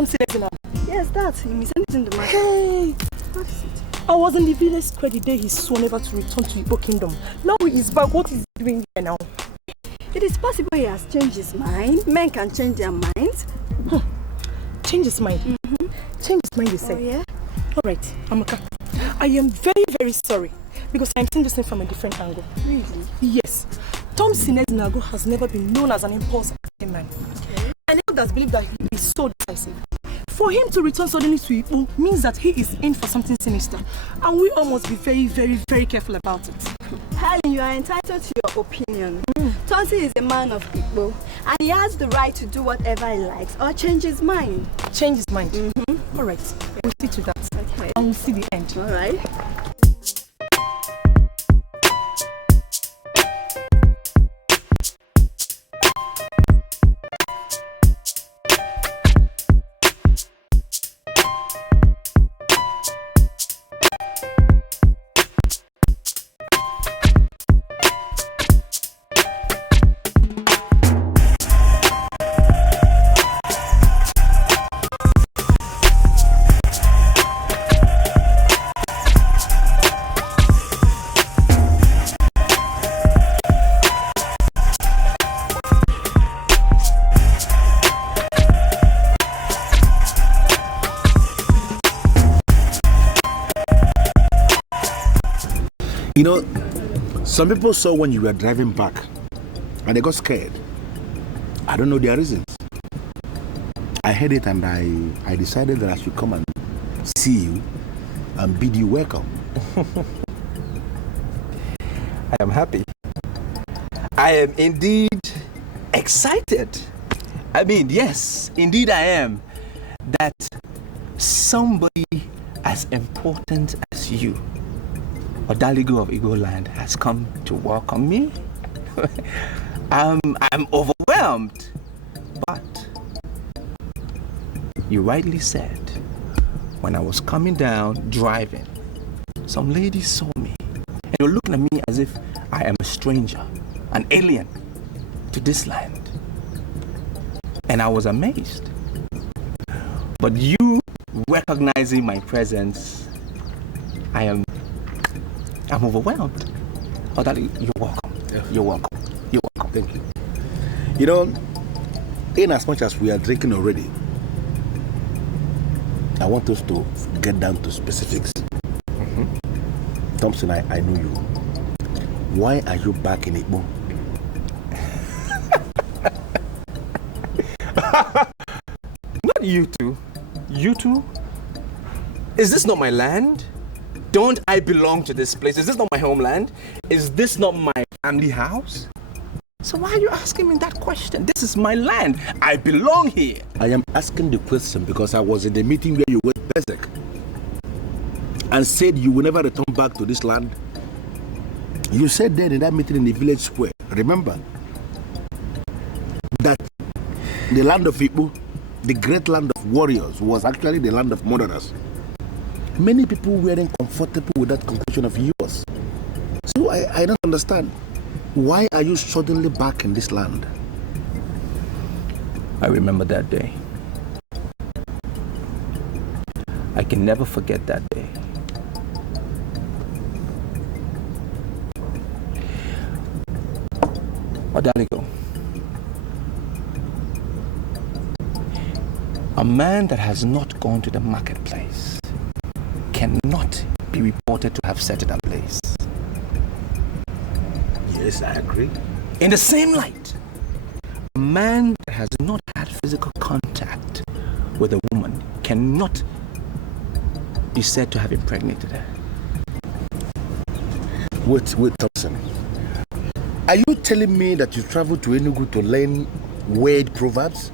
Tom Sinezina? Yes, that's him. He sent it in the market. Hey! What is it? I was in the village square the day he swore never to return to Igbo kingdom. Now he is back. What is he doing here now? It is possible he has changed his mind. Men can change their minds. Change his mind? Change his mind, you say? Oh, yeah? Alright, Amaka. I am very, very sorry because I am seeing this thing from a different angle. Really? Yes. Tom Sinezina has never been known as an impulsive man. Okay. And he does believe that he is so decisive. For him to return suddenly to Igbo means that he is in for something sinister. And we all must be very, very, very careful about it. Helen, you are entitled to your opinion. Tonto is a man of Igbo, and he has the right to do whatever he likes or change his mind. Change his mind? Alright, we'll see to that. Okay. And we'll see the end. Alright. You know, some people saw when you were driving back and they got scared. I don't know their reasons. I heard it and I decided that I should come and see you and bid you welcome. I am happy. I am indeed excited. I mean, yes, indeed I am. That somebody as important as you, Odaligo of Igbo land, has come to welcome me. I'm overwhelmed. But you rightly said, when I was coming down driving, some ladies saw me and they were looking at me as if I am a stranger, an alien to this land. And I was amazed. But you recognizing my presence, I'm overwhelmed. Oh, Daddy, you're welcome. Yeah. You're welcome. You're welcome. Thank you. You know, in as much as we are drinking already, I want us to get down to specifics. Thompson, I know you. Why are you back in Igbo? Not you two. You two? Is this not my land? Don't I belong to this place? Is this not my homeland? Is this not my family house? So why are you asking me that question? This is my land. I belong here. I am asking the question because I was in the meeting where you went berserk and said you will never return back to this land. You said then in that meeting in the village square, remember, that the land of Igbo, the great land of warriors, was actually the land of murderers. Many people weren't comfortable with that conclusion of yours. So I don't understand. Why are you suddenly back in this land? I remember that day. I can never forget that day. Odaligo, a man that has not gone to the marketplace cannot be reported to have set it ablaze. Yes, I agree. In the same light, a man that has not had physical contact with a woman cannot be said to have impregnated her. Wait, Thompson. Are you telling me that you traveled to Enugu to learn word proverbs?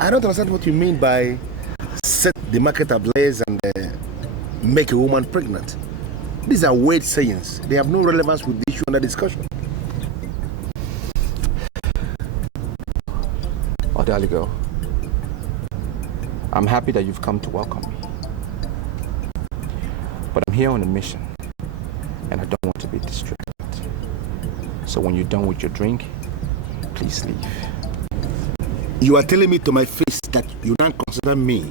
I don't understand what you mean by set the market ablaze and make a woman pregnant. These are word sayings. They have no relevance with the issue under discussion. Odaligo, I'm happy that you've come to welcome me. But I'm here on a mission, and I don't want to be distracted. So when you're done with your drink, please leave. You are telling me to my face that you don't consider me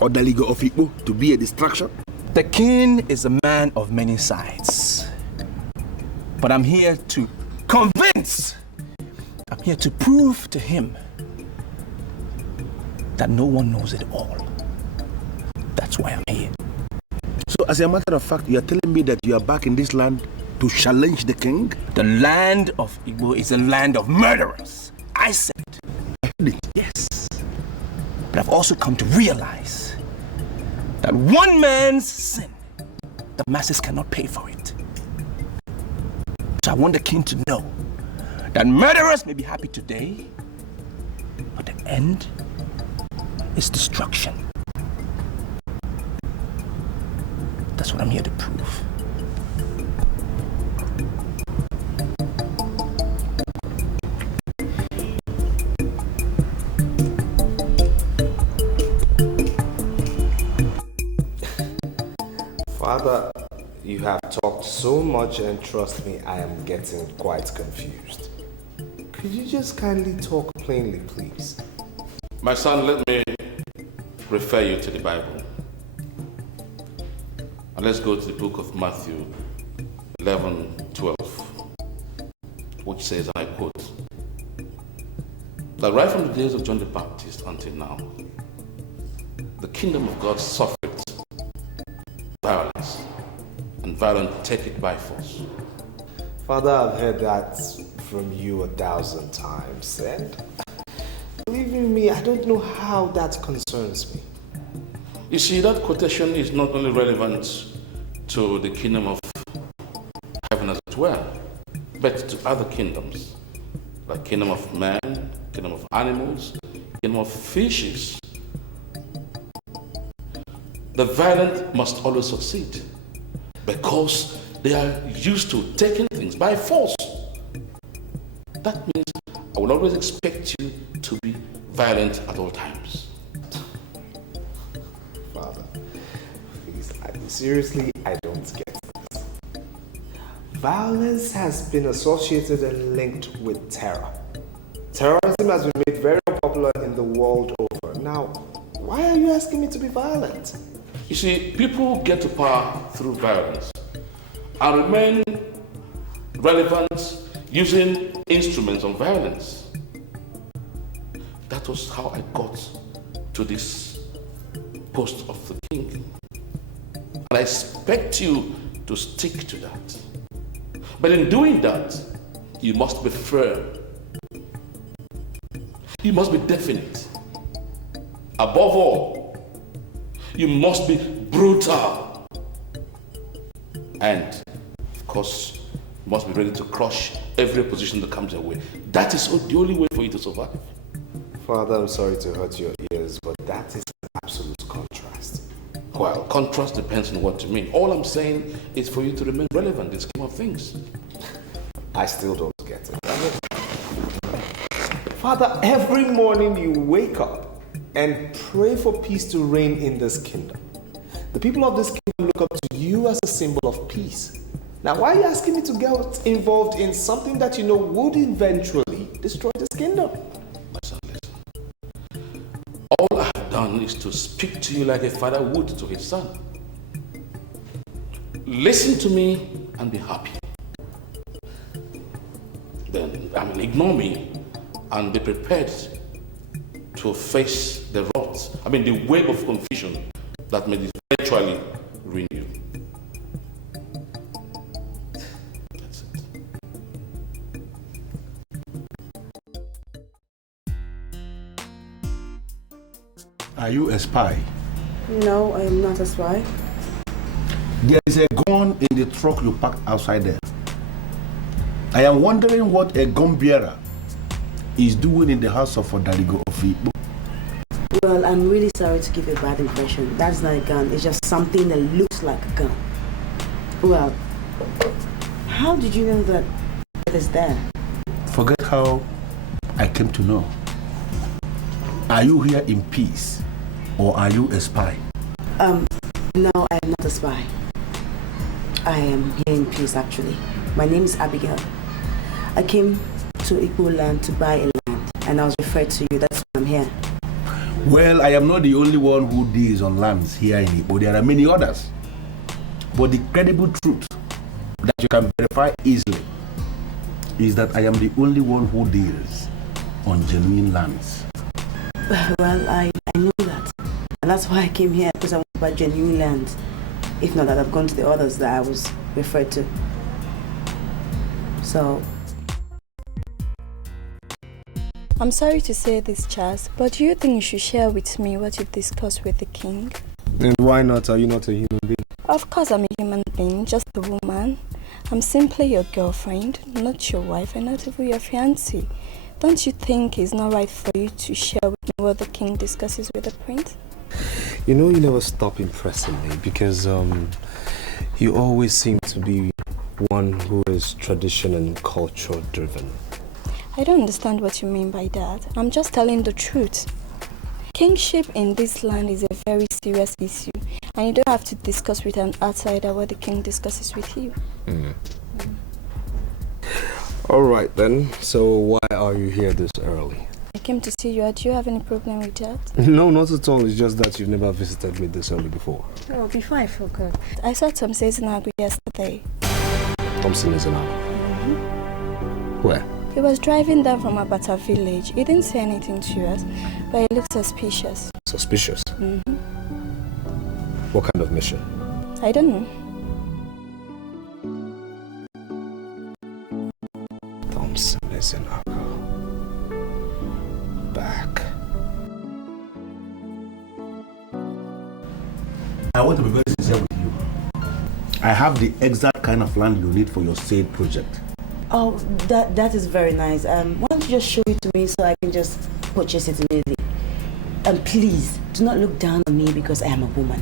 or the League of Igbo to be a distraction? The king is a man of many sides. But I'm here to convince. I'm here to prove to him that no one knows it all. That's why I'm here. So as a matter of fact, you are telling me that you are back in this land to challenge the king? The land of Igbo is a land of murderers. I said it. I heard it. Yes. But I've also come to realize that one man's sin, the masses cannot pay for it. So I want the king to know that murderers may be happy today, but the end is destruction. That's what I'm here to prove. Father, you have talked so much, and trust me, I am getting quite confused. Could you just kindly talk plainly, please? My son, let me refer you to the Bible. And let's go to the book of Matthew 11:12, which says, and I quote, that right from the days of John the Baptist until now, the kingdom of God suffered violence, and violence take it by force. Father, I've heard that from you 1,000 times, and believe me, I don't know how that concerns me. You see, that quotation is not only relevant to the kingdom of heaven as it were, but to other kingdoms, like kingdom of man, kingdom of animals, kingdom of fishes. The violent must always succeed because they are used to taking things by force. That means I will always expect you to be violent at all times. Father, please, seriously, I don't get this. Violence has been associated and linked with terror. Terrorism has been made very popular in the world over. Now, why are you asking me to be violent? You see, people get to power through violence and remain relevant using instruments of violence. That was how I got to this post of the king. And I expect you to stick to that. But in doing that, you must be firm. You must be definite. Above all, you must be brutal. And, of course, you must be ready to crush every opposition that comes your way. That is the only way for you to survive. Father, I'm sorry to hurt your ears, but that is an absolute contrast. Well, contrast depends on what you mean. All I'm saying is for you to remain relevant in the scheme of things. I still don't get it. Father, every morning you wake up and pray for peace to reign in this kingdom. The people of this kingdom look up to you as a symbol of peace. Now, why are you asking me to get involved in something that you know would eventually destroy this kingdom? My son, listen. All I have done is to speak to you like a father would to his son. Listen to me and be happy. Then, ignore me and be prepared to face the wrath, the wave of confusion that may eventually ruin you. That's it. Are you a spy? No, I am not a spy. There is a gun in the truck you parked outside there. I am wondering what a gun bearer is doing in the house of Odaligo of Igbo. Well, I'm really sorry to give you a bad impression. That's not a gun. It's just something that looks like a gun. Well, how did you know that it is there? Forget how I came to know. Are you here in peace or are you a spy? No, I am not a spy. I am here in peace, actually. My name is Abigail. I came to Igbo land to buy a land. and I was referred to you. That's why I'm here. Well, I am not the only one who deals on lands here in Igbo. There are many others. But the credible truth that you can verify easily is that I am the only one who deals on genuine lands. Well, I know that. And that's why I came here, because I want to buy genuine land. If not that, I've gone to the others that I was referred to. So... I'm sorry to say this, Charles, but do you think you should share with me what you've discussed with the king? And why not? Are you not a human being? Of course I'm a human being, just a woman. I'm simply your girlfriend, not your wife, and not even your fiancée. Don't you think it's not right for you to share with me what the king discusses with the prince? You know, you never stop impressing me because you always seem to be one who is tradition and culture driven. I don't understand what you mean by that. I'm just telling the truth. Kingship in this land is a very serious issue, and you don't have to discuss with an outsider what the king discusses with you. All right then, so why are you here this early? I came to see you. Do you have any problem with that? No, not at all. It's just that you've never visited me this early before. Oh, before I forgot. I saw Tom Ezuruonye yesterday. Thompson is now. Where? He was driving down from Abata village. He didn't say anything to us, but he looked suspicious. Suspicious? What kind of mission? I don't know. Thompson is back. I want to be very sincere with you. I have the exact kind of land you need for your said project. Oh, that is very nice. Why don't you just show it to me so I can just purchase it immediately? And please, do not look down on me because I am a woman.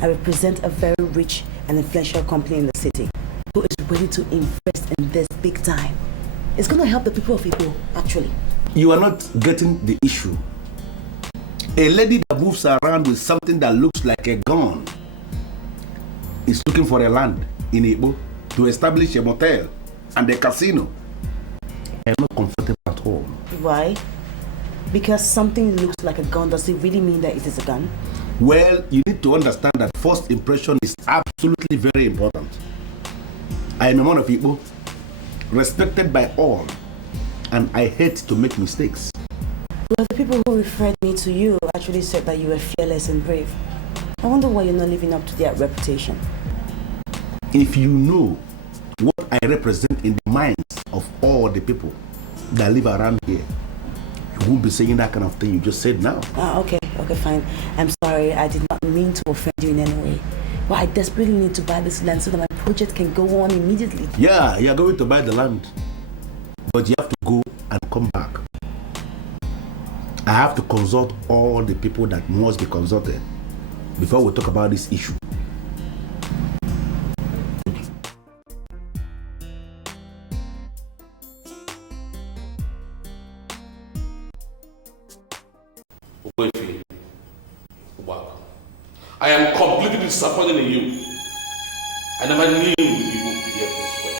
I represent a very rich and influential company in the city who is ready to invest in this big time. It's going to help the people of Igbo, actually. You are not getting the issue. A lady that moves around with something that looks like a gun is looking for a land in Igbo to establish a motel and a casino. I am not comfortable at all. Why? Because something looks like a gun, does it really mean that it is a gun? Well, you need to understand that first impression is absolutely very important. I am a man of Igbo, respected by all, and I hate to make mistakes. Well, the people who referred me to you actually said that you were fearless and brave. I wonder why you're not living up to their reputation. If you know what I represent in the minds of all the people that live around here, you won't be saying that kind of thing you just said now. Okay, fine. I'm sorry, I did not mean to offend you in any way. But I desperately need to buy this land so that my project can go on immediately. Yeah, you're going to buy the land, but you have to go and come back. I have to consult all the people that must be consulted before we talk about this issue. I am completely disappointed in you. I never knew you would behave this way.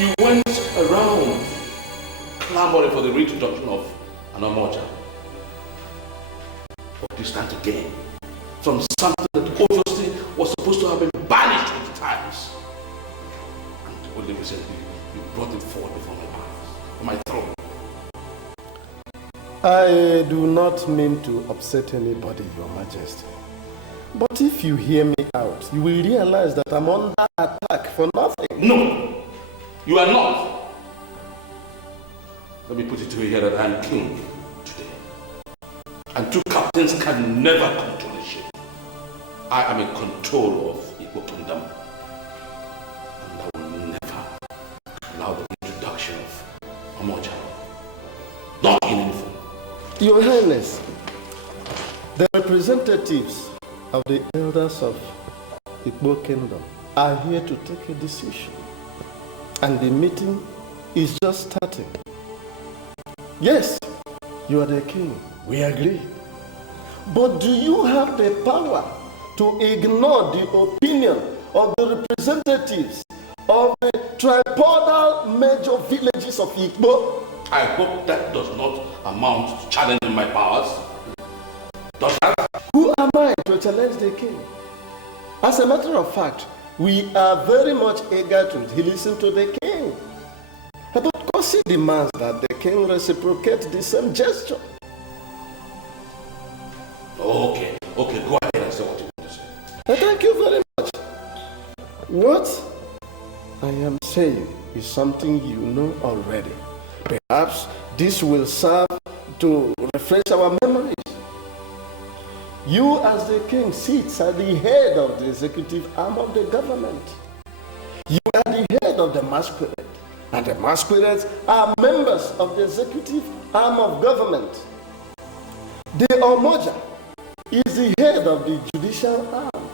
You went around clamoring for the reintroduction of an Omoja. What do you stand to gain from something that obviously was supposed to have been banished at times? And only recently you brought it forward before my eyes, on my throne. I do not mean to upset anybody, Your Majesty. But if you hear me out, you will realize that I'm under attack for nothing. No, you are not. Let me put it to you here that I am king today. And two captains can never control a ship. I am in control of Igbo Kingdom. And I will never allow the introduction of Omoja. Not in any form. Your Highness, the representatives of the elders of Igbo Kingdom are here to take a decision. And the meeting is just starting. Yes, you are the king. We agree. But do you have the power to ignore the opinion of the representatives of the tripodal major villages of Igbo? I hope that does not amount to challenging my powers. Does that? Who am I to challenge the king? As a matter of fact, we are very much eager to listen to the king. But of course he demands that the king reciprocate the same gesture. Okay, go ahead and say what you want to say. Thank you very much. What I am saying is something you know already. Perhaps this will serve to refresh our memories. You as the king sits at the head of the executive arm of the government. You are the head of the masquerade, and the masquerades are members of the executive arm of government. The Omoja is the head of the judicial arm,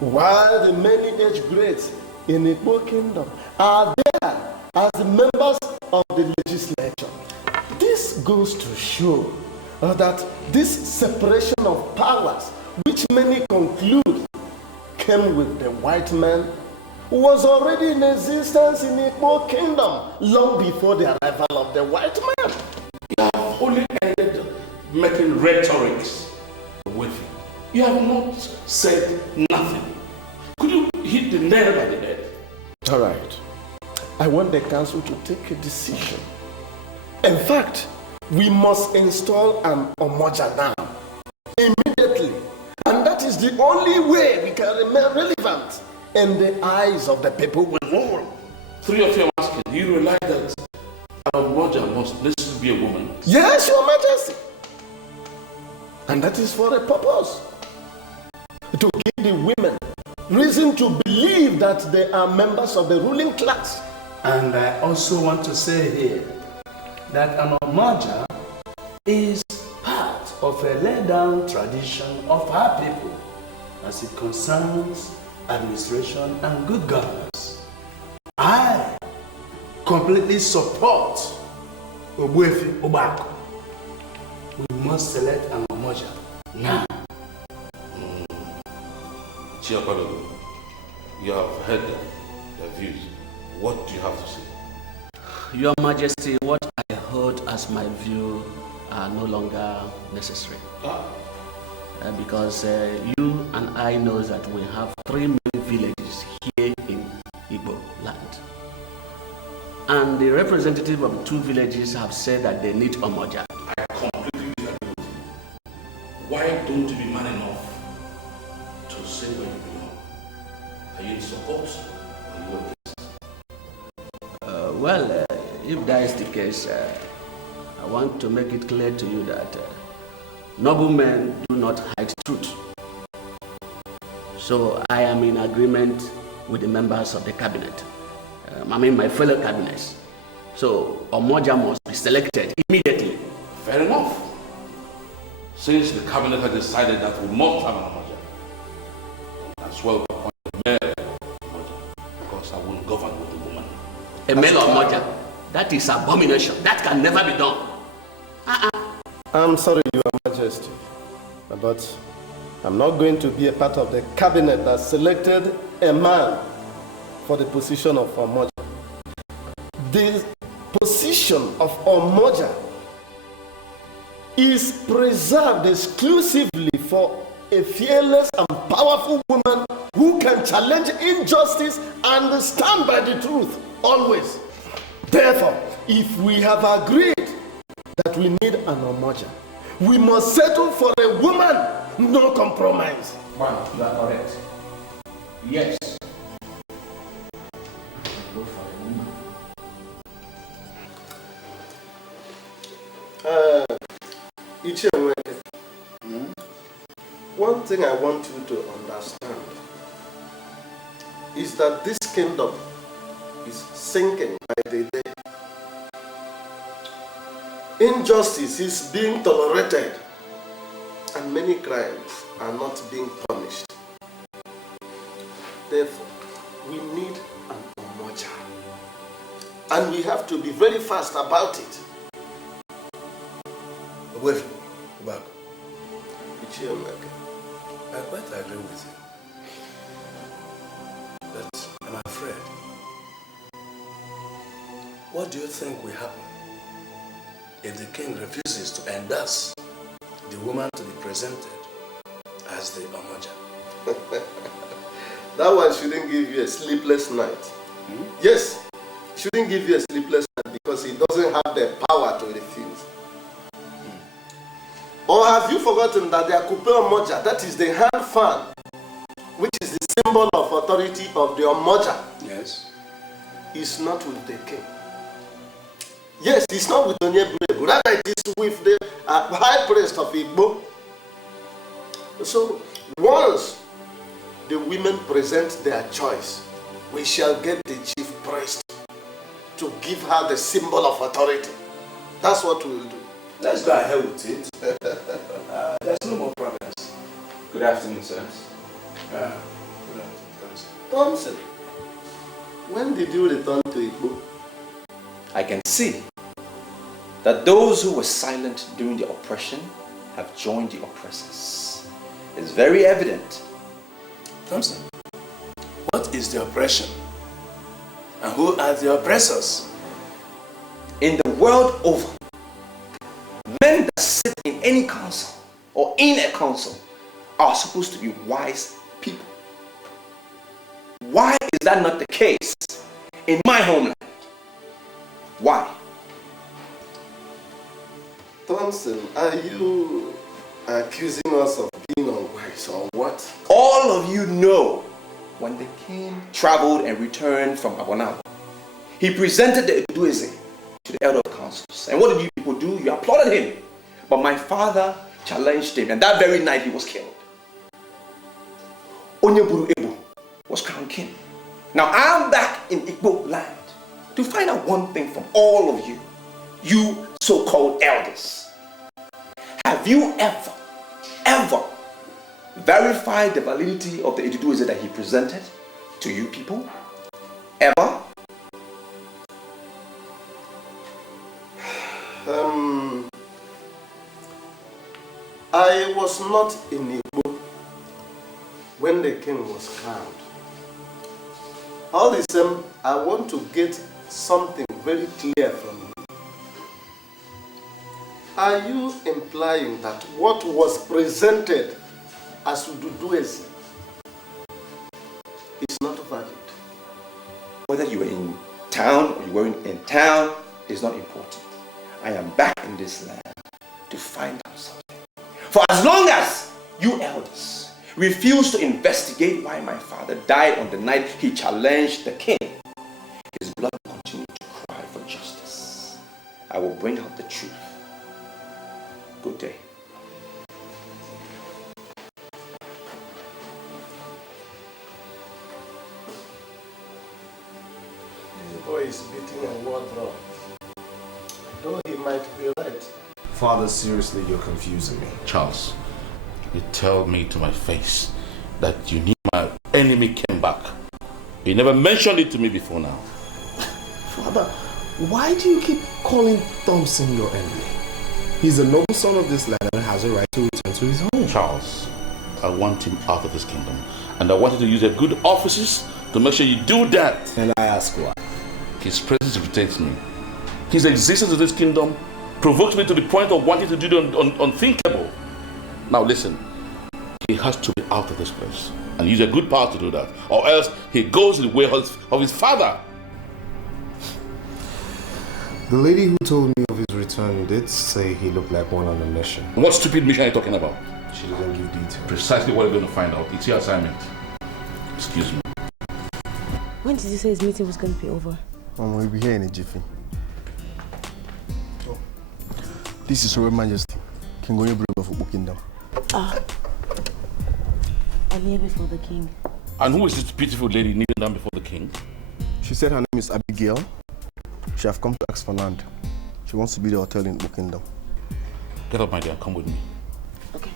while the many age grades in the Igbo kingdom are there as the members of the legislature. This goes to show that this separation of powers, which many conclude came with the white man, was already in existence in the Igbo kingdom long before the arrival of the white man. You have only ended making rhetorics with you. You have not said nothing. Could you hit the nail by the head? All right. I want the council to take a decision. In fact, we must install an Omoja now, immediately. And that is the only way we can remain relevant in the eyes of the people we rule. Three of you are asking, do you realize that an Omoja must necessarily be a woman? Yes, Your Majesty. And that is for a purpose. To give the women reason to believe that they are members of the ruling class. And I also want to say here that an Omoja is part of a laid-down tradition of our people as it concerns administration and good governance. I completely support Ogbuefi Obako. We must select an Omoja now. Chiapadogo, you have heard their views. What do you have to say? Your Majesty, what I hold as my view are no longer necessary. Because you and I know that we have 3 main villages here in Igbo land. And the representative of 2 villages have said that they need Omoja. I completely disagree with you. Why don't you be man enough to say where you belong? Are you in support or are you against? Well, if that is the case, I want to make it clear to you that noblemen do not hide truth. So I am in agreement with the members of the cabinet. My fellow cabinets. So Omoja must be selected immediately. Fair enough. Since the cabinet has decided that we must have an Omoja, as well appoint a male Omoja, because I won't govern with a woman. A male Omoja? That is abomination. That can never be done. I'm sorry, Your Majesty, but I'm not going to be a part of the cabinet that selected a man for the position of Omoja. The position of Omoja is preserved exclusively for a fearless and powerful woman who can challenge injustice and stand by the truth always. Therefore, if we have agreed that we need an Omoja, we must settle for a woman, no compromise. One, you are correct. Yes. Go for a woman. One thing I want you to understand is that this kingdom is sinking by the day. Injustice is being tolerated and many crimes are not being punished. Therefore, we need an Omoja. And we have to be very fast about it. I quite agree with you. But I'm afraid What do you think will happen if the king refuses to endorse the woman to be presented as the Omoja? That one shouldn't give you a sleepless night. Yes, shouldn't give you a sleepless night because he doesn't have the power to refuse. Or have you forgotten that the Akupe Omoja, that is the hand fan, which is the symbol of authority of the Omoja, Yes. is not with the king. Yes, it's not with Onyebuebu, rather it is with the high priest of Igbo. So, once the women present their choice, we shall get the chief priest to give her the symbol of authority. That's what we will do. Let's go ahead with it. There's no more problems. Good afternoon, sirs. Good afternoon, Council. Thompson, when did you return to Igbo? I can see that those who were silent during the oppression have joined the oppressors. It's very evident. Thompson, what is the oppression? And who are the oppressors? In the world over, men that sit in any council or in a council are supposed to be wise people. Why is that not the case in my homeland? Why? Thompson, are you accusing us of being unwise or what? All of you know when the king traveled and returned from Abonago, he presented the Edueze to the elder councils. And what did you people do? You applauded him. But my father challenged him, and that very night he was killed. Onyeburu Ebu was crowned king. Now I'm back in Igbo land to find out one thing from all of you, you so-called elders. Have you ever verified the validity of the Edueze that he presented to you people? Ever? I was not in Igbo when the king was crowned. All the same, I want to get something very clear from you. Are you implying that what was presented as Ududueze is not valid? Whether you were in town or you weren't in town is not important. I am back in this land to find out something. For as long as you elders refuse to investigate why my father died on the night he challenged the king, his blood will continue to cry for justice. I will bring out the truth. Good day. This boy is beating a war drum. Though he might be right. Father, seriously, you're confusing me. Charles, you tell me to my face that you knew my enemy came back. You never mentioned it to me before now. Father, why do you keep calling Thompson your enemy? He's a noble son of this land and has a right to return to his home. Charles, I want him out of this kingdom. And I want you to use your good offices to make sure you do that. And I ask why? His presence irritates me. His existence in this kingdom provoked me to the point of wanting to do the unthinkable. Now listen, he has to be out of this place and use a good power to do that, or else he goes the way of his father. The lady who told me of his return did say he looked like one on a mission. What stupid mission are you talking about? She doesn't give details. Precisely what we're going to find out. It's your assignment. Excuse me. When did you say his meeting was going to be over? We'll be here in a jiffy. This is Her Majesty, King Onyebuebu of Igbo Kingdom. I kneel before the king. And who is this beautiful lady kneeling down before the king? She said her name is Abigail. She have come to ask for land. She wants to be the hotel in Igbo Kingdom. Get up, my dear, and come with me. Okay.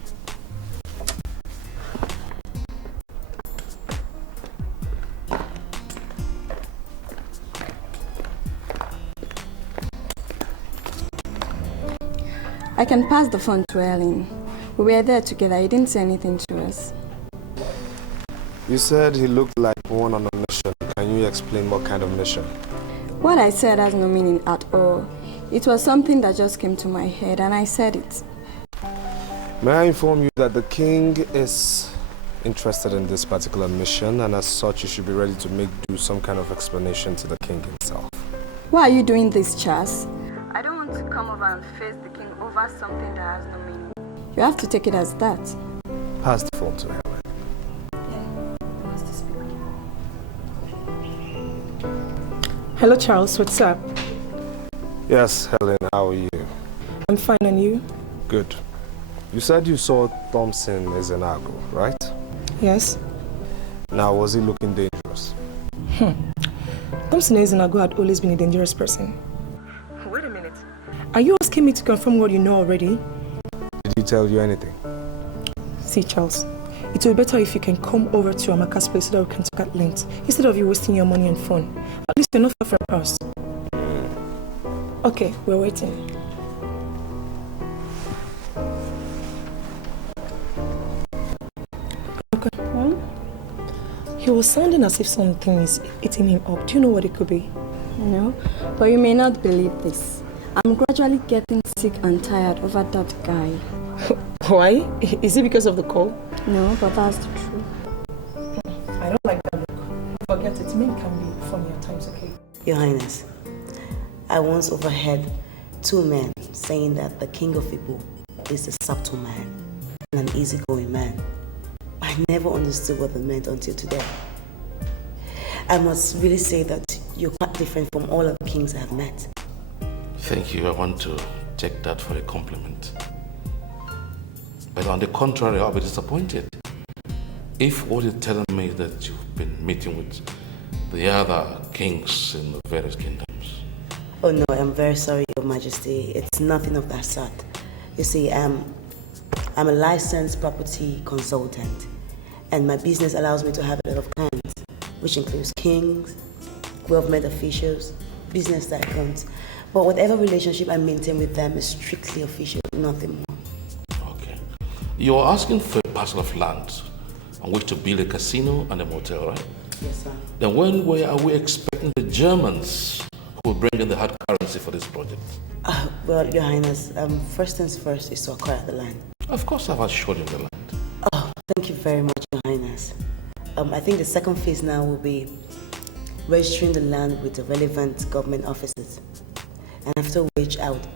I can pass the phone to Ellen. We were there together. He didn't say anything to us. You said he looked like one on a mission. Can you explain what kind of mission? What I said has no meaning at all. It was something that just came to my head and I said it. May I inform you that the king is interested in this particular mission, and as such you should be ready to do some kind of explanation to the king himself. Why are you doing this, Chas? I don't want to come over and face the king over something that has no meaning. You have to take it as that. Pass the phone to Helen. Hello, Charles. What's up? Yes, Helen, how are you? I'm fine, and you? Good. You said you saw Thompson Ezenago, right? Yes. Now, was he looking dangerous? Thompson Ezenago had always been a dangerous person. Wait a minute. Are you asking me to confirm what you know already? Did he tell you anything? See, Charles, it will be better if you can come over to Amaka's place so that we can talk at length, instead of you wasting your money and phone. At least you're not far from our house. Okay, we're waiting. Okay. He was sounding as if something is eating him up. Do you know what it could be? No, but you may not believe this. I'm gradually getting sick and tired over that guy. Why? Is it because of the call? No, but that's the truth. I don't like that look. Forget it. Men can be funny at times, okay? Your Highness, I once overheard two men saying that the king of Igbo is a subtle man and an easygoing man. I never understood what they meant until today. I must really say that you're quite different from all of the kings I have met. Thank you. I want to take that for a compliment. But on the contrary, I'll be disappointed if what you're telling me is that you've been meeting with the other kings in the various kingdoms. Oh no, I'm very sorry, Your Majesty. It's nothing of that sort. You see, I'm a licensed property consultant, and my business allows me to have a lot of clients, which includes kings, government officials, business tycoons. But whatever relationship I maintain with them is strictly official, nothing more. Okay. You're asking for a parcel of land on which to build a casino and a motel, right? Yes, sir. Then when are we expecting the Germans who will bring in the hard currency for this project? Well, Your Highness, first things first is to acquire the land. Of course I've assured you the land. Oh, thank you very much, Your Highness. I think the second phase now will be registering the land with the relevant government offices. And after which I would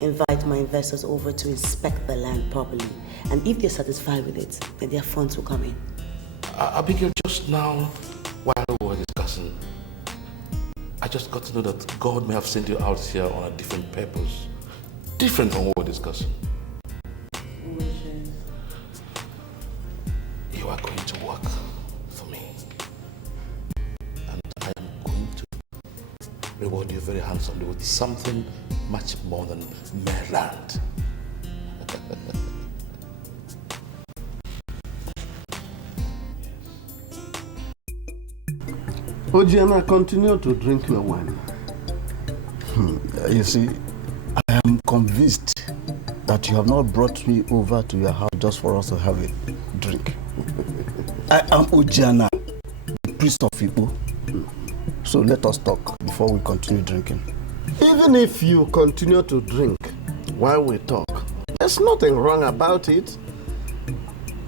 invite my investors over to inspect the land properly. And if they're satisfied with it, then their funds will come in. Abigail, just now, while we were discussing, I just got to know that God may have sent you out here on a different purpose. Different from what we're discussing. You are going to work for me. And I am going to reward you very handsomely with something much more than mere land. Ojiana, continue to drink your wine. You see, I am convinced that you have not brought me over to your house just for us to have a drink. I am Ojiana, the priest of Igbo. So let us talk before we continue drinking. Even if you continue to drink while we talk, there's nothing wrong about it.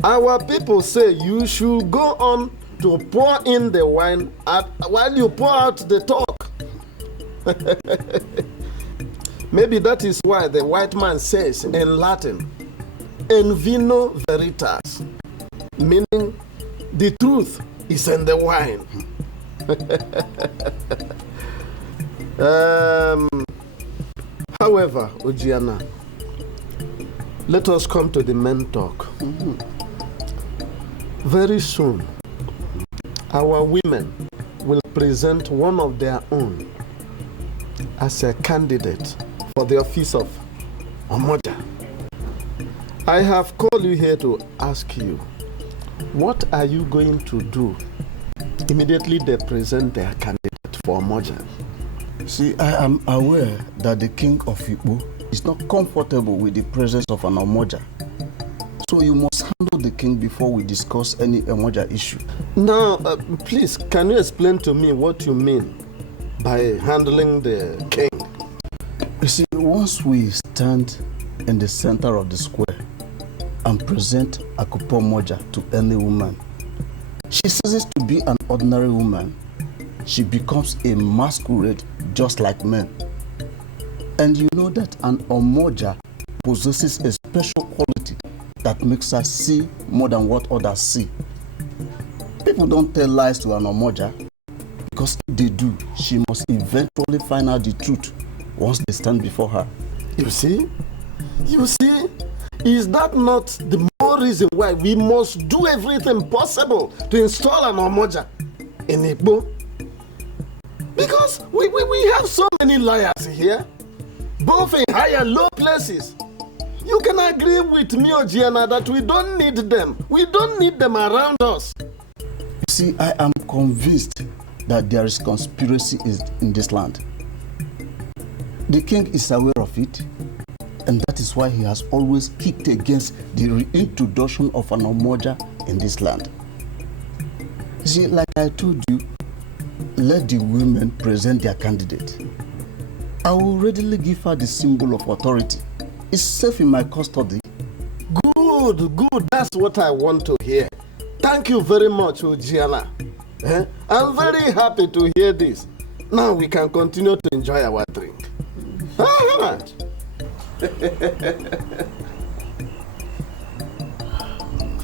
Our people say you should go on to pour in the wine while you pour out the talk. Maybe that is why the white man says in Latin, "In vino veritas," meaning the truth is in the wine. However, Ojiana, let us come to the main talk. Very soon, our women will present one of their own as a candidate for the office of Omoja. I have called you here to ask you, what are you going to do immediately they present their candidate for Omoja? See, I am aware that the king of Igbo is not comfortable with the presence of an Omoja. So you must handle the king before we discuss any Omoja issue. Now, please, can you explain to me what you mean by handling the king. You see, once we stand in the center of the square and present Akupo Moja to any woman, she ceases to be an ordinary woman. She becomes a masquerade just like men. And you know that an Omoja possesses a special quality that makes her see more than what others see. People don't tell lies to an Omoja, because if they do, she must eventually find out the truth once they stand before her. You see, is that not the more reason why we must do everything possible to install an Omoja in Igbo? Because we have so many liars here, both in high and low places. You can agree with me, Ojiana, that we don't need them. We don't need them around us. You see, I am convinced that there is conspiracy in this land. The king is aware of it, and that is why he has always kicked against the reintroduction of an Omoja in this land. You see, like I told you, let the women present their candidate. I will readily give her the symbol of authority. It's safe in my custody. Good. That's what I want to hear. Thank you very much, Ojiana. I'm very happy to hear this. Now we can continue to enjoy our drink.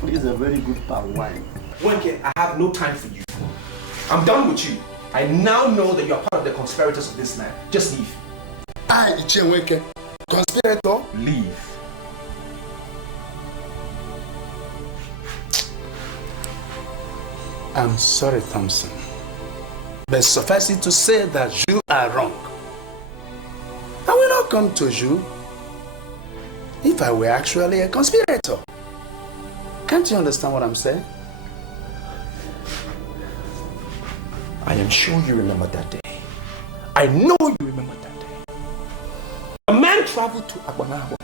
This is a very good palm wine. Wenke, I have no time for you. I'm done with you. I now know that you are part of the conspirators of this land. Just leave. Wenke, conspirator? Leave. I'm sorry, Thompson, but suffice it to say that you are wrong. I will not come to you if I were actually a conspirator. Can't you understand what I'm saying? I am sure you remember that day. I know you remember that day. A man traveled to Agbanabo,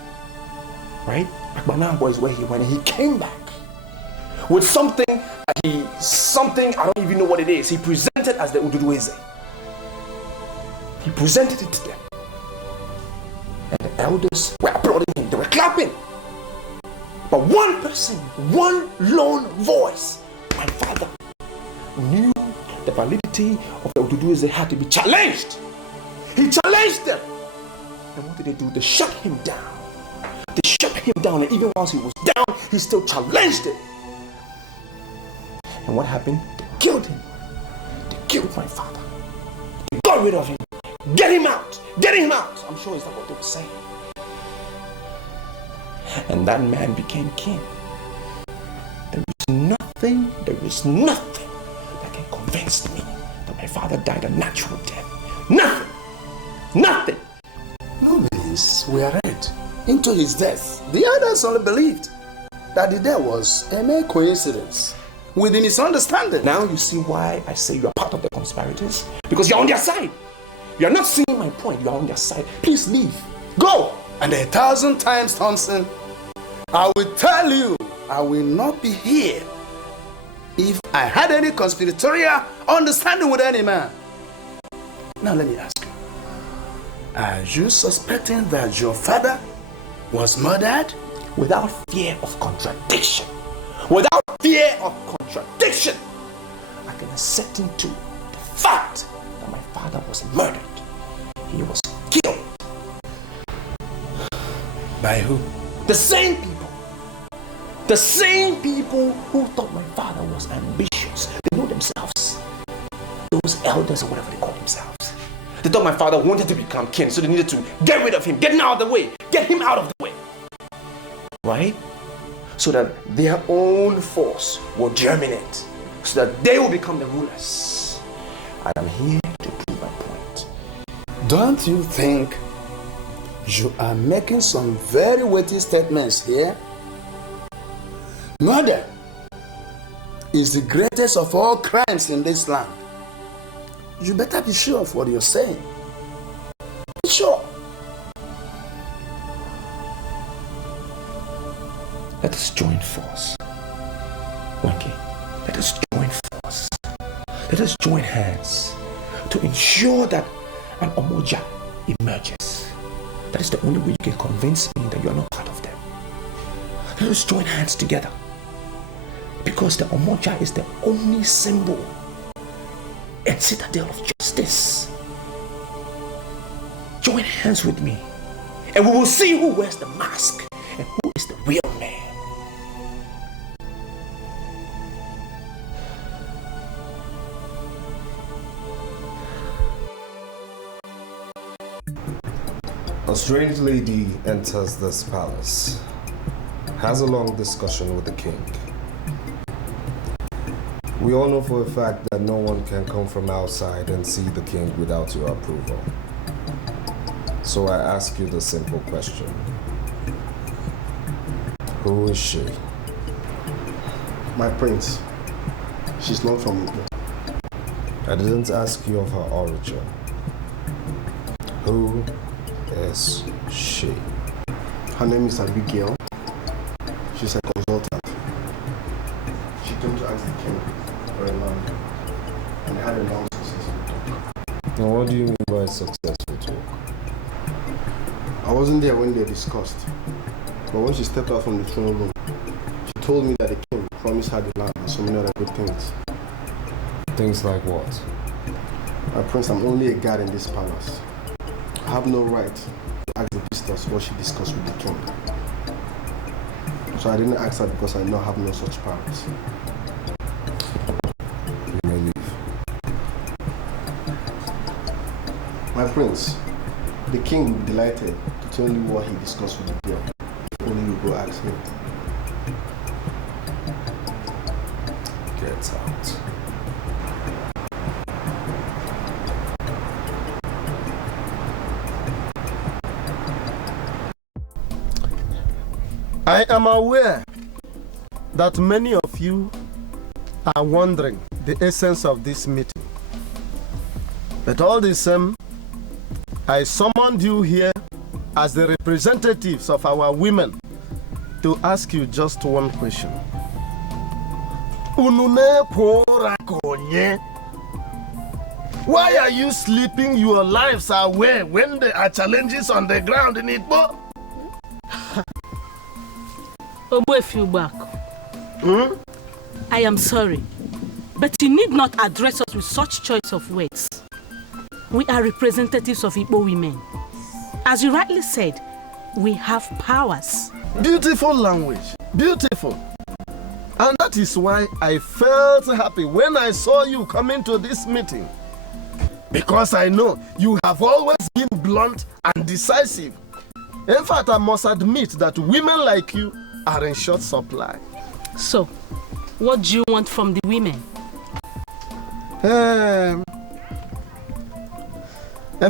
right? Agbanabo is where he went, and he came back with something I don't even know what it is. He presented as the Ududueze. He presented it to them. And the elders were applauding him, they were clapping. But one person, one lone voice, my father, knew the validity of the Ududueze had to be challenged. He challenged them. And what did they do? They shut him down. They shut him down, and even whilst he was down, he still challenged it. And what happened? They killed him. They killed my father. They got rid of him. Get him out! Get him out! I'm sure it's not what they were saying. And that man became king. There is nothing that can convince me that my father died a natural death. Nothing. No means we are read into his death. The others only believed that the death was a mere coincidence with a misunderstanding. Now you see why I say you are part of the conspirators? Because you're on their side. You are not seeing my point. You are on their side. Please leave. Go! And 1,000 times, Thompson, I will tell you, I will not be here if I had any conspiratorial understanding with any man. Now let me ask you, are you suspecting that your father was murdered? Without fear of contradiction. Without fear of contradiction, I can ascertain to the fact that my father was murdered. He was killed. By who? The same people. The same people who thought my father was ambitious. They know themselves. Those elders or whatever they call themselves. They thought my father wanted to become king, so they needed to get rid of him, get him out of the way, get him out of the way. Right? So that their own force will germinate, so that they will become the rulers. I am here to prove my point. Don't you think you are making some very weighty statements here? Murder is the greatest of all crimes in this land. You better be sure of what you're saying. Be sure. Let us join force. Wenke, let us join force. Let us join hands to ensure that an Omoja emerges. That is the only way you can convince me that you are not part of them. Let us join hands together. Because the Omoja is the only symbol and citadel of justice. Join hands with me, and we will see who wears the mask and who is the real man. A strange lady enters this palace, has a long discussion with the king. We all know for a fact that no one can come from outside and see the king without your approval. So I ask you the simple question. Who is she? My prince. She's not from Igbo. I didn't ask you of her origin. Who is she? Her name is Abigail. She's a consultant. She came to ask the king for a land and had a long successful talk. Now what do you mean by successful talk? I wasn't there when they discussed, but when she stepped out from the throne room, she told me that the king promised her the land and so many other good things. Things like what? My prince, I'm only a guard in this palace. I have no right to ask the visitors what she discussed with the king. So I didn't ask her because I now have no such powers. You may leave. My prince, the king will be delighted to tell you what he discussed with the girl. If only you go ask him. Get out. I am aware that many of you are wondering the essence of this meeting. But all the same, I summoned you here as the representatives of our women to ask you just one question. Why are you sleeping your lives away when there are challenges on the ground in Igbo? I am sorry, but you need not address us with such choice of words. We are representatives of Igbo women. As you rightly said, we have powers. Beautiful language, beautiful. And that is why I felt happy when I saw you coming to this meeting. Because I know you have always been blunt and decisive. In fact, I must admit that women like you are in short supply. So, what do you want from the women? In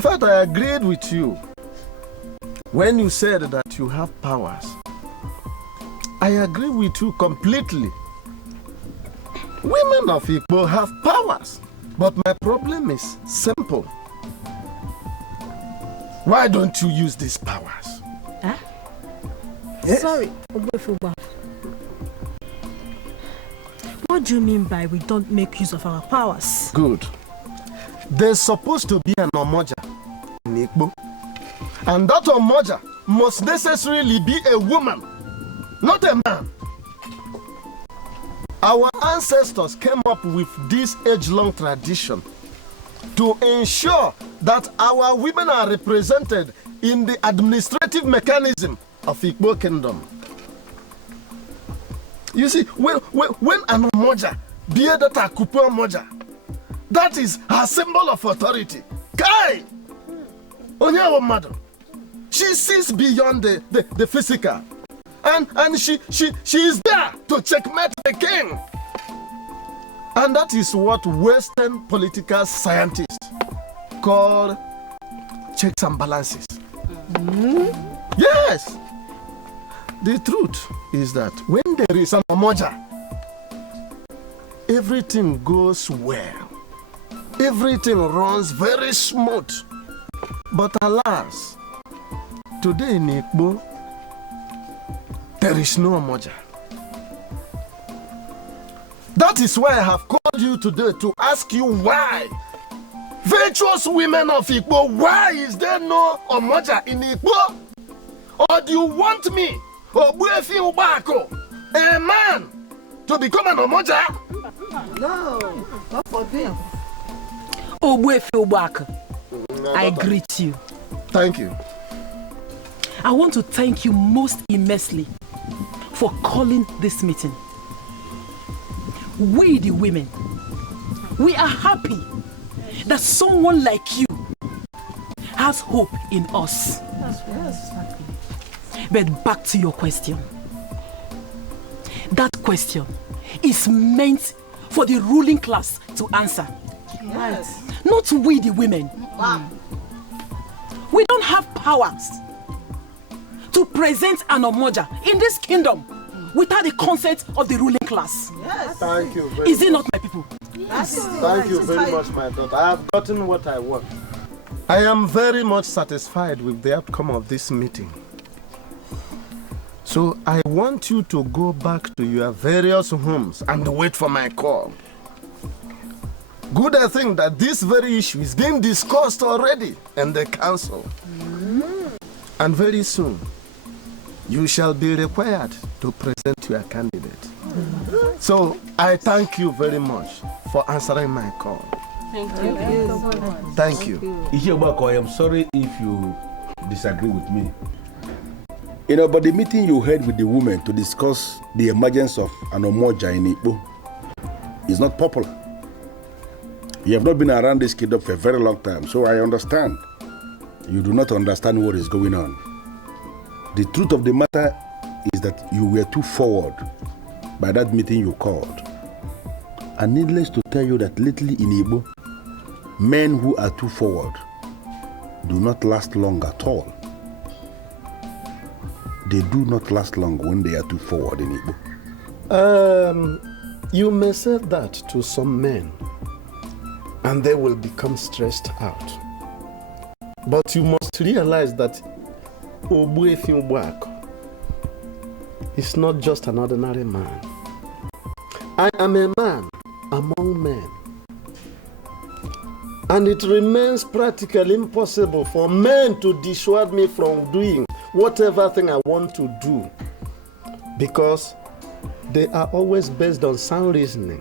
fact, I agreed with you when you said that you have powers. I agree with you completely. Women of Igbo have powers, but my problem is simple. Why don't you use these powers? Huh? Yes. Sorry, what do you mean by we don't make use of our powers? Good. There's supposed to be an Omoja in Igbo. And that Omoja must necessarily be a woman, not a man. Our ancestors came up with this age-long tradition to ensure that our women are represented in the administrative mechanism of Igbo Kingdom. You see, when an Omoja, be that a Kupu Omoja, that is her symbol of authority. Kai! Onyawo Mado. She sees beyond the physical. And she is there to checkmate the king. And that is what Western political scientists call checks and balances. Yes. The truth is that when there is an Omoja, everything goes well. Everything runs very smooth. But alas, today in Igbo, there is no Omoja. That is why I have called you today to ask you why. Virtuous women of Igbo, why is there no Omoja in Igbo? Or do you want me, Ogbuefi Ubako, a man, to become an Omoja? No, not for them. Ogbuefi Ubako, I greet you. Thank you. I want to thank you most immensely for calling this meeting. We the women, we are happy that someone like you has hope in us. Yes. But back to your question. That question is meant for the ruling class to answer. Yes. Not we the women. We don't have powers to present an Omoja in this kingdom without the consent of the ruling class. Yes. Thank you very Is it not, my people? Yes. Thank you very much, my daughter. I have gotten what I want. I am very much satisfied with the outcome of this meeting. So I want you to go back to your various homes and wait for my call. Good, I think that this very issue is being discussed already in the council. And very soon, you shall be required to present your candidate. So I thank you very much for answering my call. Thank you. Ihiobako, I am sorry if you disagree with me. You know, but the meeting you had with the women to discuss the emergence of an Omoja in Igbo is not popular. You have not been around this kingdom for a very long time, so I understand. You do not understand what is going on. The truth of the matter is that you were too forward by that meeting you called. And needless to tell you that lately in Igbo, men who are too forward do not last long at all. They do not last long when they are too forward in Igbo. You may say that to some men, and they will become stressed out. But you must realize that Ogbuefi Ubako is not just an ordinary man. I am a man among men. And it remains practically impossible for men to dissuade me from doing whatever thing I want to do, because they are always based on sound reasoning.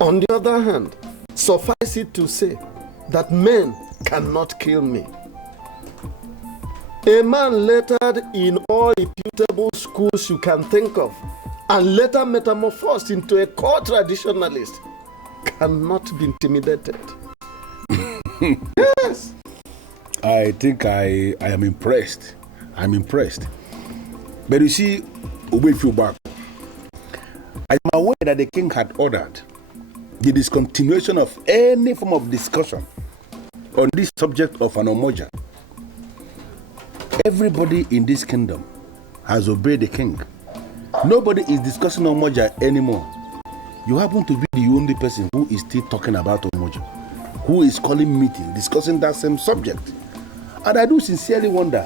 On the other hand, suffice it to say that men cannot kill me. A man lettered in all reputable schools you can think of, and later metamorphosed into a core traditionalist, cannot be intimidated. Yes. I think I am impressed. I'm impressed. But you see, Ogbuefi Ubako, I am aware that the king had ordered the discontinuation of any form of discussion on this subject of an Omoja. Everybody in this kingdom has obeyed the king. Nobody is discussing Omoja anymore. You happen to be the only person who is still talking about Omoja, who is calling meeting, discussing that same subject. And I do sincerely wonder,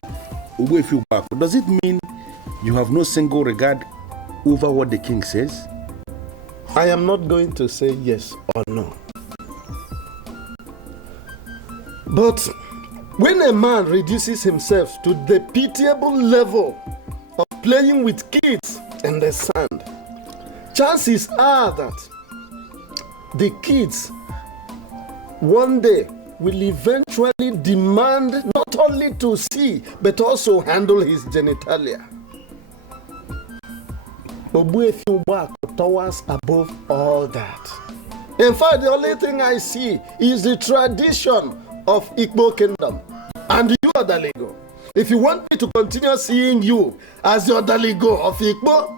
Ogbuefi Ubako, does it mean you have no single regard over what the king says? I am not going to say yes or no. But when a man reduces himself to the pitiable level of playing with kids in the sand, chances are that the kids one day will eventually demand not only to see but also handle his genitalia. Ogbuefi Ubako towers above all that. In fact, the only thing I see is the tradition of Igbo kingdom. And you, Odaligo, if you want me to continue seeing you as the Odaligo of Igbo,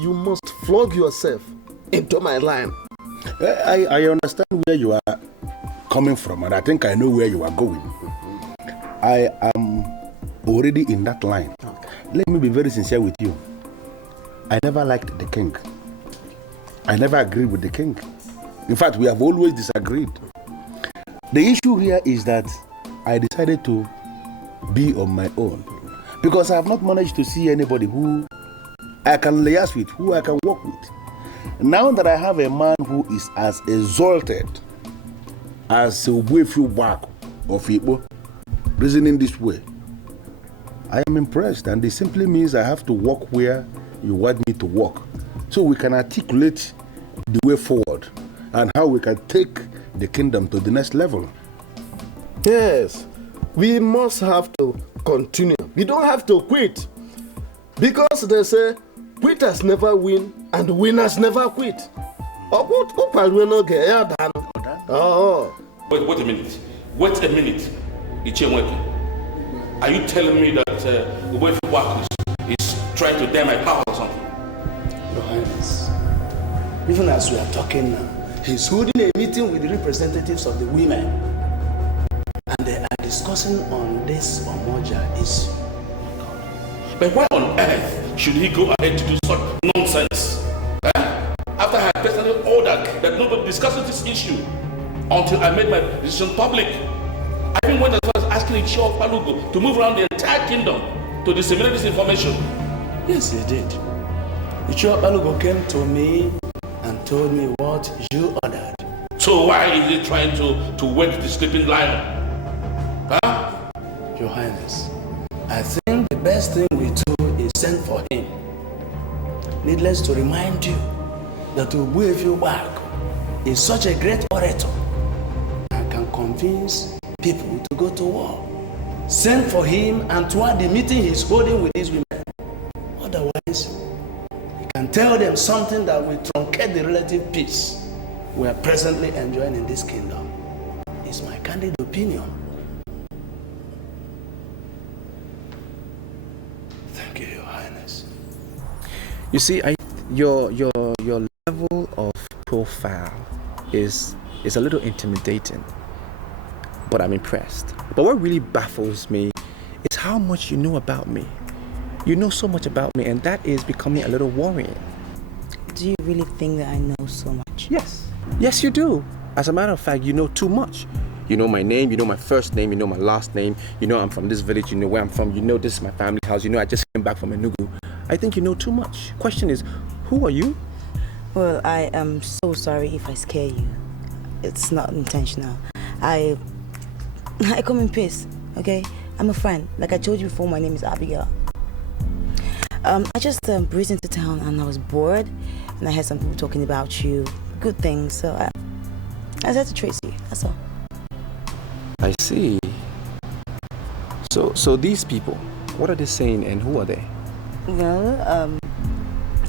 you must flog yourself into my line. I understand where you are coming from, and I think I know where you are going. I am already in that line. Let me be very sincere with you. I never liked the king. I never agreed with the king. In fact, we have always disagreed. The issue here is that I decided to be on my own, because I have not managed to see anybody who I can liaise with, who I can work with. Now that I have a man who is as exalted as a Wefu back of Igbo, reasoning this way. I am impressed, and it simply means I have to walk where you want me to walk, so we can articulate the way forward and how we can take the kingdom to the next level. Yes, we must have to continue. We don't have to quit, because they say quitters never win and winners never quit. Oh. Wait a minute. Wait a minute. Ichemweke. Are you telling me that the way for work is trying to dare my power or something? Your Highness, even as we are talking now, he's holding a meeting with the representatives of the women. And they are discussing on this Omoja issue. But why on earth should he go ahead to do such nonsense? After I had personally ordered that nobody discusses this issue until I made my decision public. I even went as far as asking Ichio Palugo to move around the entire kingdom to disseminate this information. Yes, he did. Ichio Palugo came to me and told me what you ordered. So why is he trying to wake the sleeping lion? Huh? Your Highness, I think the best thing we do is send for him. Needless to remind you that Ogbuefi Ubako is such a great orator and can convince people to go to war. Send for him and toward the meeting he's holding with these women. Otherwise, he can tell them something that will truncate the relative peace we are presently enjoying in this kingdom. It's my candid opinion. Thank you, Your Highness. You see, your level of profile is a little intimidating, but I'm impressed. But what really baffles me is how much you know about me. You know so much about me, and that is becoming a little worrying. Do you really think that I know so much? Yes. Yes, you do. As a matter of fact, you know too much. You know my name, you know my first name, you know my last name, you know I'm from this village, you know where I'm from, you know this is my family house, you know I just came back from Enugu. I think you know too much. Question is, who are you? Well, I am so sorry if I scare you. It's not intentional. I come in peace, okay? I'm a friend. Like I told you before, my name is Abigail. I just breezed into town and I was bored, and I heard some people talking about you, good things, so I decided to trace you, that's all. I see. So these people, what are they saying and who are they? Well,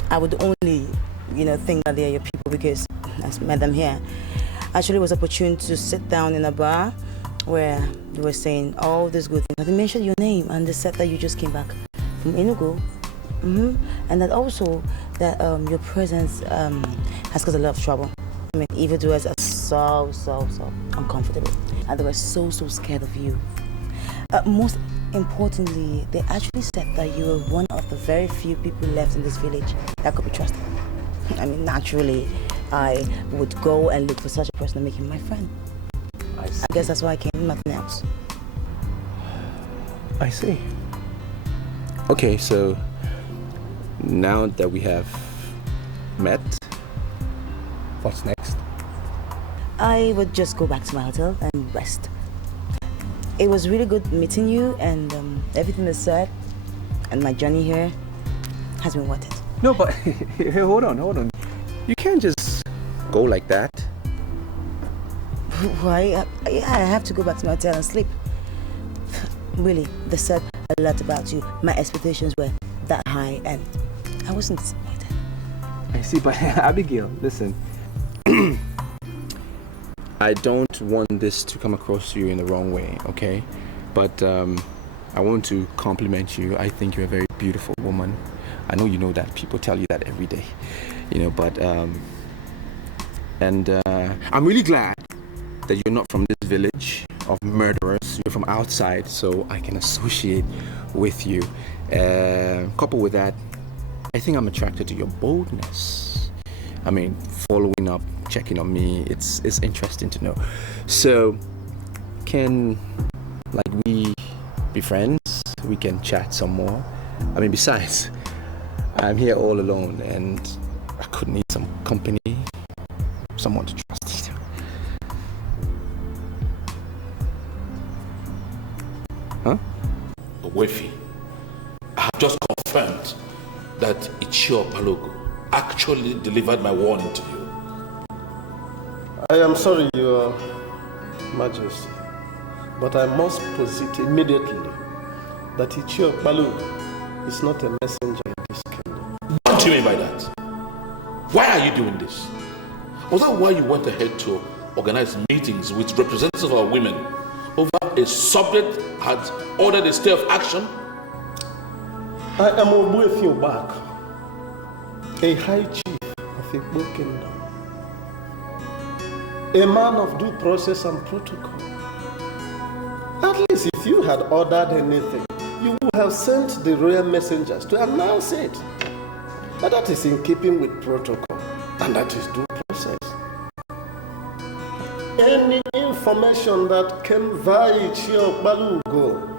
I would only, think that they're your people because I met them here. Actually, it was opportune to sit down in a bar where they were saying all these good things. They mentioned your name and they said that you just came back from Enugu. And that also that your presence has caused a lot of trouble. I mean, evildoers are so uncomfortable, and they were so scared of you. Most importantly, they actually said that you were one of the very few people left in this village that could be trusted. I mean, naturally, I would go and look for such a person and make him my friend. I guess that's why I came, nothing else. I see. Okay, so now that we have met, what's next? I would just go back to my hotel and rest. It was really good meeting you, and everything that's said, and my journey here has been worth it. No, but hold on. You can't just go like that. Why? I have to go back to my hotel and sleep. Really, they said a lot about you. My expectations were that high, and I wasn't disappointed. I see, but Abigail, listen. I don't want this to come across to you in the wrong way, okay? But I want to compliment you. I think you're a very beautiful woman. I know you know that. People tell you that every day, but I'm really glad that you're not from this village of murderers. You're from outside, so I can associate with you. Coupled with that, I think I'm attracted to your boldness. I mean, following up, checking on me, it's interesting to know. So, can we be friends? We can chat some more. I mean, besides, I'm here all alone and I could need some company, someone to trust. Huh? Wefi, I have just confirmed that Ichio Balogo actually delivered my warning to you. I am sorry, Your Majesty, but I must proceed immediately that Ichio Balogo is not a messenger in this kingdom. What do you mean by that? Why are you doing this? Was that why you went ahead to organize meetings with representatives of our women over a subject had ordered a stay of action? I am Ogbuefi Obako, a high chief of Igbo kingdom, a man of due process and protocol. At least if you had ordered anything, you would have sent the royal messengers to announce it. And that is in keeping with protocol, and that is due process. Any information that came via Ichio Balogo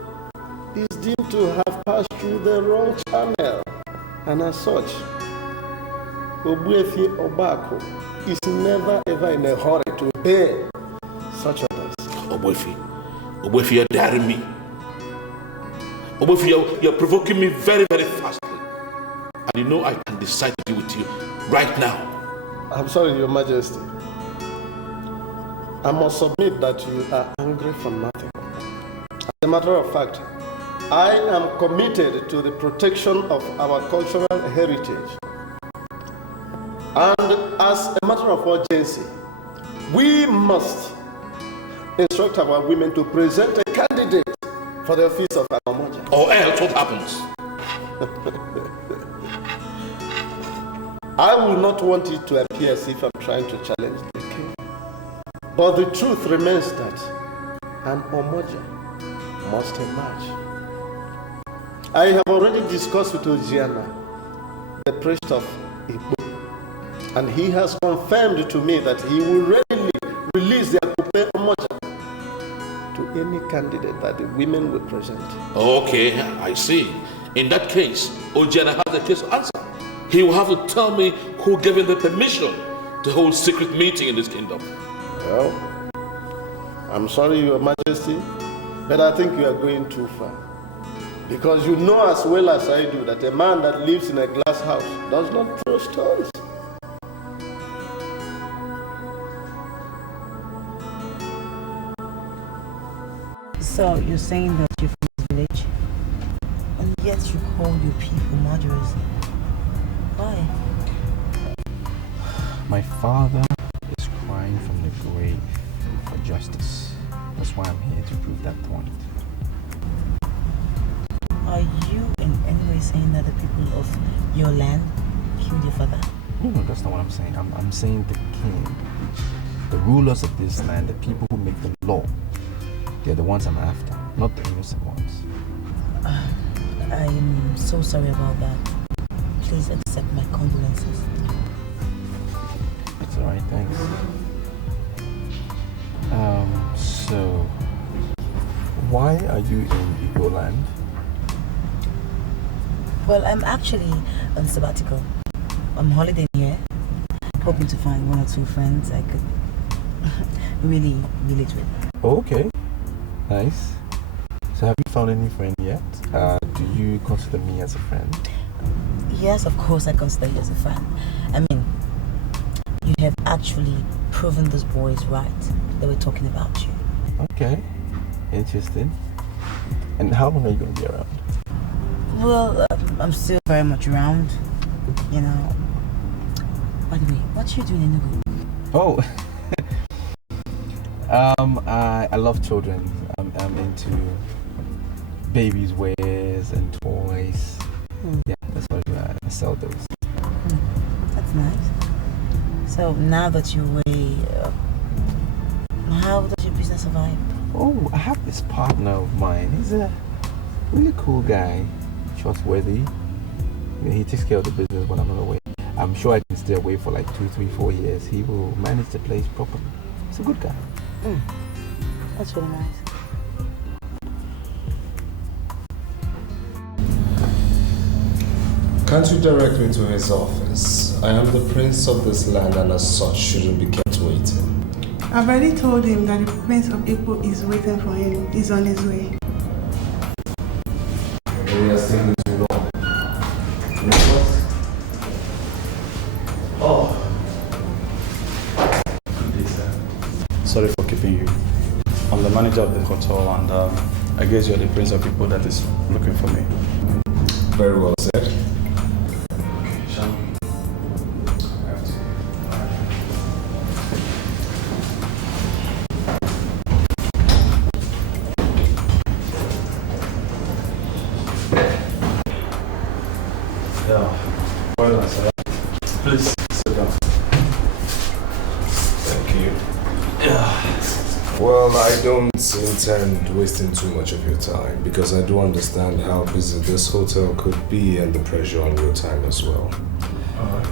is deemed to have passed through the wrong channel, and as such, Ogbuefi Obako is never ever in a hurry to obey such orders. Ogbuefi, you're daring me. Ogbuefi, you're provoking me very, very fastly. And you know I can decide to deal with you right now. I'm sorry, Your Majesty. I must submit that you are angry for nothing. As a matter of fact, I am committed to the protection of our cultural heritage. And as a matter of urgency, we must instruct our women to present a candidate for the office of Anamoja. Or else what happens? I will not want it to appear as if I'm trying to challenge the king. But the truth remains that an Omoja must emerge. I have already discussed with Ojiana, the priest of Igbo, and he has confirmed to me that he will readily release the Akupe Omoja to any candidate that the women will present. Okay, I see. In that case, Ojiana has a case to answer. He will have to tell me who gave him the permission to hold secret meeting in this kingdom. Well, I'm sorry, Your Majesty, but I think you are going too far. Because you know as well as I do that a man that lives in a glass house does not throw stones. So you're saying that you're from this village, and yet you call your people murderers? Why? My father is crying from the grave for justice. That's why I'm here to prove that point. Are you in any way saying that the people of your land killed your father? No, that's not what I'm saying. I'm saying the king, the rulers of this land, the people who make the law, they're the ones I'm after, not the innocent ones. I'm so sorry about that. Please accept my condolences. It's alright, thanks. So, why are you in Igbo land? Well, I'm actually on sabbatical. I'm holidaying here, hoping to find one or two friends I could really relate with. Okay, nice. So have you found any friend yet? Do you consider me as a friend? Yes, of course I consider you as a friend. I mean, you have actually proven those boys right. They were talking about you. Okay, interesting. And how long are you going to be around? Well, I'm still very much around, you know. By the way, what you doing in Enugu? Oh, I love children. I'm into babies' wares and toys. Yeah, that's what I do. I sell those. That's nice. So now that you're away, how does your business survive? Oh, I have this partner of mine. He's a really cool guy, trustworthy. He takes care of the business when I'm not away. I'm sure I can stay away for like 2, 3, 4 years. He will manage the place properly. He's a good guy. That's really nice. Can't you direct me to his office? I am the prince of this land and as such shouldn't be kept waiting. I've already told him that the prince of Igbo is waiting for him. He's on his way. guys taking too long? Oh. Good day, sir. Sorry for keeping you. I'm the manager of the hotel, and I guess you're the prince of people that is looking for me. Very well said. Well done, sir. Please sit down. Thank you. Well, I don't intend wasting too much of your time because I do understand how busy this hotel could be and the pressure on your time as well. Alright.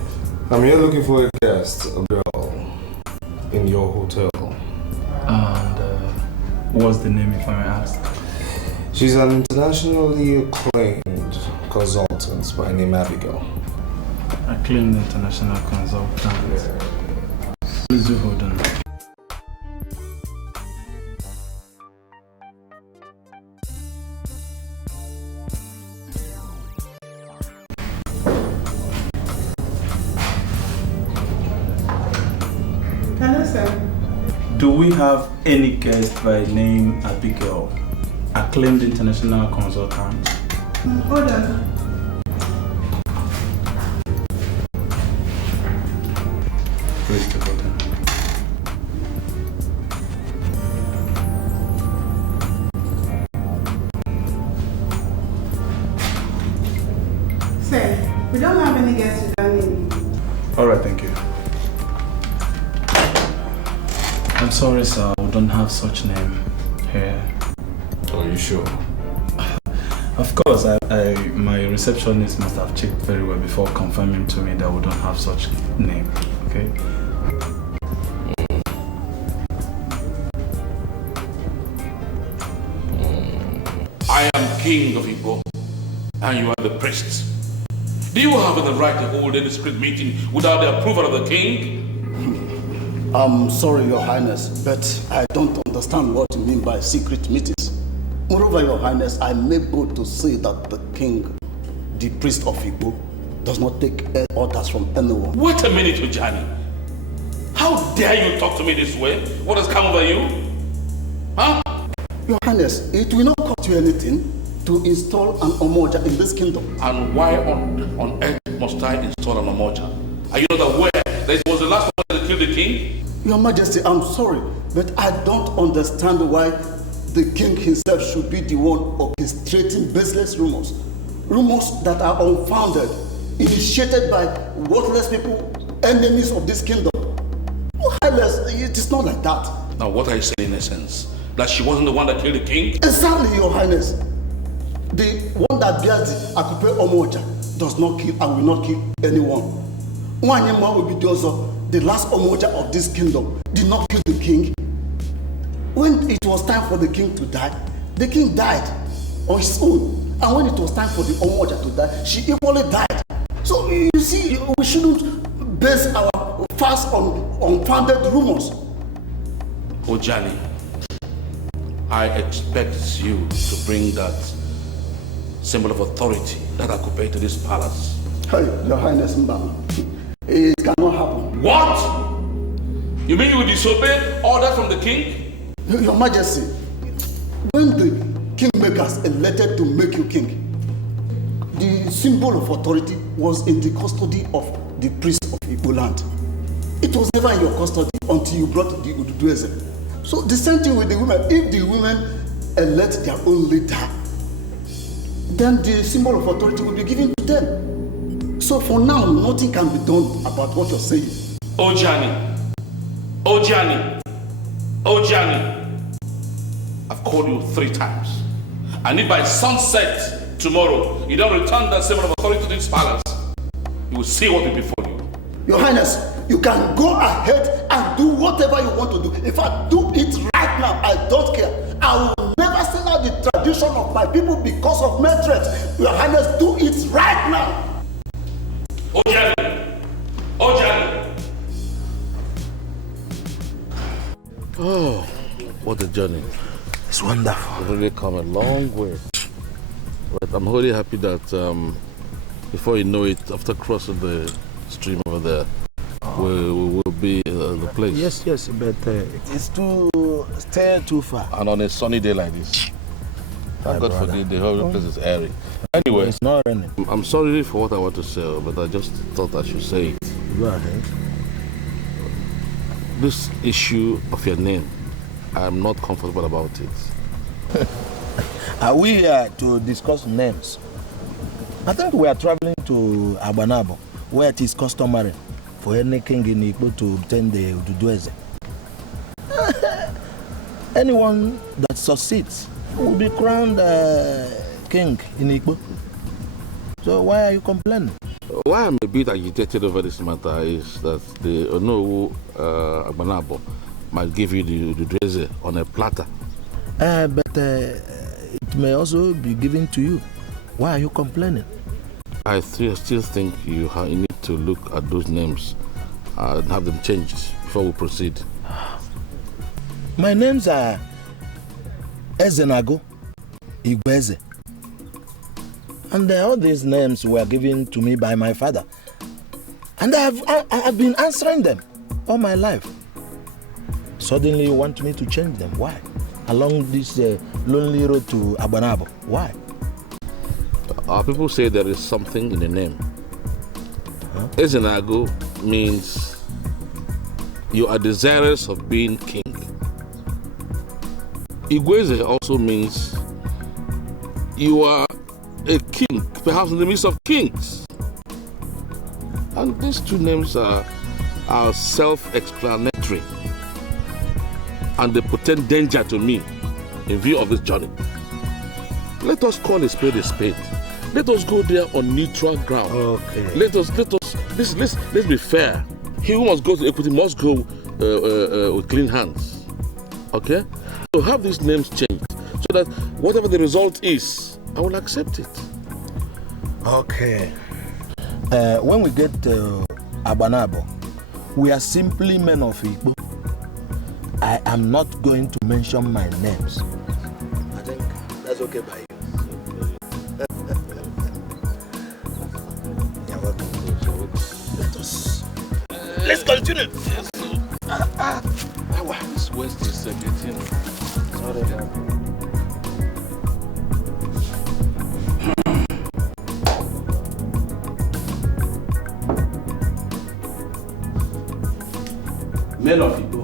I'm here looking for a guest, a girl, in your hotel. And what's the name, if I may ask? She's an internationally acclaimed consultant by name Abigail. Acclaimed international consultant. Please do hold on. Hello, sir. Do we have any guest by name Abigail? Acclaimed international consultant. Hold on. Please do hold on. Sir, we don't have any guests with that name. Alright, thank you. I'm sorry, sir, we don't have such name here. Are you sure? Of course, my receptionist must have checked very well before confirming to me that we don't have such name, okay? I am king of Igbo, and you are the priest. Do you have the right to hold any secret meeting without the approval of the king? I'm sorry, Your Highness, but I don't understand what you mean by secret meetings. Moreover, Your Highness, I may bold to say that the king, the priest of Igbo, does not take orders from anyone. Wait a minute, Ojani. How dare you talk to me this way? What has come over you? Huh? Your Highness, it will not cost you anything to install an Omoja in this kingdom. And why on earth must I install an Omoja? Are you not aware that it was the last one that killed the king? Your Majesty, I'm sorry, but I don't understand why the king himself should be the one orchestrating baseless rumors. Rumors that are unfounded, initiated by worthless people, enemies of this kingdom. Your Highness, it is not like that. Now what are you saying in essence? That she wasn't the one that killed the king? Exactly, Your Highness. The one that bears the Akupe Omoja does not kill and will not kill anyone. Nwanyema will be the last Omoja of this kingdom, did not kill the king. When it was time for the king to die, the king died on his own. And when it was time for the Omoja to die, she equally died. So you see, we shouldn't base our fast on unfounded rumors. Ojani, I expect you to bring that symbol of authority that I could pay to this palace. Hey, Your Highness Mbama, it cannot happen. What? You mean you will disobey order from the king? Your Majesty, when the kingmakers elected to make you king, the symbol of authority was in the custody of the priest of Igbo land. It was never in your custody until you brought the Ududueze. So the same thing with the women. If the women elect their own leader, then the symbol of authority will be given to them. So for now, nothing can be done about what you're saying. Ojani, I've called you 3 times. And if by sunset tomorrow you don't return that symbol of authority to this palace, you will see what will be before you. Your Highness, you can go ahead and do whatever you want to do. In fact, do it right now. I don't care. I will never sell out the tradition of my people because of mere threats. Your Highness, do it right now. Ojani. Oh, what a journey. It's wonderful. We've really come a long way. But I'm wholly happy that before you know it, after crossing the stream over there, we will be the place. Yes, but it's still too far. And on a sunny day like this. God forbid, the whole place is airy. Anyway, it's not raining. I'm sorry for what I want to say, but I just thought I should say it. Go ahead. This issue of your name, I'm not comfortable about it. Are we here to discuss names? I think we are traveling to Agbanabo, where it is customary for any king in Igbo to obtain the Odudueze. Anyone that succeeds will be crowned king in Igbo. So why are you complaining? Why I'm a bit agitated over this matter is that the Onowu Agbanabo might give you the Odudueze on a platter. But it may also be given to you. Why are you complaining? I still think you need to look at those names and have them changed before we proceed. My names are Ezenago, Igweze. And all these names were given to me by my father. And I have been answering them all my life. Suddenly you want me to change them. Why? Along this lonely road to Agbanabo. Why? Our people say there is something in the name. Huh? Ezenago means you are desirous of being king. Igweze also means you are a king, perhaps in the midst of kings. And these two names are self-explanatory. And they portend danger to me in view of this journey. Let us call a spade a spade. Let us go there on neutral ground. Okay. Let's be fair. He who must go to equity must go with clean hands. Okay? So have these names changed so that whatever the result is, I will accept it. Okay. When we get to Agbanabo, we are simply men of Igbo. I am not going to mention my names. I think that's okay by you. You're welcome. Let's continue. This West is getting... Sorry, Men of Igbo,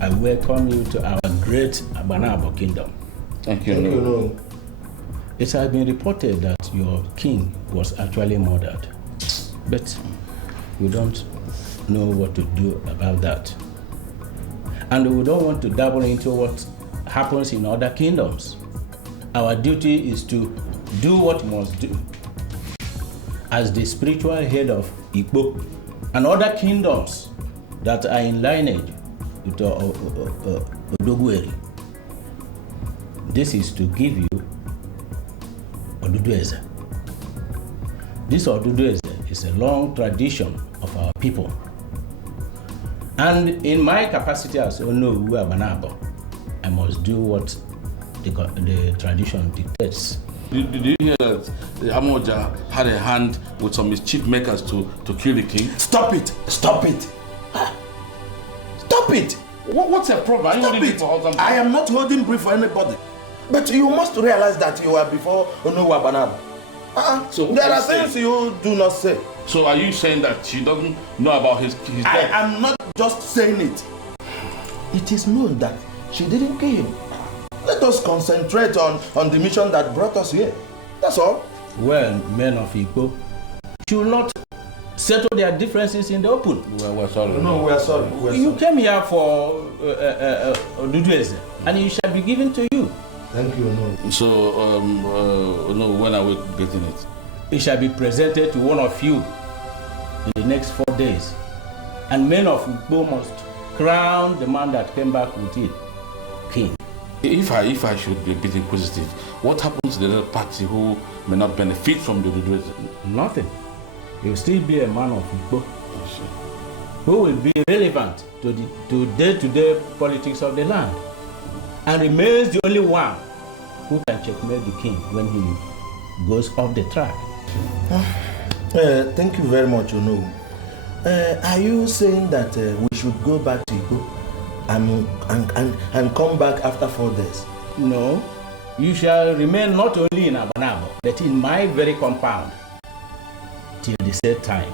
I welcome you to our great Agbanabo kingdom. Thank you. It has been reported that your king was actually murdered, but we don't know what to do about that. And we don't want to dabble into what happens in other kingdoms. Our duty is to do what we must do as the spiritual head of Igbo and other kingdoms that are in lineage with Odogueri. This is to give you Odudueze. This Odudueze is a long tradition of our people. And in my capacity as Onowu Agbanabo, I must do what the tradition dictates. Did you hear that the Amoja had a hand with some mischief makers to kill the king? Stop it! Stop it! Stop it! What's your problem? Are you holding brief for something? I am not holding brief for anybody. But you must realize that you are before Onowu Agbanabo. So there are things you do not say. So are you saying that she doesn't know about his death? I am not just saying it. It is known that she didn't kill him. Let us concentrate on the mission that brought us here. That's all. Well, men of Igbo should not settle their differences in the open. We're sorry. No, we're sorry. You came here for Odudueze, and it shall be given to you. Thank you, no. So, when are we getting it? It shall be presented to one of you in the next 4 days. And men of Igbo must crown the man that came back with it king. If I should be a bit inquisitive, what happens to the other party who may not benefit from the Odudueze? Nothing. He will still be a man of Igbo who will be relevant to the day-to-day politics of the land and remains the only one who can checkmate the king when he goes off the track. Thank you very much, Ono. Are you saying that we should go back to Igbo and come back after 4 days? No, you shall remain not only in Abanabo, but in my very compound till the said time.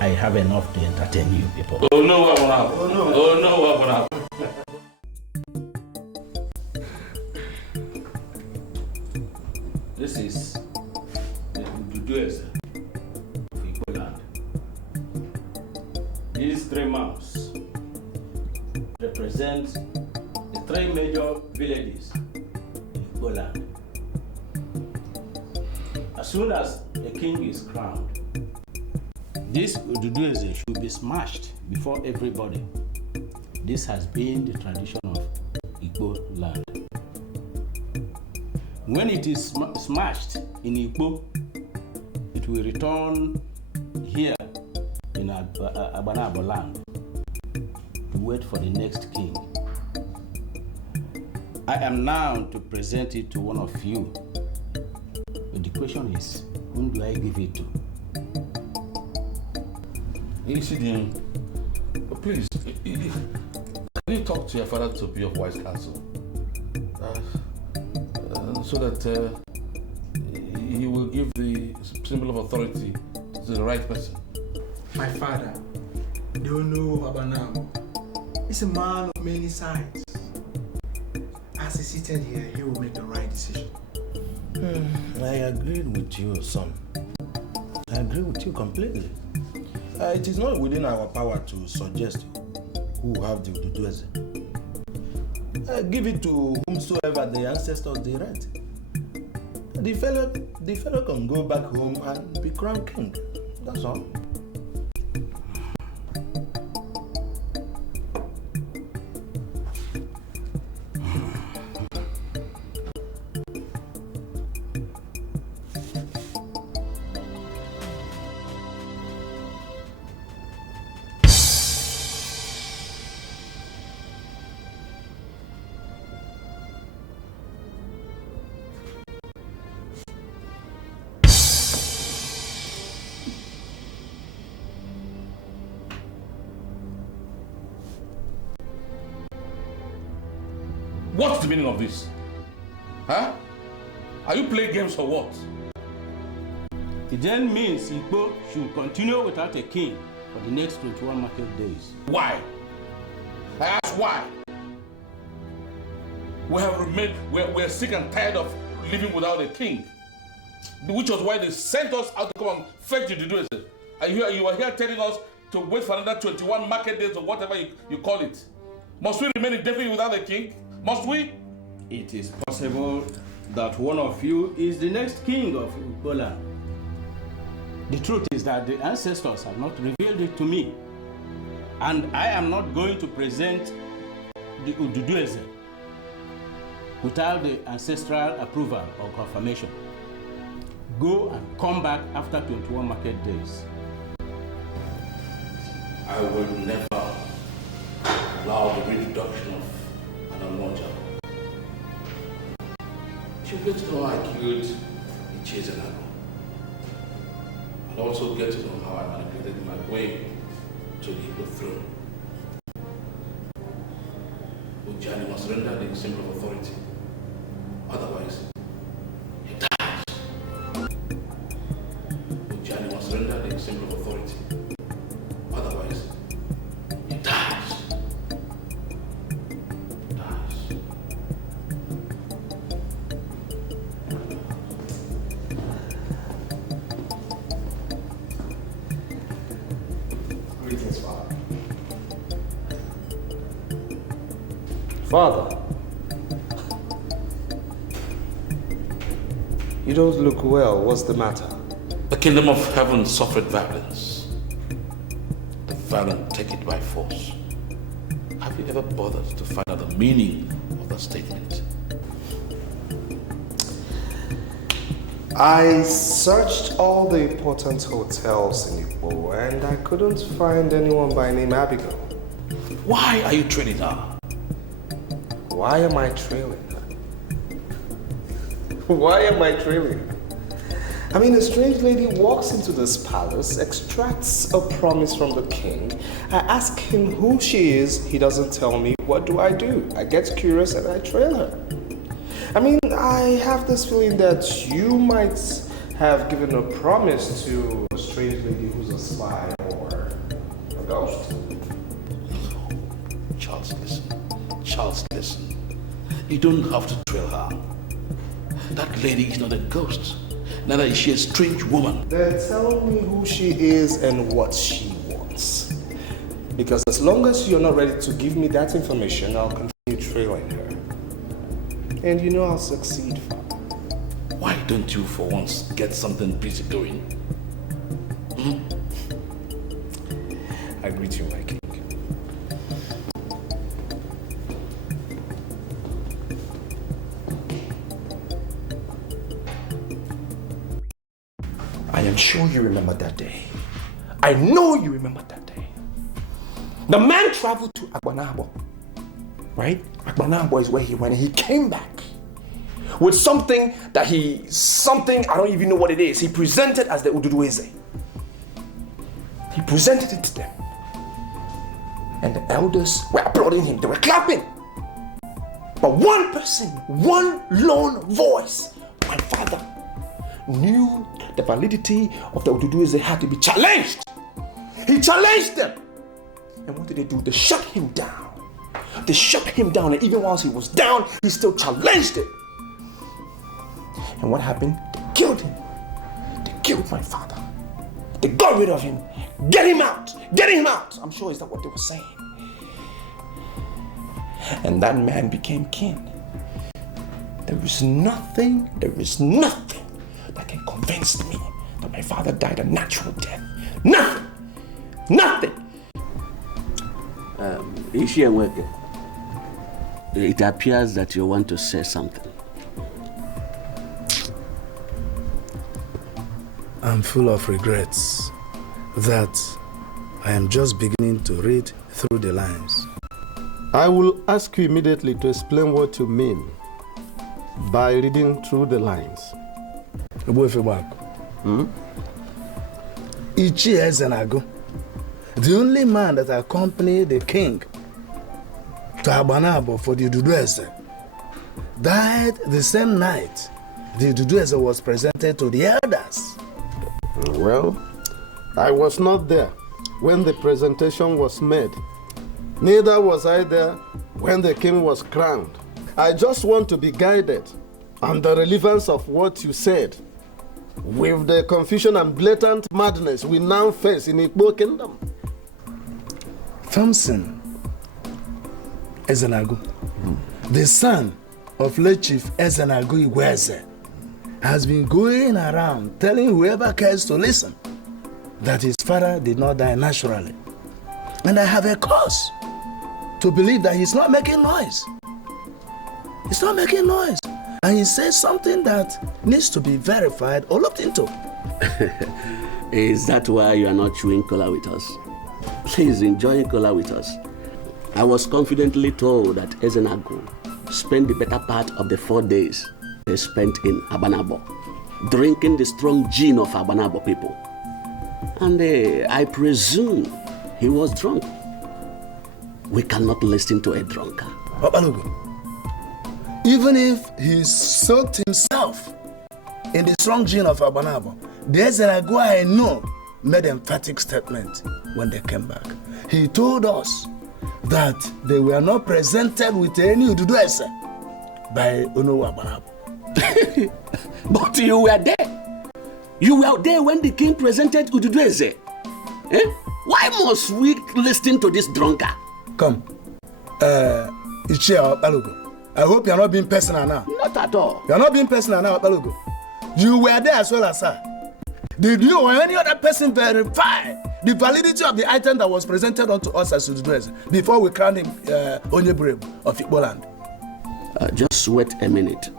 I have enough to entertain you people. Oh no, Abanabo. Oh no. Oh no, Abanabo. This is the Ududueze of Igbo land. These 3 mounts represent the 3 major villages in Igbo land. As soon as a king is crowned, this Ududueze should be smashed before everybody. This has been the tradition of Igbo land. When it is smashed in Igbo, it will return here in Abanabo land to wait for the next king. I am now to present it to one of you. But the question is, whom do I give it to? Isidin, please, can you talk to your father to be of wise counsel? So that he will give the symbol of authority to the right person. My father, don't know Abanabo. He's a man of many sides. As he's seated here, he will make the right decision. I agree with you, son. I agree with you completely. It is not within our power to suggest who have the Ududueze. Give it to whomsoever the ancestors direct. The fellow can go back home and be crowned king. That's all. What's the meaning of this? Huh? Are you playing games or what? It then means Igbo should continue without a king for the next 21 market days. Why? I ask why? We're sick and tired of living without a king. Which was why they sent us out to come and fetch you to do it. And you are here telling us to wait for another 21 market days or whatever you call it. Must we remain indefinitely without a king? Must we? It is possible that one of you is the next king of Igbo land. The truth is that the ancestors have not revealed it to me. And I am not going to present the Ududueze without the ancestral approval or confirmation. Go and come back after 21 market days. I will never allow the reintroduction of an Umoja. She'll get to know how I killed Ezuruonye. And also get to know how I manipulated my way to the Igbo throne. Ujani must render the symbol of authority. Otherwise, he dies. Ujani must render the symbol of authority. Otherwise, he dies. Greetings, Father. Father, you don't look well. What's the matter? The kingdom of heaven suffered violence. The violent take it by force. Have you ever bothered to find out the meaning of that statement? I searched all the important hotels in Igbo and I couldn't find anyone by name Abigail. Why are you trailing her? Why am I trailing her? Why am I trailing? I mean, a strange lady walks into this palace, extracts a promise from the king. I ask him who she is, he doesn't tell me. What do? I get curious and I trail her. I mean, I have this feeling that you might have given a promise to a strange lady who's a spy or a ghost. Charles, listen. Charles, listen. You don't have to trail her. That lady is not a ghost. Neither is she a strange woman. Then tell me who she is and what she wants. Because as long as you're not ready to give me that information, I'll continue trailing her. And you know I'll succeed, Father. Why don't you for once get something busy going? I greet you, my king. I am sure you remember that day. I know you remember that day. The man traveled to Agbanabo, right? Agbanabo is where he went and he came back with something that I don't even know what it is. He presented as the Ududueze. He presented it to them. And the elders were applauding him. They were clapping. But one person, one lone voice, my father, knew the validity of the Ududueze had to be challenged. He challenged them. And what did they do? They shut him down. They shut him down, and even whilst he was down, he still challenged it. And what happened? They killed him. They killed my father. They got rid of him. Get him out! Get him out! I'm sure is that what they were saying. And that man became king. There is nothing that can convince me that my father died a natural death. Nothing! Nothing! Ezuruonye, it appears that you want to say something. I'm full of regrets that I am just beginning to read through the lines. I will ask you immediately to explain what you mean by reading through the lines. Ichi Ezenago, the only man that accompanied the king to Agbanabo for the Ududueze, died the same night the Ududueze was presented to the elders. Well, I was not there when the presentation was made. Neither was I there when the king was crowned. I just want to be guided on the relevance of what you said with the confusion and blatant madness we now face in Igbo kingdom. Thompson Ezenago, the son of late Chief Ezenago Igweze, has been going around telling whoever cares to listen that his father did not die naturally. And I have a cause to believe that he's not making noise. He's not making noise. And he says something that needs to be verified or looked into. Is that why you are not chewing cola with us? Please enjoy cola with us. I was confidently told that Ezenago spent the better part of the 4 days they spent in Agbanabo, drinking the strong gin of Agbanabo people. And I presume he was drunk. We cannot listen to a drunkard. Even if he soaked himself in the strong gin of Agbanabo, the Ezenago I know made an emphatic statement when they came back. He told us that they were not presented with any Ududueze by Onowu Agbanabo. But you were there. You were there when the king presented Ududueze. Why must we listen to this drunkard? Come, Ichie Balogo, I hope you are not being personal now. Not at all. You are not being personal now, Balogo. You were there as well as her. Did you or any other person verify the validity of the item that was presented unto us as Ududueze before we crowned him Onyebrem of Igbo land? Just wait a minute.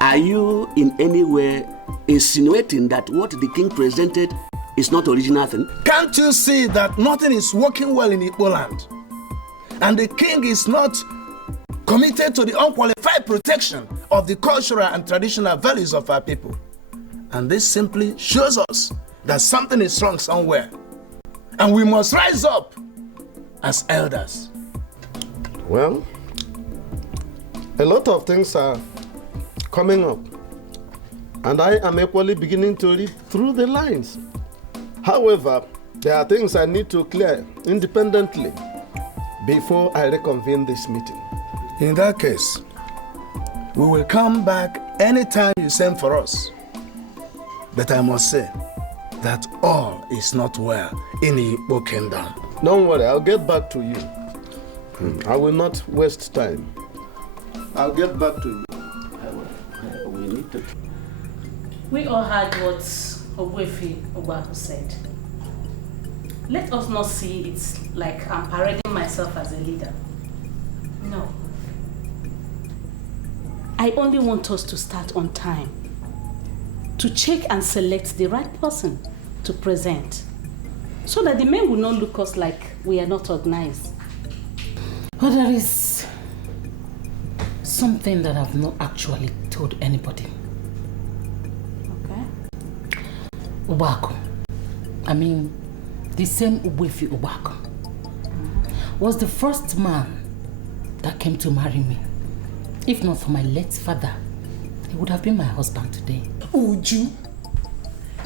Are you in any way insinuating that what the king presented is not original thing? Can't you see that nothing is working well in Igbo land? And the king is not committed to the unqualified protection of the cultural and traditional values of our people. And this simply shows us that something is wrong somewhere. And we must rise up as elders. Well, a lot of things are coming up. And I am equally beginning to read through the lines. However, there are things I need to clear independently before I reconvene this meeting. In that case, we will come back anytime you send for us. But I must say that all is not well in the Igbo kingdom. Don't worry, I'll get back to you. I will not waste time. I'll get back to you. We all heard what Ogwefi Ogbaku said. Let us not see it like I'm parading myself as a leader. No. I only want us to start on time, to check and select the right person to present, so that the men will not look us like we are not organized. But there is something that I've not actually told anybody. Okay. Ubako, I mean, the same Ogwefi Ubako, was the first man that came to marry me. If not for my late father, he would have been my husband today. Uju,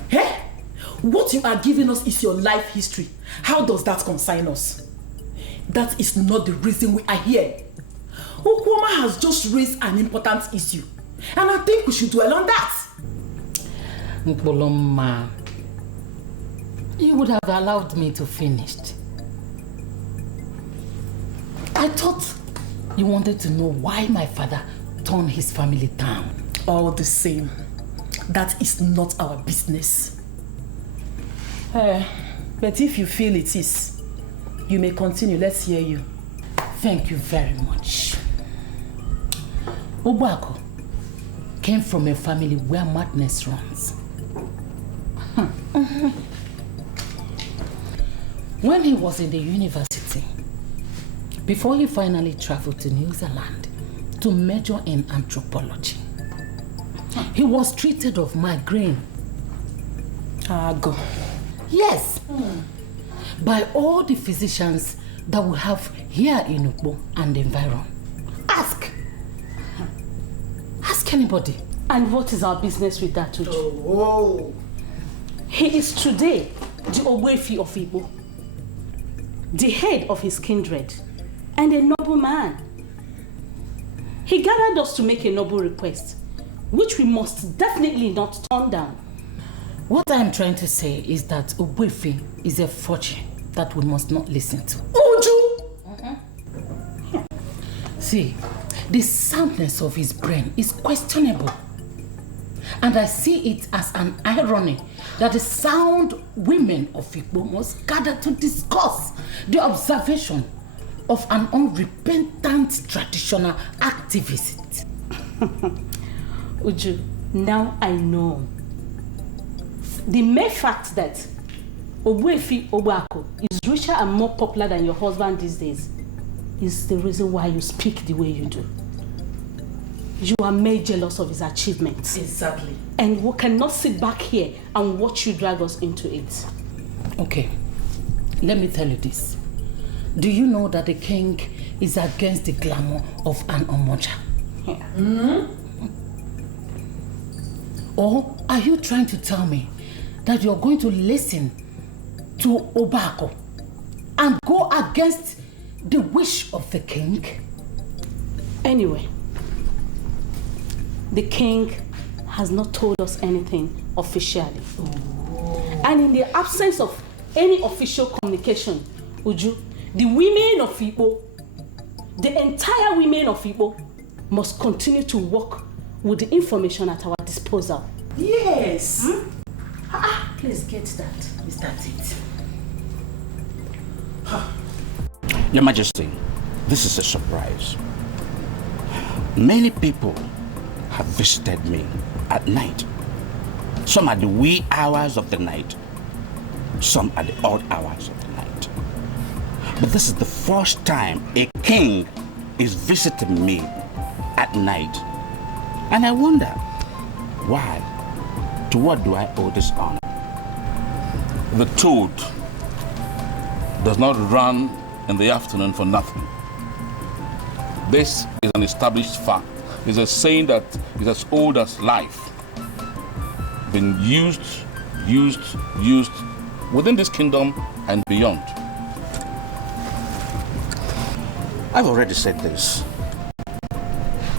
hey, what you are giving us is your life history. How does that concern us? That is not the reason we are here. Okwoma has just raised an important issue, and I think we should dwell on that. Nkoloma, you would have allowed me to finish. I thought you wanted to know why my father turned his family down. All the same, that is not our business. But if you feel it is, you may continue. Let's hear you. Thank you very much. Ogbaku came from a family where madness runs. When he was in the university, before he finally traveled to New Zealand to major in anthropology, he was treated of migraine. Go. Yes. By all the physicians that we have here in Ukbo and the environ. Ask anybody. And what is our business with that, Uju? He is today the Ogwefi of Igbo, the head of his kindred, and a noble man. He gathered us to make a noble request, which we must definitely not turn down. What I'm trying to say is that Ogwefi is a fortune that we must not listen to. Uju! See, the soundness of his brain is questionable. And I see it as an irony that the sound women of Igbo must gather to discuss the observation of an unrepentant traditional activist. Uju, now I know. The mere fact that Ogwefi Ogbaku is richer and more popular than your husband these days is the reason why you speak the way you do. You are made jealous of his achievements. Exactly. And we cannot sit back here and watch you drag us into it. Okay, let me tell you this. Do you know that the king is against the glamour of an Omoja? Yeah. Or are you trying to tell me that you're going to listen to Ogbaku and go against the wish of the king? Anyway, the king has not told us anything officially. And in the absence of any official communication, Uju, the women of Igbo, the entire women of Igbo, must continue to work with the information at our disposal. Yes. Please get that. Is that it? Your Majesty, this is a surprise. Many people have visited me at night. Some at the wee hours of the night, some at the odd hours of the night. But this is the first time a king is visiting me at night. And I wonder, why? To what do I owe this honor? The toad does not run in the afternoon for nothing. This is an established fact. It's a saying that is as old as life. Been used within this kingdom and beyond. I've already said this.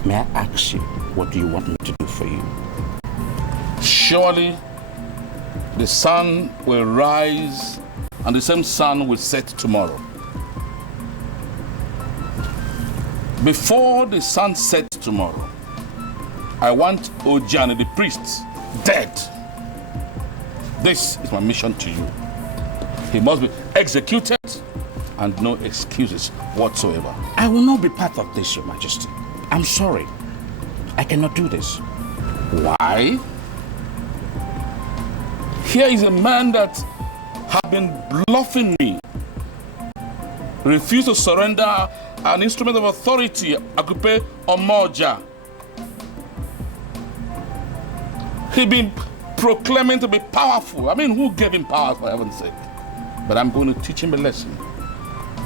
May I ask you, what do you want me to do for you? Surely the sun will rise and the same sun will set tomorrow. Before the sun sets tomorrow, I want Ojani the priest dead. This is my mission to you. He must be executed and no excuses whatsoever. I will not be part of this, Your Majesty. I'm sorry. I cannot do this. Why? Here is a man that has been bluffing me. Refused to surrender an instrument of authority, Akupe Omoja. He been proclaiming to be powerful. I mean, who gave him power, for heaven's sake? But I'm going to teach him a lesson.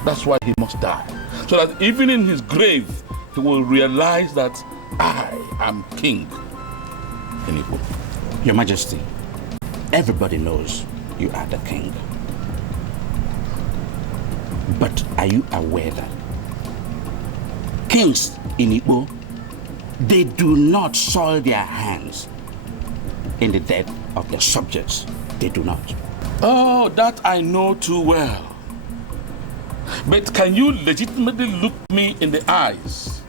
That's why he must die. So that even in his grave, he will realize that I am king in Igbo. Your Majesty, everybody knows you are the king. But are you aware that kings in Igbo, they do not soil their hands in the death of their subjects? They do not. Oh, that I know too well. But can you legitimately look me in the eyes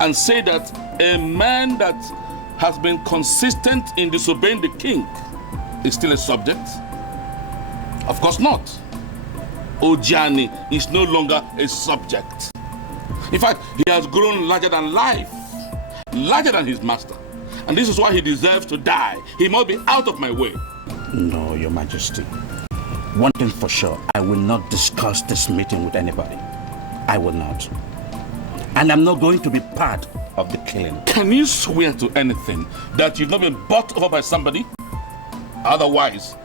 and say that a man that has been consistent in disobeying the king is still a subject? Of course not. Ojani is no longer a subject. In fact, he has grown larger than life, larger than his master. And this is why he deserves to die. He must be out of my way. No, Your Majesty. One thing for sure, I will not discuss this meeting with anybody. I will not. And I'm not going to be part of the killing. Can you swear to anything that you've not been bought over by somebody? Otherwise,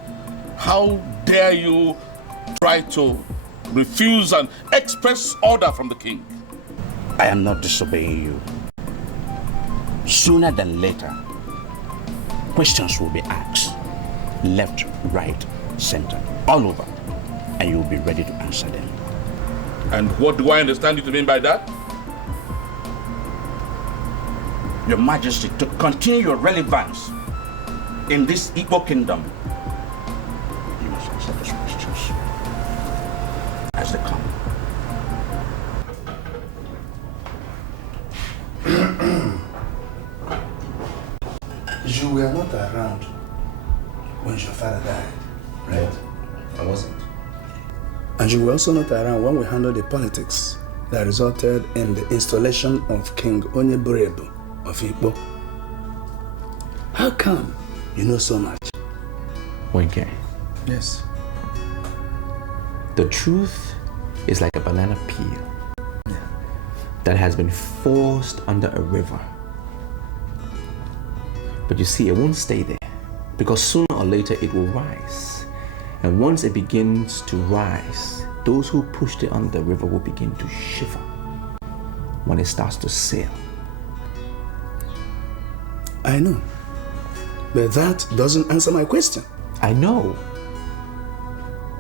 how dare you try to refuse an express order from the king? I am not disobeying you. Sooner than later, questions will be asked. Left, right, center, all over. And you will be ready to answer them. And what do I understand you to mean by that? Your Majesty, to continue your relevance in this Igbo kingdom, you must answer those questions as they come. You were not around when your father died, right? I wasn't. And you were also not around when we handled the politics that resulted in the installation of King Onyeburebu of Igbo. How come you know so much? Wenke, Yes. the truth is like a banana peel that has been forced under a river. But you see, it won't stay there because sooner or later it will rise. And once it begins to rise, those who pushed it under the river will begin to shiver when it starts to sail. I know. But that doesn't answer my question. I know.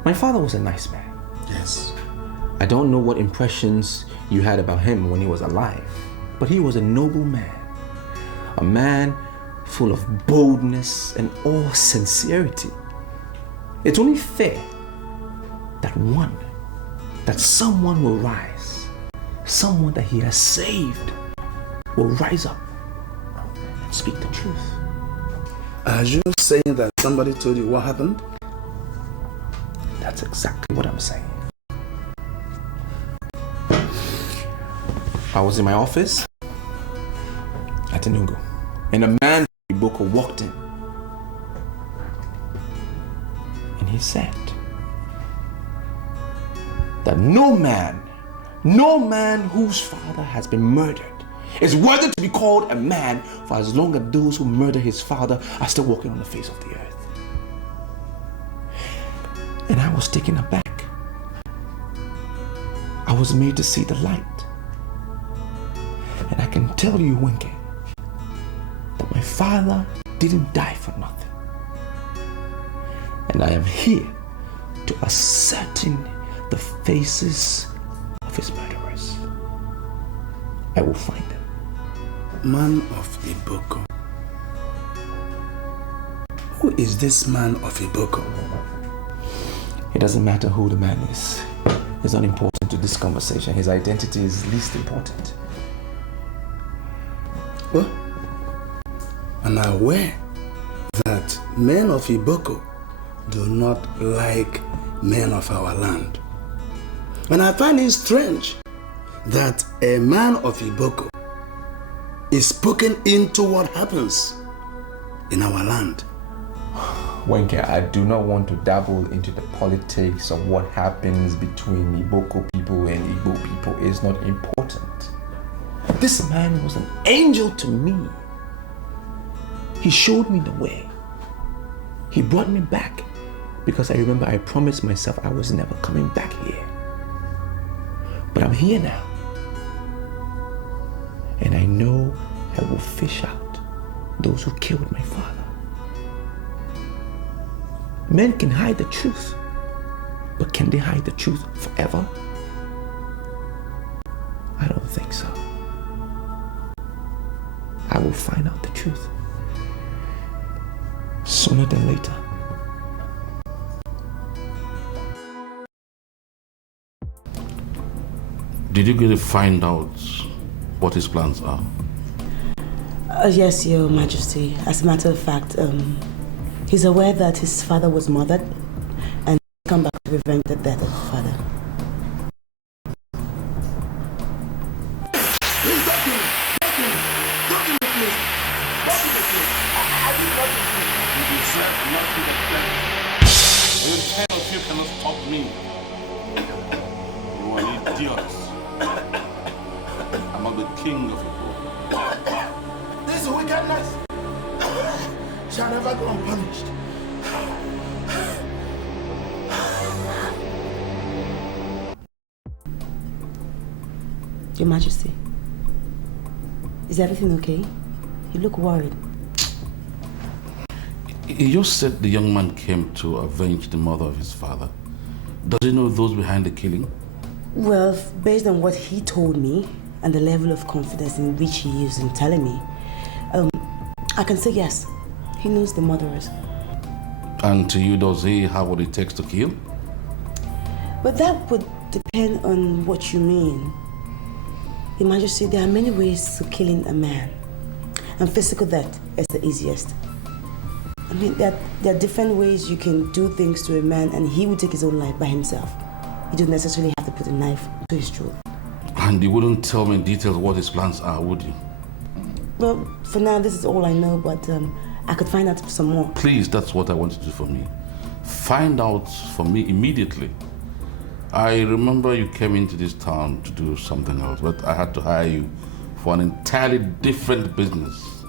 My father was a nice man. Yes. I don't know what impressions you had about him when he was alive, but he was a noble man. A man full of boldness and all sincerity. It's only fair that someone will rise, someone that he has saved will rise up and speak the truth. Are you saying that somebody told you what happened? That's exactly what I'm saying. I was in my office at Enugu, and a man from Iboko walked in. And he said that no man whose father has been murdered is worthy to be called a man for as long as those who murder his father are still walking on the face of the earth. And I was taken aback. I was made to see the light. And I can tell you, Winke, that my father didn't die for nothing. And I am here to ascertain the faces of his murderers. I will find them. Man of Iboko. Who is this man of Iboko? It doesn't matter who the man is. It's not important to this conversation. His identity is least important. Well, I'm aware that men of Iboko do not like men of our land. And I find it strange that a man of Iboko is spoken into what happens in our land. Wenke, I do not want to dabble into the politics of what happens between Iboko people and Igbo people. It's not important. This man was an angel to me. He showed me the way. He brought me back because I remember I promised myself I was never coming back here. But I'm here now. And I know I will fish out those who killed my father. Men can hide the truth, but can they hide the truth forever? I don't think so. I will find out the truth sooner than later. Did you get to find out what his plans are? Yes, Your Majesty. As a matter of fact, he's aware that his father was murdered and he's come back to revenge the death of his father. The 10 of you cannot stop me. You are idiots. I'm not the king of Igbo. This wickedness shall never go unpunished. Your Majesty, is everything okay? You look worried. He just said the young man came to avenge the mother of his father. Does he know those behind the killing? Well, based on what he told me and the level of confidence in which he is in telling me, I can say yes, he knows the murderers. And to you, does he have what it takes to kill? But that would depend on what you mean. Your Majesty, there are many ways to killing a man, and physical death is the easiest. I mean, there are different ways you can do things to a man and he will take his own life by himself. You don't necessarily have to put a knife to his throat. And you wouldn't tell me in details what his plans are, would you? Well, for now, this is all I know, but I could find out some more. Please, that's what I want you to do for me. Find out for me immediately. I remember you came into this town to do something else, but I had to hire you for an entirely different business.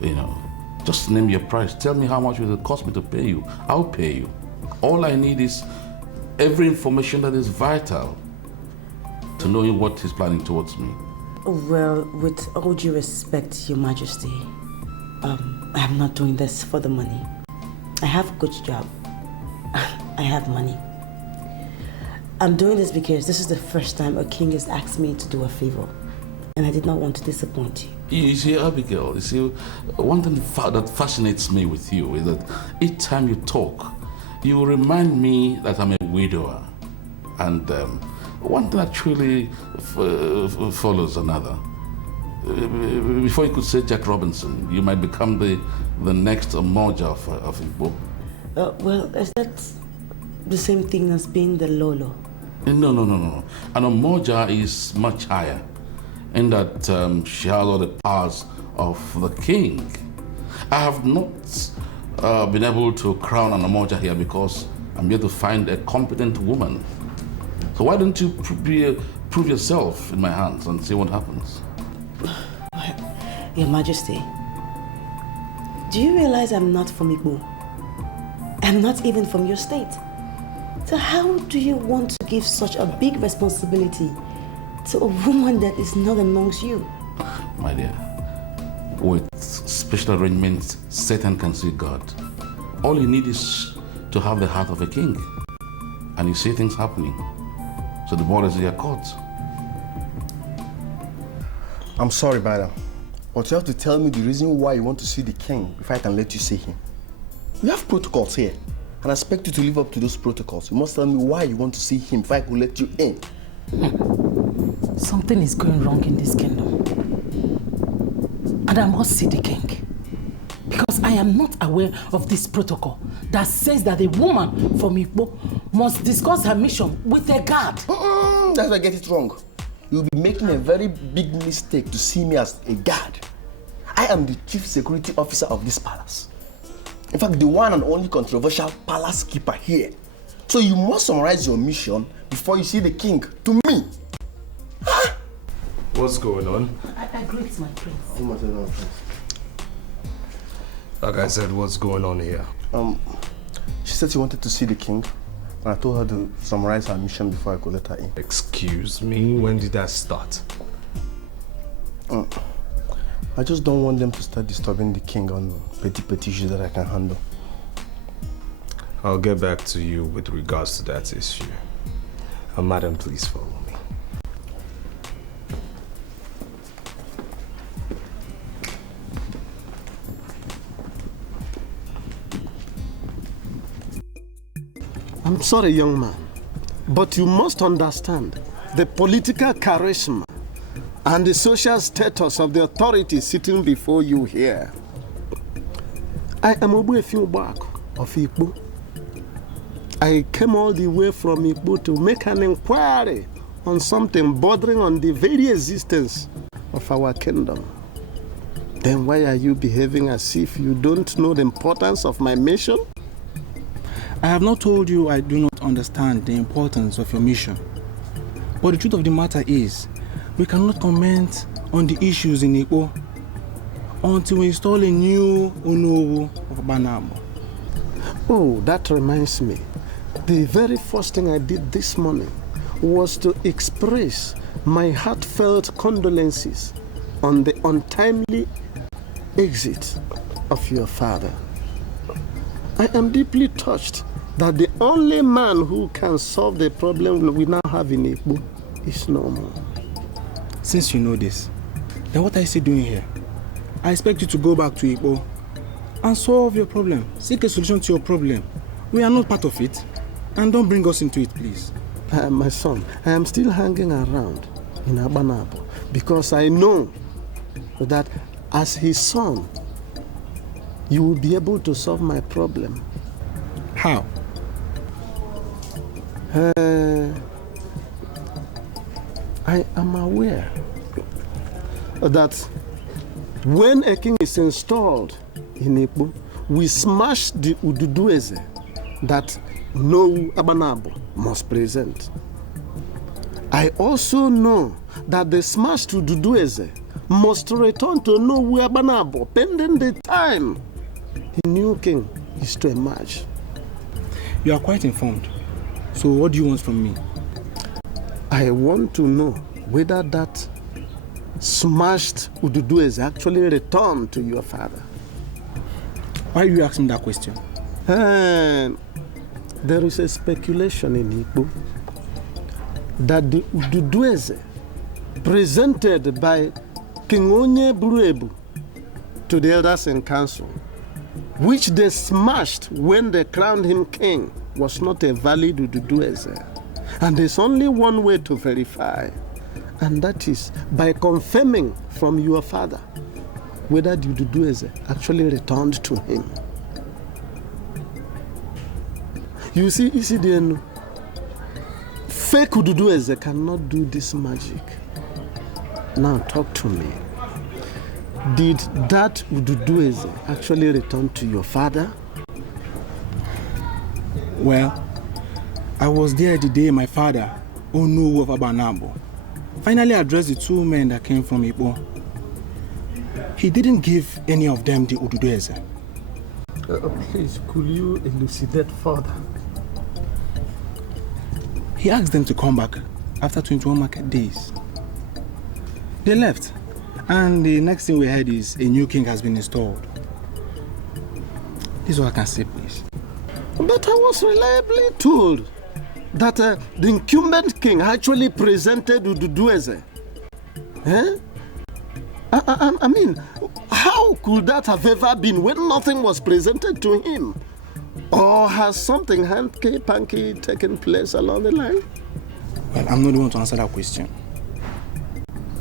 You know, just name your price. Tell me how much it will cost me to pay you. I'll pay you. All I need is every information that is vital to knowing what he's planning towards me. Well, with all due respect, Your Majesty, I'm not doing this for the money. I have a good job. I have money. I'm doing this because this is the first time a king has asked me to do a favor, and I did not want to disappoint you. You see, Abigail, you see, one thing that fascinates me with you is that each time you talk, you remind me that I'm a widower. And one thing actually follows another. Before you could say Jack Robinson, you might become the next Omoja of Igbo. Well, is that the same thing as being the Lolo? No. An Omoja is much higher in that she has all the powers of the king. I have not been able to crown an Omoja here because I'm here to find a competent woman. So why don't you prove yourself in my hands and see what happens? Your Majesty, do you realize I'm not from Igbo? I'm not even from your state. So how do you want to give such a big responsibility to a woman that is not amongst you? My dear, with special arrangements, Satan can see God. All you need is to have the heart of a king. And you see things happening. So the ball is in your court. I'm sorry, madam, but you have to tell me the reason why you want to see the king before I can let you see him. We have protocols here, and I expect you to live up to those protocols. You must tell me why you want to see him before I can let you in. Something is going wrong in this kingdom. And I must see the king. Because I am not aware of this protocol that says that a woman from Igbo must discuss her mission with a guard. That's why I get it wrong. You'll be making a very big mistake to see me as a guard. I am the chief security officer of this palace. In fact, the one and only controversial palace keeper here. So you must summarize your mission before you see the king to me. Huh? What's going on? I greet my prince. Like I said, what's going on here? She said she wanted to see the king, and I told her to summarize her mission before I could let her in. Excuse me, when did that start? I just don't want them to start disturbing the king on petty issues that I can handle. I'll get back to you with regards to that issue. Madam, please follow me. I'm sorry, young man, but you must understand the political charisma and the social status of the authorities sitting before you here. I am Obuefi Ubak of Igbo. I came all the way from Igbo to make an inquiry on something bordering on the very existence of our kingdom. Then why are you behaving as if you don't know the importance of my mission? I have not told you I do not understand the importance of your mission. But the truth of the matter is, we cannot comment on the issues in Igbo until we install a new Onowu of Banabo. Oh, that reminds me. The very first thing I did this morning was to express my heartfelt condolences on the untimely exit of your father. I am deeply touched that the only man who can solve the problem we now have in Igbo is no more. Since you know this, then what are you still doing here? I expect you to go back to Igbo and solve your problem. Seek a solution to your problem. We are not part of it. And don't bring us into it, please. My son, I am still hanging around in Abanabo because I know that as his son, you will be able to solve my problem. How? I am aware that when a king is installed in Igbo, we smash the Ududueze that no Abanabo must present. I also know that the smashed Ududueze must return to Nowu Abanabo pending the time the new king is to emerge. You are quite informed. So what do you want from me? I want to know whether that smashed Ududueze actually returned to your father. Why are you asking that question? There is a speculation in Igbo that the Ududueze presented by King Onye Buruebu to the elders in council, which they smashed when they crowned him king, was not a valid Ududueze. And there's only one way to verify, and that is by confirming from your father whether the Ududueze actually returned to him. You see, Isidienu, fake Ududueze cannot do this magic. Now talk to me. Did that Ududueze actually return to your father? Well, I was there the day my father, Onowu of Abanabo, finally addressed the two men that came from Igbo he didn't give any of them the Odudueze. Please, could you elucidate further? He asked them to come back after 21 market days. They left, and the next thing we heard is a new king has been installed. This is what I can say, please. But I was reliably told that the incumbent king actually presented Odudueze. Eh? I mean, how could that have ever been when nothing was presented to him? Or has something hanky-panky taken place along the line? Well, I'm not the one to answer that question.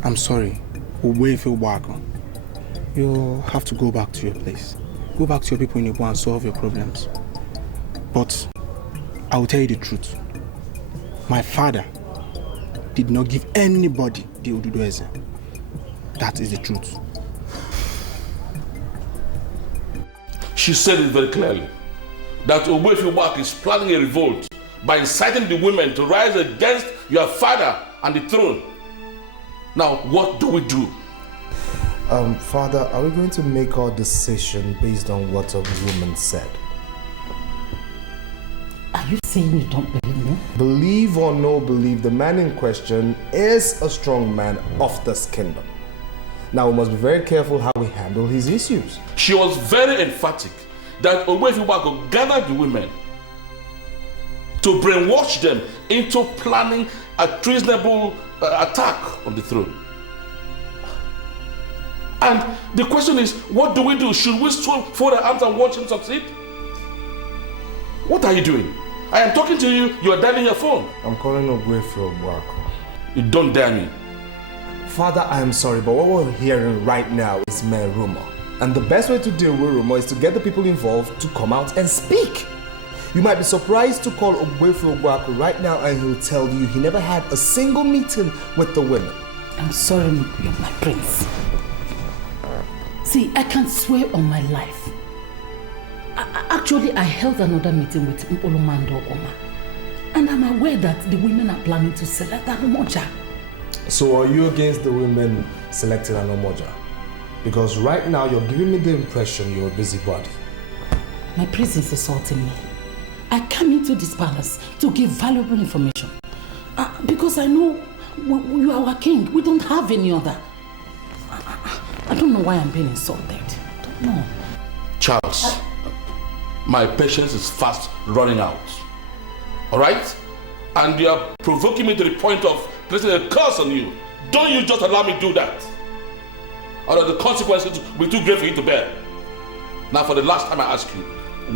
I'm sorry. You have to go back to your place. Go back to your people in Igbo and solve your problems. But I will tell you the truth. My father did not give anybody the Odudueze. That is the truth. She said it very clearly that Ogbuefiugbak is planning a revolt by inciting the women to rise against your father and the throne. Now, what do we do? Father, are we going to make our decision based on what a woman said? Are you saying you don't believe me? Believe or no believe, the man in question is a strong man of this kingdom. Now, we must be very careful how we handle his issues. She was very emphatic that Ogbuefiugbak would gather the women to brainwash them into planning a treasonable attack on the throne. And the question is, what do we do? Should we fold our arms and watch him succeed? What are you doing? I am talking to you, you are dialing your phone. I'm calling Ogbuefiugbak. You don't dare me. Father, I am sorry, but what we're hearing right now is mere rumor. And the best way to deal with rumor is to get the people involved to come out and speak. You might be surprised to call Ogbuefiugbak right now and he'll tell you he never had a single meeting with the women. I'm sorry, you're my prince. See, I can swear on my life. Actually, I held another meeting with Mpolomando Oma. And I'm aware that the women are planning to select an Umoja. So are you against the women selecting an Umoja? Because right now you're giving me the impression you're a busybody. My prince is assaulting me. I came into this palace to give valuable information. Because I know you are our king. We don't have any other. I don't know why I'm being insulted. I don't know. Charles, my patience is fast running out. Alright? And you are provoking me to the point of placing a curse on you. Don't you just allow me to do that. Or the consequences will be too great for you to bear. Now for the last time I ask you,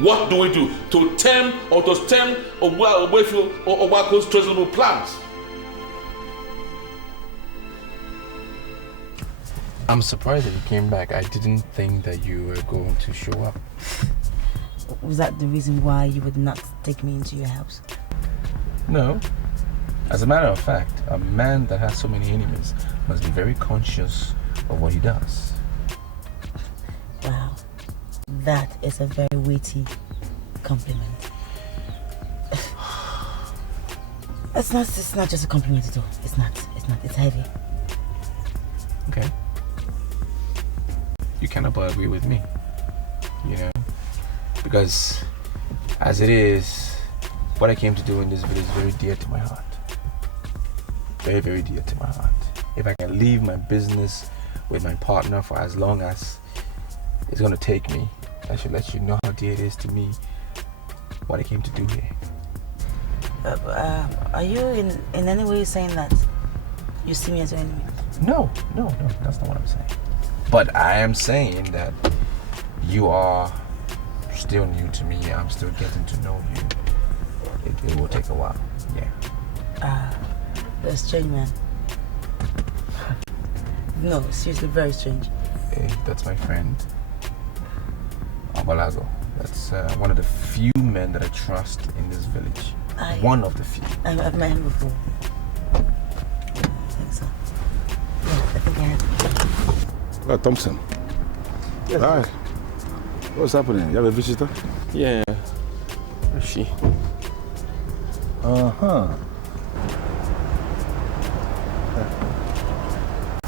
what do we do to stem Ogbuefiugbak's treasonable plans? I'm surprised that you came back. I didn't think that you were going to show up. Was that the reason why you would not take me into your house? No. As a matter of fact, a man that has so many enemies must be very conscious of what he does. Wow. That is a very weighty compliment. It's not just a compliment at all. It's not. It's heavy. Okay. You cannot but agree with me, you know, because as it is, what I came to do in this village is very dear to my heart. Very, very dear to my heart. If I can leave my business with my partner for as long as it's going to take me, I should let you know how dear it is to me what I came to do here. Are you in any way saying that you see me as your enemy? No, that's not what I'm saying. But I am saying that you are still new to me. I'm still getting to know you. It will take a while, yeah. You're a strange man. No, seriously, very strange. Hey, that's my friend, Abalago. That's one of the few men that I trust in this village. One of the few. I've met him before. I think so. Yeah, I think I have. Oh, Thompson. Yes. Hi. What's happening? You have a visitor? Yeah. Where's she? Uh-huh.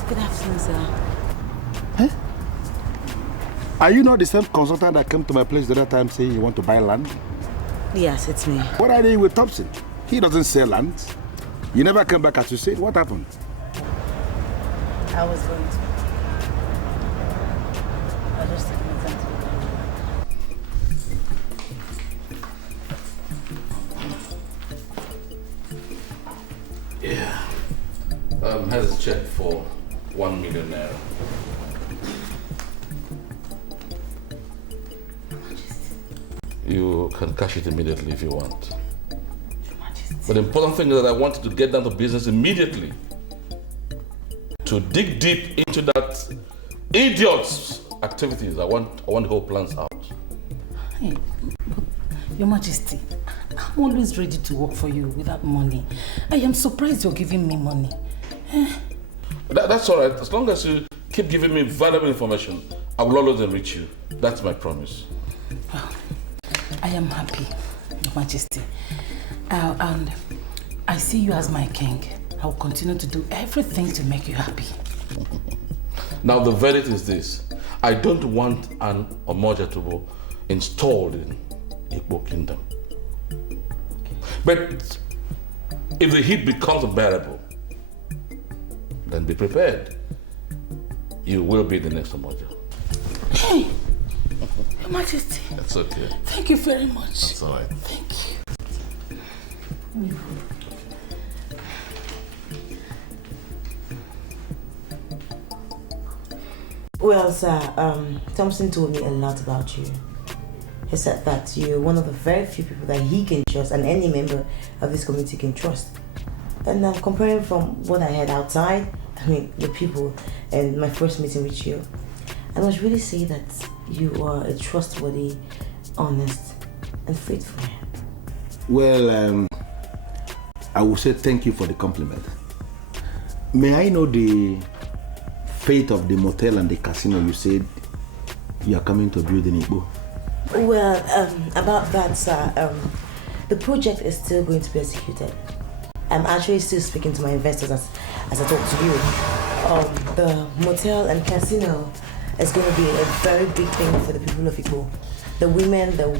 Good afternoon, sir. Huh? Are you not the same consultant that came to my place the other time saying you want to buy land? Yes, it's me. What are you with Thompson? He doesn't sell land. You never came back as you said. What happened? I was going to. I just took my time to Yeah. Has a check for 1 million naira. You can cash it immediately if you want. But the important thing is that I want you to get down to business immediately. To dig deep into that idiot's activities. I want the whole plans out. Hey, Your Majesty, I'm always ready to work for you without money. I am surprised you're giving me money. That's all right. As long as you keep giving me valuable information, I will always enrich you. That's my promise. Well, I am happy, Your Majesty. And I see you as my king. I will continue to do everything to make you happy. Now the verdict is this. I don't want an Omoja installed in Igbo Kingdom. But if the heat becomes unbearable, then be prepared. You will be the next Omoja. Hey, Your Majesty. That's okay. Thank you very much. That's all right. Thank you. Well, sir, Thompson told me a lot about you. He said that you're one of the very few people that he can trust and any member of this community can trust. And I'm comparing from what I heard outside, the people and my first meeting with you, I must really say that you are a trustworthy, honest, and faithful man. Well, I will say thank you for the compliment. May I know the fate of the motel and the casino you said you are coming to build in Igbo? Well, about that, sir, the project is still going to be executed. I'm actually still speaking to my investors as I talk to you. The motel and casino is going to be a very big thing for the people of Igbo. The women, the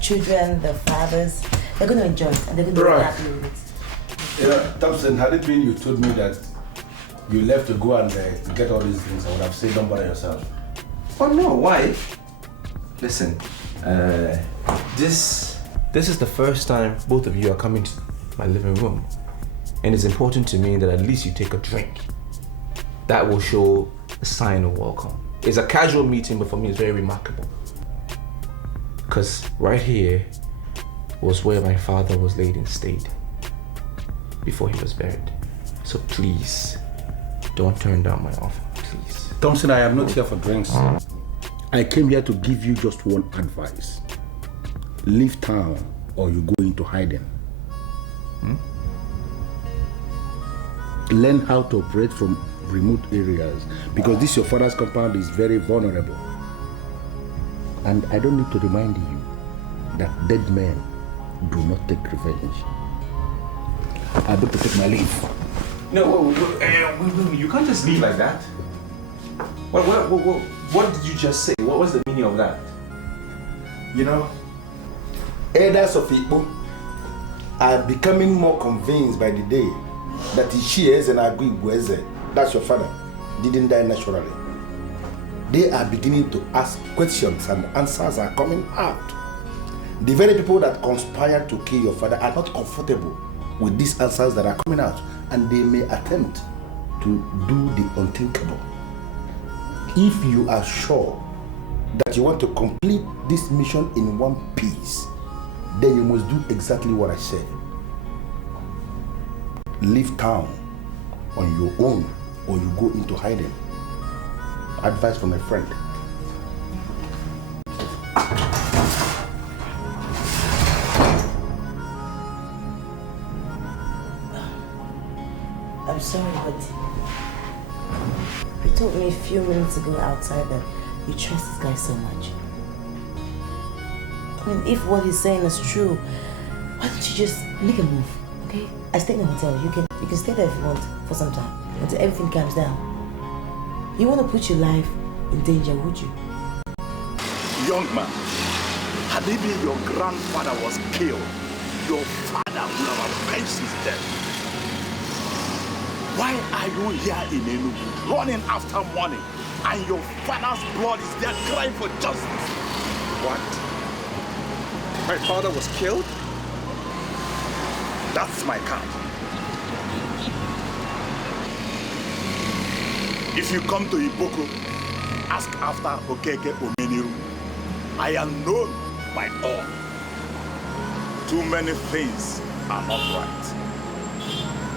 children, the fathers, they're going to enjoy it and they're going to be happy with it. Yeah, Thompson, had it been you told me that you left to go and to get all these things, I would have said don't bother yourself. Oh no, why? Listen, this is the first time both of you are coming to my living room. And it's important to me that at least you take a drink. That will show a sign of welcome. It's a casual meeting, but for me it's very remarkable. Because right here was where my father was laid in state before he was buried. So please, don't turn down my offer, please. Thompson, I am not here for drinks. I came here to give you just one advice. Leave town or you go into hiding. Learn how to operate from remote areas because this your father's compound is very vulnerable. And I don't need to remind you that dead men do not take revenge. I better take my leave. No, you can't just leave like that. What did you just say? What was the meaning of that? You know, elders of Igbo are becoming more convinced by the day that Ishieze and Agui, that's your father, didn't die naturally. They are beginning to ask questions and answers are coming out. The very people that conspired to kill your father are not comfortable with these answers that are coming out, and they may attempt to do the unthinkable. If you are sure that you want to complete this mission in one piece, then you must do exactly what I said. Leave town on your own or you go into hiding. Advice from a friend. I'm sorry, but you told me a few minutes ago outside that you trust this guy so much. I mean, if what he's saying is true, why don't you just make a move, okay? I stay in the hotel. You can stay there if you want for some time until everything calms down. You want to put your life in danger, would you? Young man, had it been your grandfather was killed, your father would have avenged his death. Why are you here in Enugu, running after money, and your father's blood is there crying for justice? What? My father was killed? That's my count. If you come to Iboko, ask after Okeke Omeniru. I am known by all. Too many things are not right.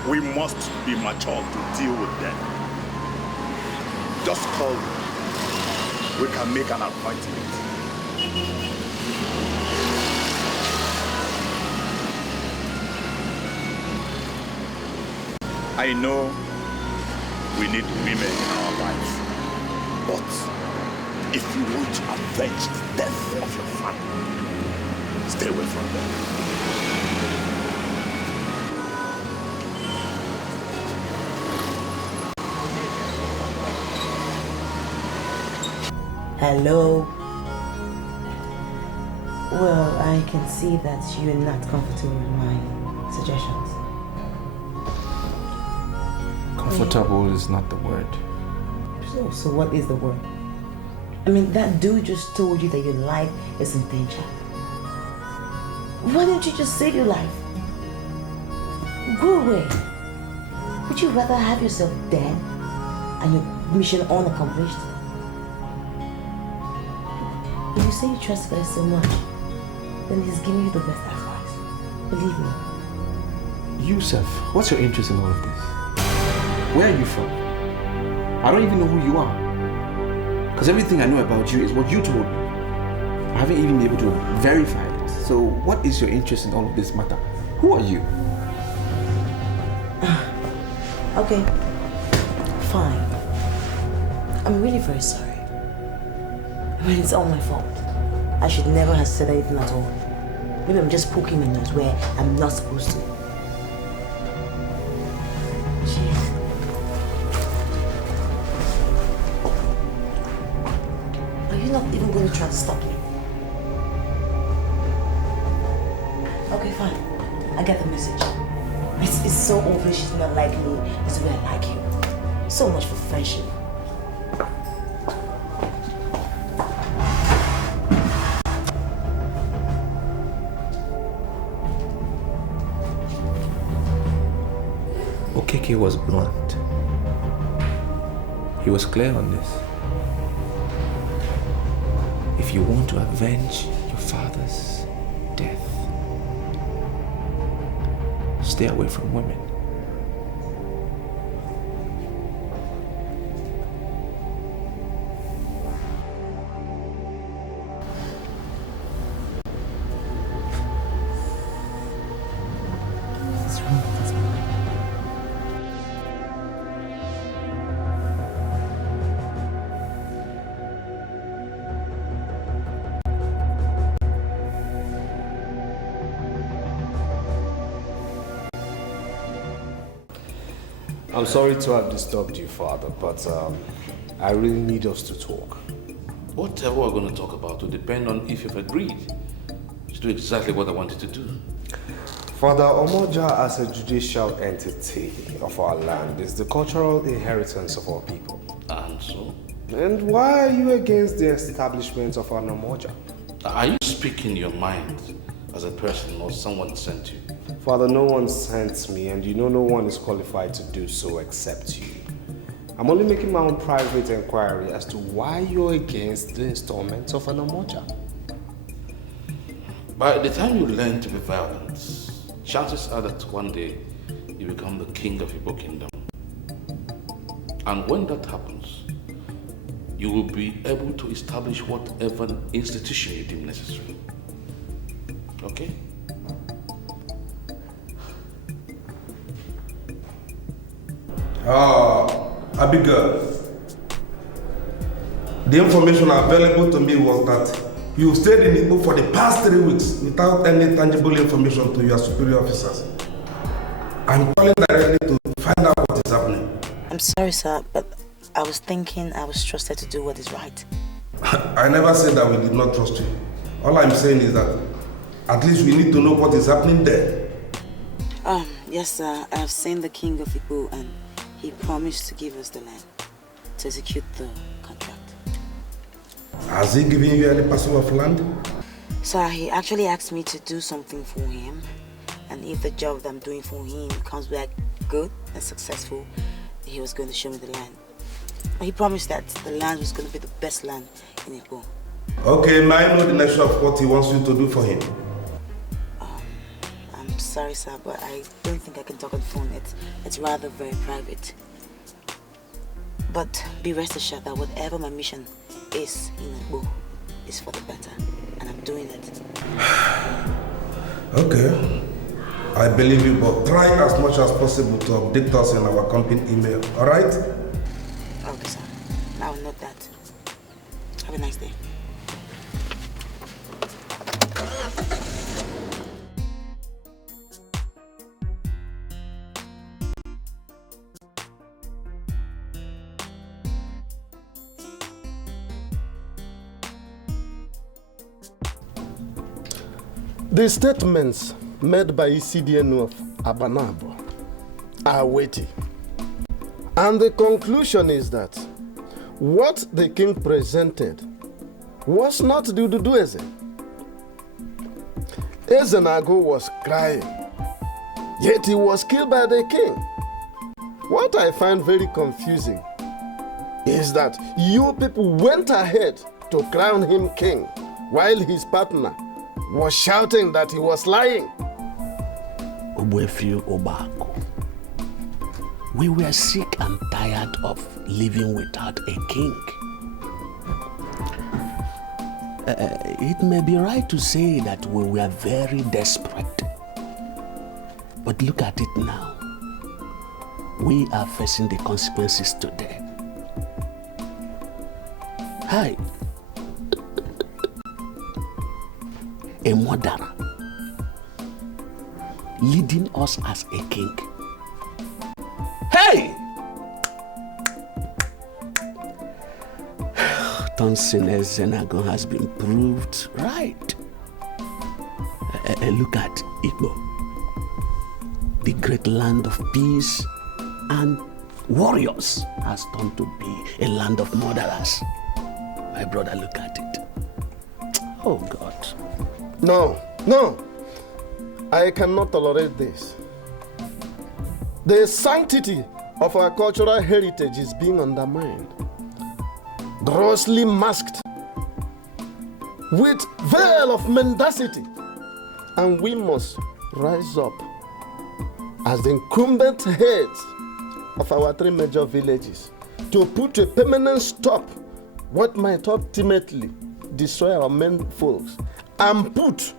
We must be mature to deal with them. Just call me. We can make an appointment. I know we need women in our lives, but if you want to avenge the death of your family, stay away from them. Hello. Well, I can see that you're not comfortable with my suggestions. Comfortable is not the word. So what is the word? I mean, that dude just told you that your life is in danger. Why don't you just save your life? Go away. Would you rather have yourself dead and your mission unaccomplished? If you say you trust God so much, then he's giving you the best advice. Believe me. Yusuf, what's your interest in all of this? Where are you from? I don't even know who you are. Because everything I know about you is what you told me. I haven't even been able to verify it. So what is your interest in all of this matter? Who are you? Okay, fine. I'm really very sorry. I mean, it's all my fault. I should never have said anything at all. Maybe I'm just poking my nose where I'm not supposed to. Jeez. Are you not even going to try to stop me? Okay, fine. I get the message. It's so obvious she's not like me. It's the way I like you. So much for friendship. Okeke was blunt. He was clear on this. If you want to avenge your father's death, stay away from women. I'm sorry to have disturbed you, Father, but I really need us to talk. Whatever we're going to talk about will depend on if you've agreed to do exactly what I wanted to do. Father, Omoja as a judicial entity of our land is the cultural inheritance of our people. And so? And why are you against the establishment of an Omoja? Are you speaking your mind as a person or someone sent you? Father, no one sent me, and you know no one is qualified to do so except you. I'm only making my own private inquiry as to why you're against the installment of an Omoja. By the time you learn to be violent, chances are that one day you become the king of Igbo kingdom. And when that happens, you will be able to establish whatever institution you deem necessary. Okay? Abigail, the information available to me was that you stayed in Igbo for the past 3 weeks without any tangible information to your superior officers. I'm calling directly to find out what is happening. I'm sorry, sir, but I was thinking I was trusted to do what is right. I never said that we did not trust you. All I'm saying is that at least we need to know what is happening there. Yes, sir. I have seen the king of Igbo and he promised to give us the land to execute the contract. Has he given you any parcel of land? Sir, he actually asked me to do something for him. And if the job that I'm doing for him comes back good and successful, he was going to show me the land. But he promised that the land was going to be the best land in Igbo. Okay, may I know the nature of what he wants you to do for him? I'm sorry, sir, but I don't think I can talk on the phone. It's rather very private. But be rest assured that whatever my mission is in Igbo is for the better, and I'm doing it. Okay. I believe you, but try as much as possible to update us in our company email, alright? Okay, sir. I will note that. Have a nice day. The statements made by CDNU of Abanabo are weighty. And the conclusion is that what the king presented was not Dudu Eze. Ezenago was crying, yet he was killed by the king. What I find very confusing is that you people went ahead to crown him king while his partner was shouting that he was lying. Obwefi Obako, we were sick and tired of living without a king. It may be right to say that we were very desperate. But look at it now. We are facing the consequences today. Hi. A murderer leading us as a king. Hey! Tonto Zenagon has been proved right. Look at Igbo, the great land of peace and warriors has turned to be a land of murderers. My brother, look at it. Oh God. No. I cannot tolerate this. The sanctity of our cultural heritage is being undermined, grossly masked with veil of mendacity, and we must rise up as the incumbent heads of our three major villages to put a permanent stop what might ultimately destroy our main folks and put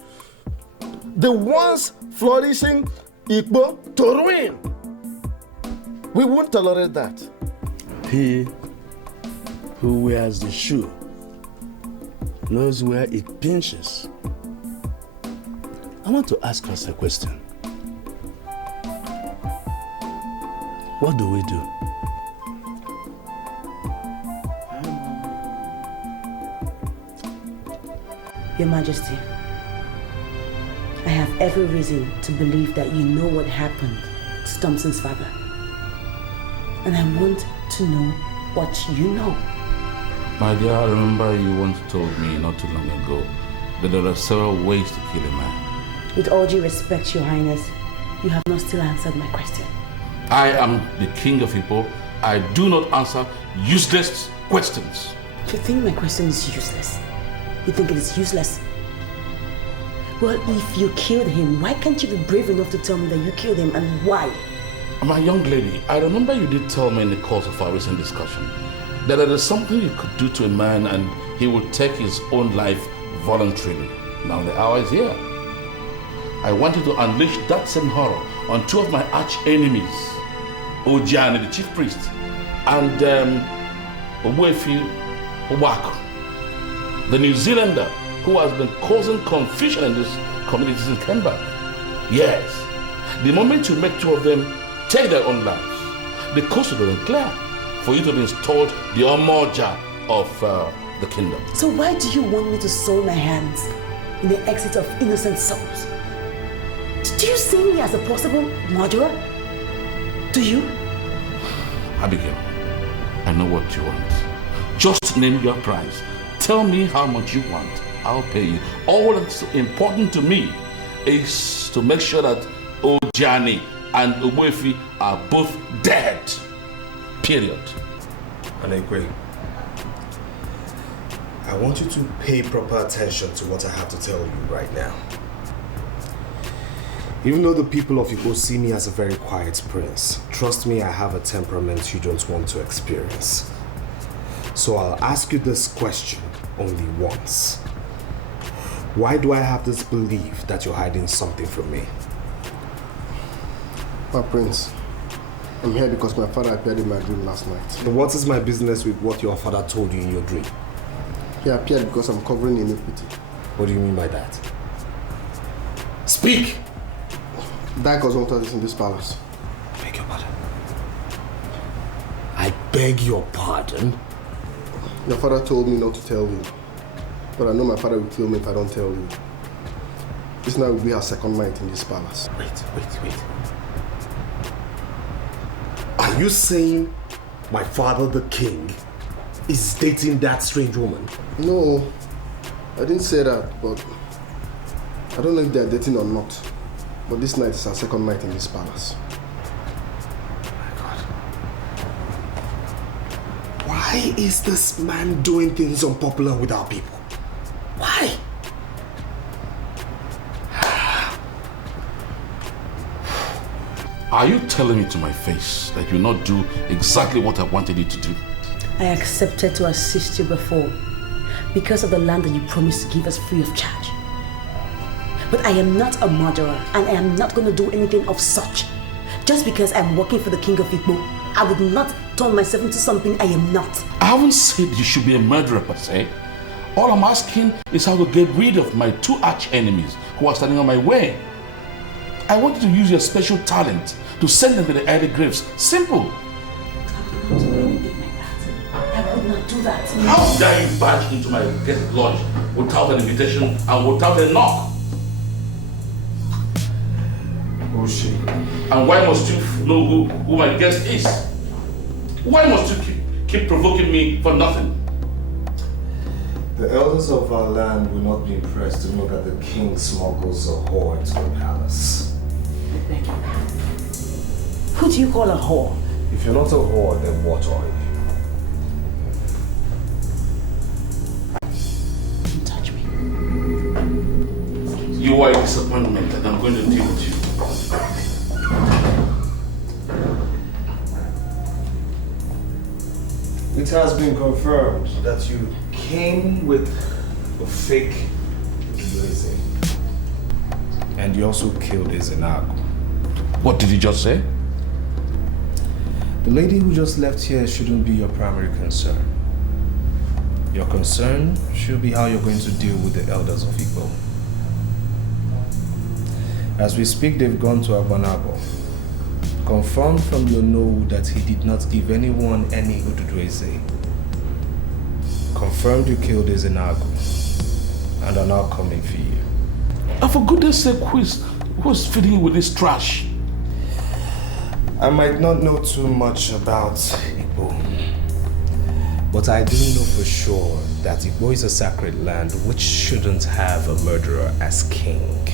the once flourishing Igbo to ruin. We won't tolerate that. He who wears the shoe knows where it pinches. I want to ask us a question. What do we do? Your Majesty, I have every reason to believe that you know what happened to Thompson's father. And I want to know what you know. My dear, I remember you once told me not too long ago that there are several ways to kill a man. With all due respect, Your Highness, you have not still answered my question. I am the king of Igbo. I do not answer useless questions. If you think my question is useless, you think it is useless? Well, if you killed him, why can't you be brave enough to tell me that you killed him and why? My young lady, I remember you did tell me in the course of our recent discussion that there is something you could do to a man and he would take his own life voluntarily. Now the hour is here. I wanted to unleash that same horror on two of my arch enemies, Ojiani, the chief priest, and Obwefi Obako, the New Zealander who has been causing confusion in these communities in Kenberg. Yes, the moment you make two of them take their own lives, the coast will be clear for you to be installed the Omoja of the kingdom. So why do you want me to soil my hands in the exit of innocent souls? Do you see me as a possible murderer? Do you? Abigail, I know what you want. Just name your price. Tell me how much you want. I'll pay you. All that's important to me is to make sure that Ojani and Ogbuefi are both dead. Period. And I agree. I want you to pay proper attention to what I have to tell you right now. Even though the people of Igbo see me as a very quiet prince, trust me, I have a temperament you don't want to experience. So I'll ask you this question only once. Why do I have this belief that you're hiding something from me? My prince, I'm here because my father appeared in my dream last night. But what is my business with what your father told you in your dream? He appeared because I'm covering iniquity. What do you mean by that? Speak! Dike was wanted in this palace. Beg your pardon. I beg your pardon? Your father told me not to tell you. But I know my father will kill me if I don't tell you. This night will be our second night in this palace. Wait. Are you saying my father, the king, is dating that strange woman? No, I didn't say that, but I don't know if they're dating or not. But this night is our second night in this palace. My God. Why is this man doing things unpopular with our people? Why? Are you telling me to my face that you will not do exactly what I wanted you to do? I accepted to assist you before because of the land that you promised to give us free of charge. But I am not a murderer and I am not going to do anything of such. Just because I'm working for the king of Igbo, I would not turn myself into something I am not. I haven't said you should be a murderer per se. All I'm asking is how to get rid of my two arch enemies who are standing on my way. I want you to use your special talent to send them to the early graves. Simple. I would not do anything like that. I would not do that. How dare you barge into my guest lodge without an invitation and without a knock? Oh shit. And why must you know who my guest is? Why must you keep provoking me for nothing? The elders of our land will not be impressed to know that the king smuggles a whore into the palace. Who do you call a whore? If you're not a whore, then what are you? Don't touch me. You are a disappointment and I'm going to deal with you. It has been confirmed that you came with a fake Eze. And you also killed Ezenago. What did you just say? The lady who just left here shouldn't be your primary concern. Your concern should be how you're going to deal with the elders of Igbo. As we speak, they've gone to Agbanabo. Confirmed from your know that he did not give anyone any Ududweze. Confirmed you killed Ezenago and are now coming for you. And for goodness sake, who's feeding you with this trash? I might not know too much about Igbo, but I do know for sure that Igbo is a sacred land which shouldn't have a murderer as king.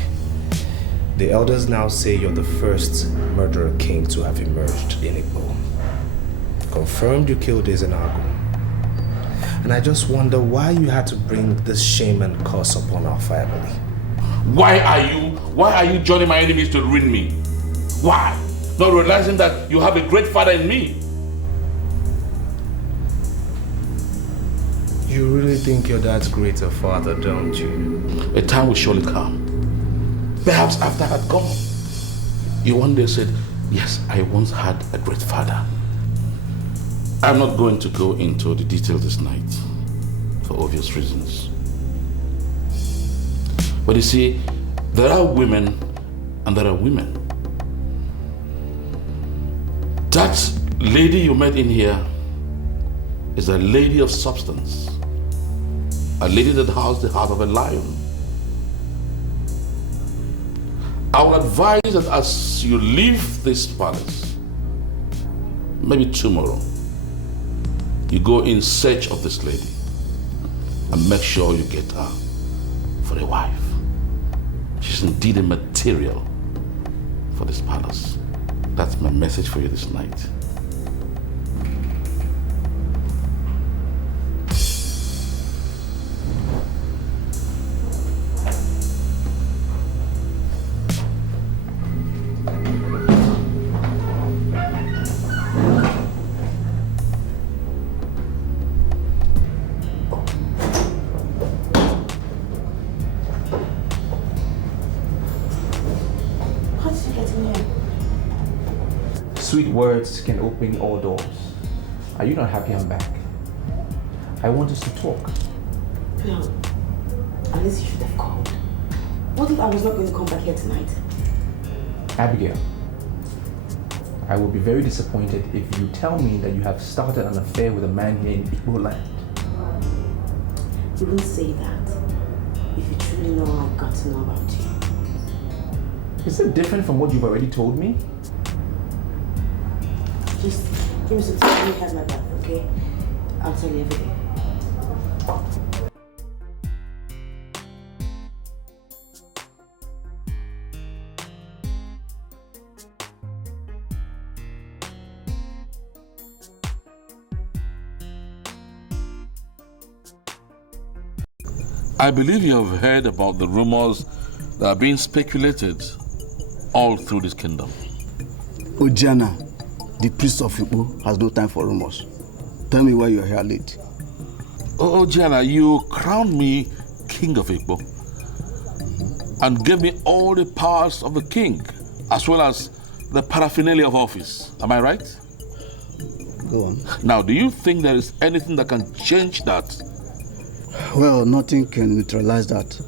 The elders now say you're the first murderer king to have emerged in Igbo. Confirmed you killed Ezenago. And I just wonder why you had to bring this shame and curse upon our family. Why are you joining my enemies to ruin me? Why? Not realizing that you have a great father in me. You really think your dad's greater father, don't you? A time will surely come. Perhaps after I had gone, you one day said, yes, I once had a great father. I'm not going to go into the details this night for obvious reasons. But you see, there are women and there are women. That lady you met in here is a lady of substance. a lady that has the heart of a lion. I would advise that as you leave this palace, maybe tomorrow, you go in search of this lady and make sure you get her for a wife. She's indeed a material for this palace. That's my message for you this night. Sweet words can open all doors. Are you not happy I'm back? I want us to talk. No. At least you should have called. What if I was not going to come back here tonight? Abigail, I will be very disappointed if you tell me that you have started an affair with a man here in Igbo land. You won't say that if you truly know all I got to know about you. Is it different from what you've already told me? Just give me some time. Let me catch my breath, okay? I'll tell you everything. I believe you have heard about the rumors that are being speculated all through this kingdom. Ojana, the priest of Igbo, has no time for rumors. Tell me why you're here late. Oh, Ojana, you crowned me king of Igbo and gave me all the powers of the king, as well as the paraphernalia of office. Am I right? Go on. Now, do you think there is anything that can change that? Well, nothing can neutralize that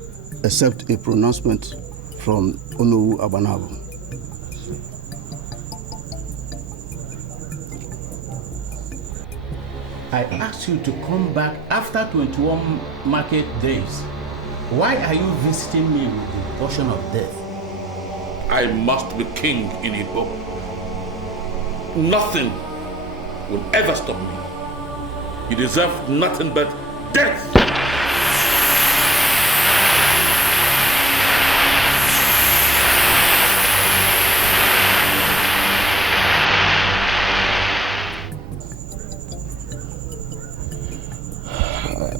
except a pronouncement from Onowu Abanabo. I asked you to come back after 21 market days. Why are you visiting me with the portion of death? I must be king in Igbo. Nothing will ever stop me. You deserve nothing but death.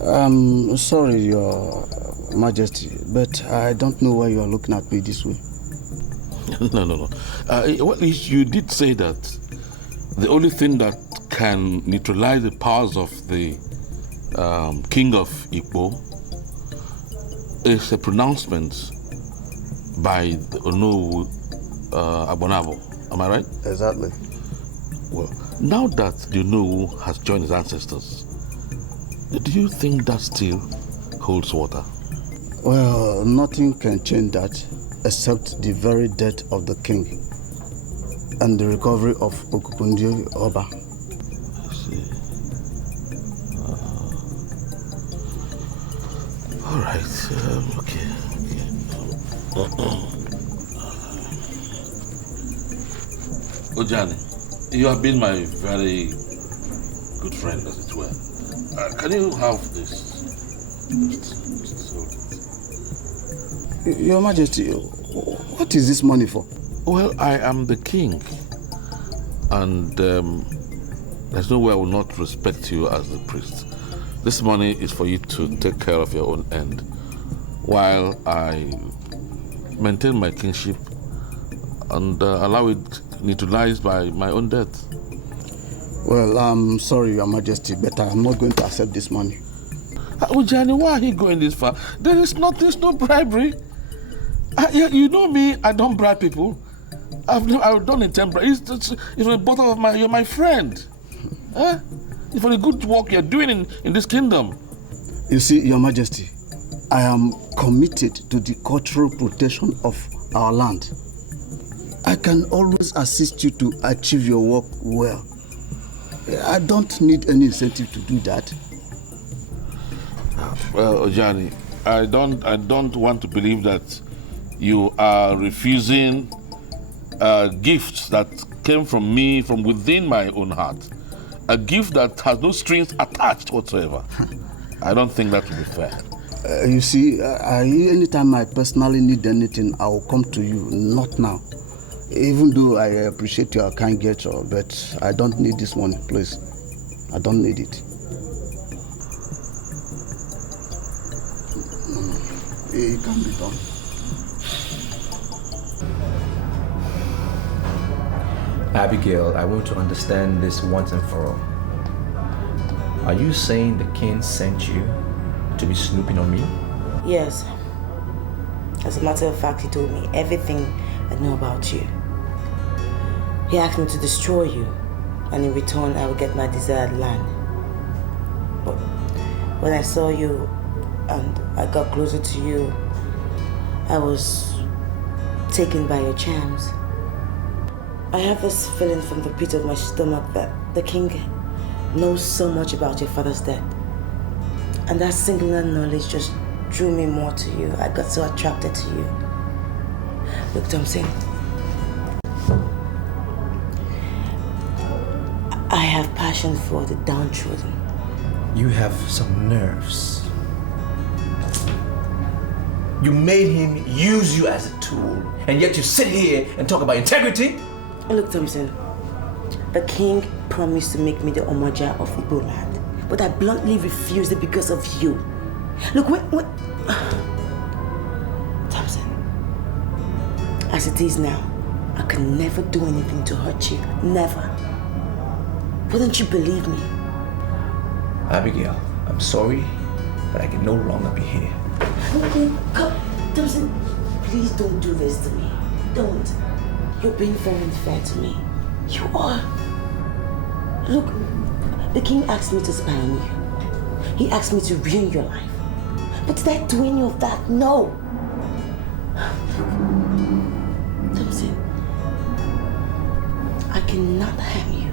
I'm sorry, Your Majesty, but I don't know why you are looking at me this way. No. Well, you did say that the only thing that can neutralize the powers of the king of Igbo is a pronouncement by the Onowu Abonabo. Am I right? Exactly. Well, now that the Onowu has joined his ancestors, do you think that still holds water? Well, nothing can change that except the very death of the king and the recovery of Okupundi Oba. I see. All right. Okay. Ojani, you have been my very good friend, as it were. Can you have this? Your Majesty, what is this money for? Well, I am the king, and there's no way I will not respect you as the priest. This money is for you to take care of your own end, while I maintain my kingship and allow it neutralized by my own death. Well, I'm sorry, Your Majesty, but I'm not going to accept this money. Ojani, why are you going this far? There's no bribery. You know me, I don't bribe people. I've done it temporarily. It's for the bottom of you're my friend. It's for the good work you're doing in this kingdom. You see, Your Majesty, I am committed to the cultural protection of our land. I can always assist you to achieve your work well. I don't need any incentive to do that. Well, Ojani, I don't want to believe that you are refusing gifts that came from me from within my own heart. A gift that has no strings attached whatsoever. I don't think that would be fair. You see, anytime I personally need anything, I will come to you, not now. Even though I appreciate your kind gesture, but I don't need this money, please. I don't need it. It can be done. Abigail, I want to understand this once and for all. Are you saying the king sent you to be snooping on me? Yes. As a matter of fact, he told me everything I know about you. He asked me to destroy you, and in return, I will get my desired land. But when I saw you and I got closer to you, I was taken by your charms. I have this feeling from the pit of my stomach that the king knows so much about your father's death. And that singular knowledge just drew me more to you. I got so attracted to you. Look, Thompson, I have passion for the downtrodden. You have some nerves. You made him use you as a tool, and yet you sit here and talk about integrity? Look, Thompson, the king promised to make me the Omoja of Igbo land, but I bluntly refused it because of you. Look, when Thompson, as it is now, I can never do anything to hurt you. Never. Wouldn't you believe me? Abigail, I'm sorry, but I can no longer be here. Come, Thompson, please don't do this to me. Don't. You're being very unfair to me. You are. Look, the king asked me to spy on you. He asked me to ruin your life. But did I do any of that? No. Thompson, I cannot harm you.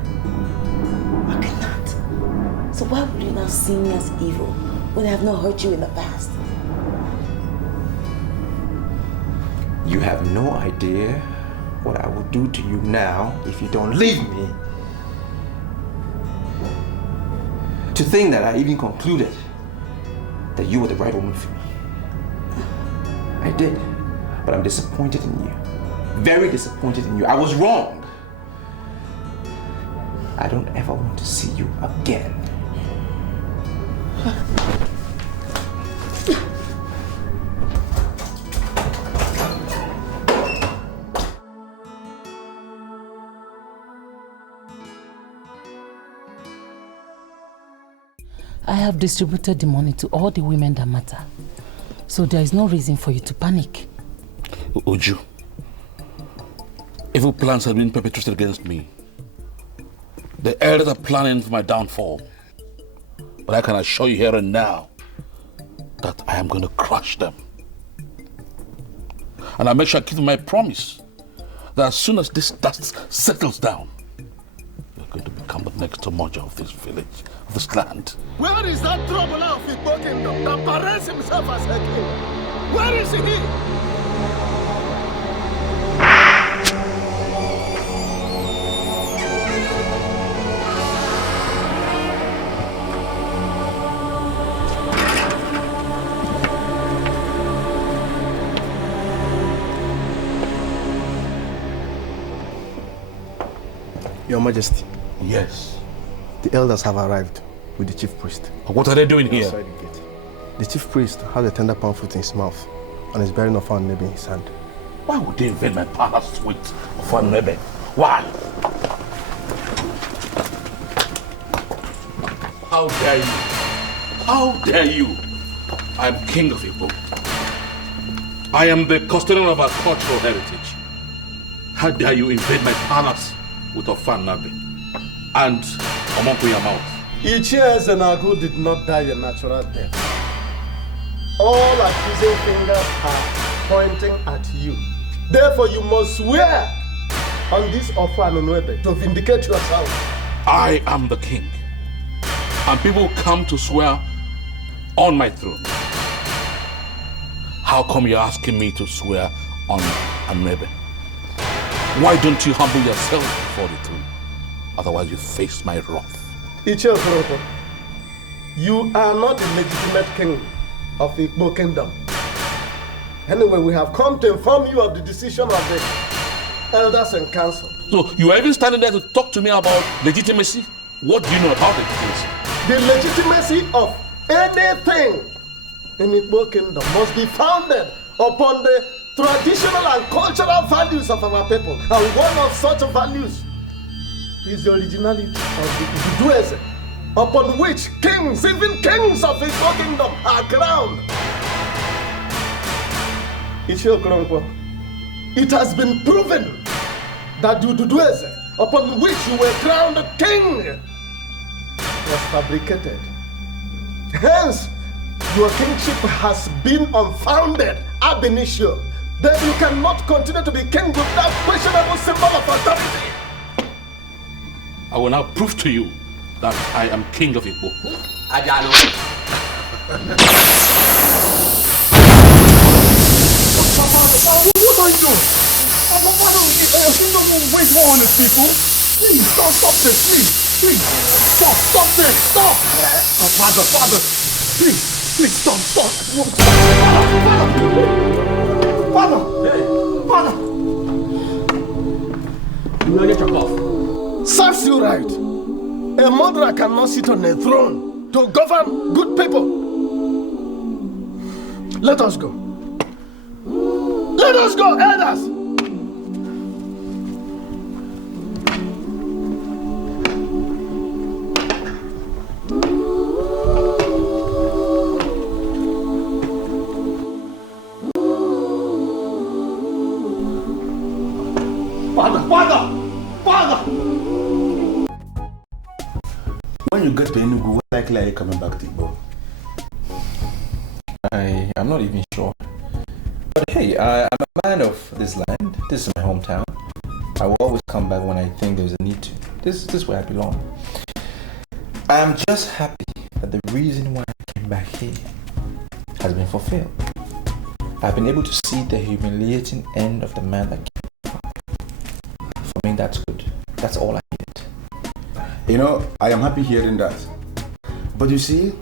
I cannot. So why would you now see me as evil when I have not hurt you in the past? You have no idea what I will do to you now if you don't leave me. To think that I even concluded that you were the right woman for me. I did, but I'm disappointed in you. Very disappointed in you. I was wrong. I don't ever want to see you again. I have distributed the money to all the women that matter. So there is no reason for you to panic. Uju, evil plans have been perpetrated against me. The elders are planning for my downfall. But I can assure you here and now that I am going to crush them. And I'll make sure I keep my promise that as soon as this dust settles down, you're going to become the next Omoja of this village, of this land. Where is that trouble of Igbo kingdom that parades himself as a king? Where is he? Your Majesty. Yes. The elders have arrived with the chief priest. What are they doing here? Outside the gate. The chief priest has a tender palm fruit in his mouth and is bearing a fan nebe in his hand. Why would they invade my palace with a fan nebe? Why? How dare you? How dare you? I am king of Igbo. I am the custodian of our cultural heritage. How dare you invade my palace with a fan nebe and Omonko your mouth? Ichie Ezenagu did not die a natural death. All accusing fingers are pointing at you. Therefore, you must swear on this offer to vindicate yourself. I am the king. And people come to swear on my throne. How come you're asking me to swear on Amrebe? Why don't you humble yourself before the throne? Otherwise you face my wrath. Ichiokoroko, you are not the legitimate king of Igbo kingdom. Anyway, we have come to inform you of the decision of the elders and council. So you are even standing there to talk to me about legitimacy? What do you know about legitimacy? The legitimacy of anything in Igbo kingdom must be founded upon the traditional and cultural values of our people. And one of such values is the originality of the Idueze, upon which kings, even kings of Igbo kingdom, are crowned. It has been proven that the Idueze, upon which you were crowned king, was fabricated. Hence, your kingship has been unfounded ab initio. Then you cannot continue to be king without questionable symbol of authority. I will now prove to you that I am king of Igbo. Ajano. What are you doing? Kingdom will wage war on his people. Please, stop this, please. Stop this, stop. Father, please, stop. Father. You know, get your cough. Serves you right. A murderer cannot sit on a throne to govern good people. Let us go. Let us go, elders. Father! When you get to Enugu, what likely are you coming back to Igbo? I'm not even sure. But hey, I'm a man of this land. This is my hometown. I will always come back when I think there's a need to. This is where I belong. I'm just happy that the reason why I came back here has been fulfilled. I've been able to see the humiliating end of the man that came. For me, that's good. That's all I needed. You know, I am happy hearing that. But you see,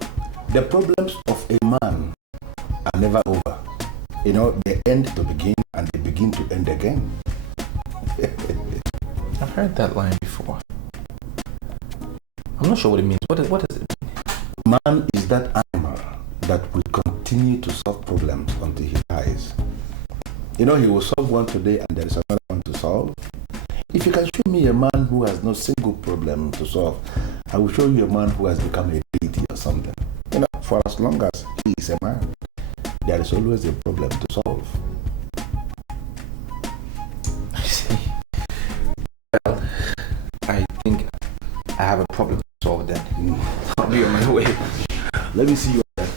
the problems of a man are never over. You know, they end to begin and they begin to end again. I've heard that line before. I'm not sure what it means. What does it mean? Man is that animal that will continue to solve problems until he dies. You know, he will solve one today and there is another one to solve. If you can show me a man who has no single problem to solve, I will show you a man who has become a deity or something. You know, for as long as he is a man, there is always a problem to solve. I see. Well, I think I have a problem to solve then. I'll be on my way. Let me see you there.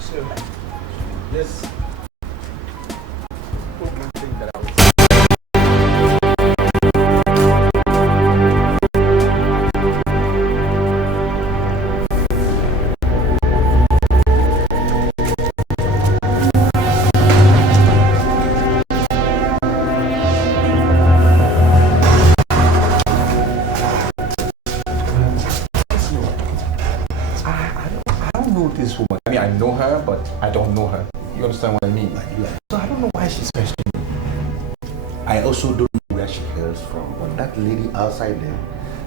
So, this problem thing that I was this woman. I mean, I know her, but I don't know her. You understand what I mean? So I don't know why she's questioning me. I also don't know where she hails from, but that lady outside there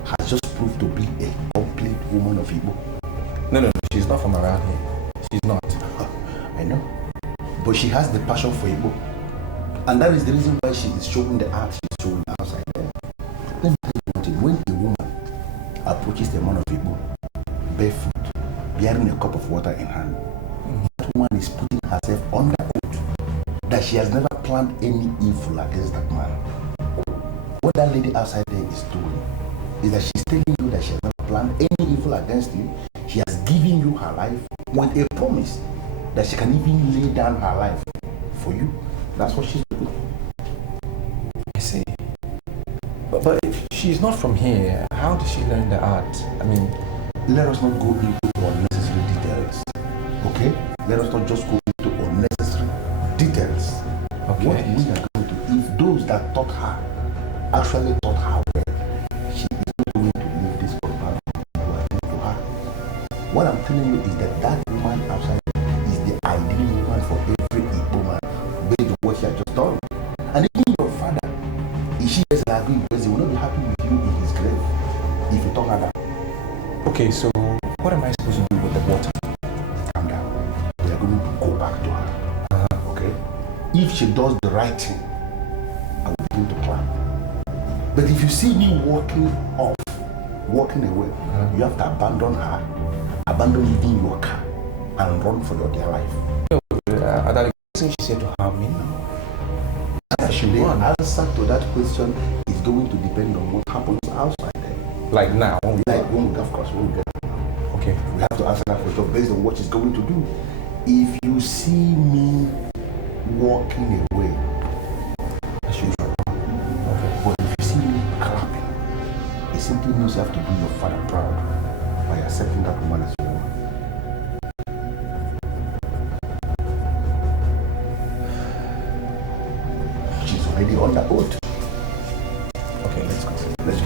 has just proved to be a complete woman of Igbo. No, she's not from around here. She's not. I know. But she has the passion for Igbo. And that is the reason why she is showing the art she's showing outside there. Let me tell you one thing. When a woman approaches the man of Igbo, barefoot, bearing a cup of water in hand, that woman is putting herself under oath that she has never planned any evil against that man. What that lady outside there is doing is that she's telling you that she has never planned any evil against you. She has given you her life with a promise that she can even lay down her life for you. That's what she's doing. I see. But if she's not from here, how did she learn the art? I mean, let us not go into unnecessary details. Okay? Let us not just go into unnecessary details. Okay. What we are going to, if those that taught her actually taught her well, she is not going to leave this program to her. What I'm telling you is that woman outside is the ideal woman for every Igbo man, based on what she has just done. And even your father, if she is like because he will not be happy with you in his grave if you talk her that. Okay, so what am I supposed to do with the water? Calm down. We are going to go back to her. Okay? If she does the right thing, I will begin to clap. But if you see me walking away, you have to abandon her, abandon even your car, and run for your dear life. That she said to harm me. The answer to that question is going to depend on what happens outside there. Like now? Of course, when we get there. Okay. We have to answer that question based on what she's going to do. If you see me walking away, I should okay. But if you see me clapping, it simply means you have to do your father proud by accepting that woman as your woman. She's already on the oath. Okay, let's go. Let's go.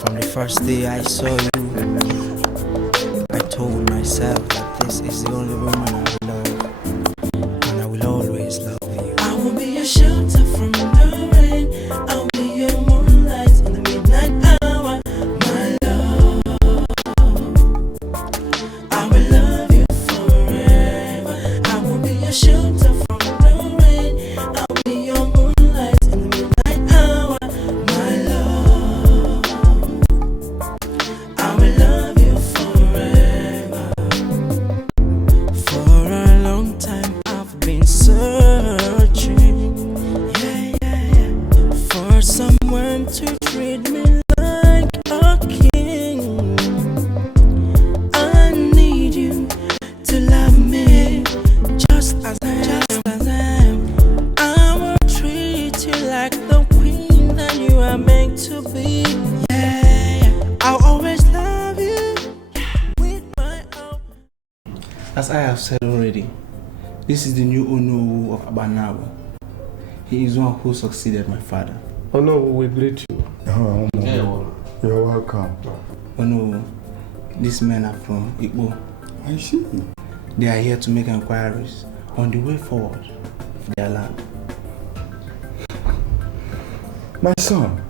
From the first day I saw you, I told myself that this is the only woman I will love, and I will always love you. I will be your shelter from the rain. I'll be your moonlight in the midnight hour, my love. I will love you forever. I will be your shelter from the rain. I'll be your moonlight in the midnight hour, my love. I will love you forever. For a long time I've been searching, for someone to treat me like a king. I need you to love me just as I am. I will treat you like the queen that you are meant to be. I'll always love you with my own. As I have said already, this is the new Ono of Abanawa. He is one who succeeded my father. Ono, we greet you. You're welcome. Ono, these men are from Igbo. I see. They are here to make inquiries on the way forward for their land. My son,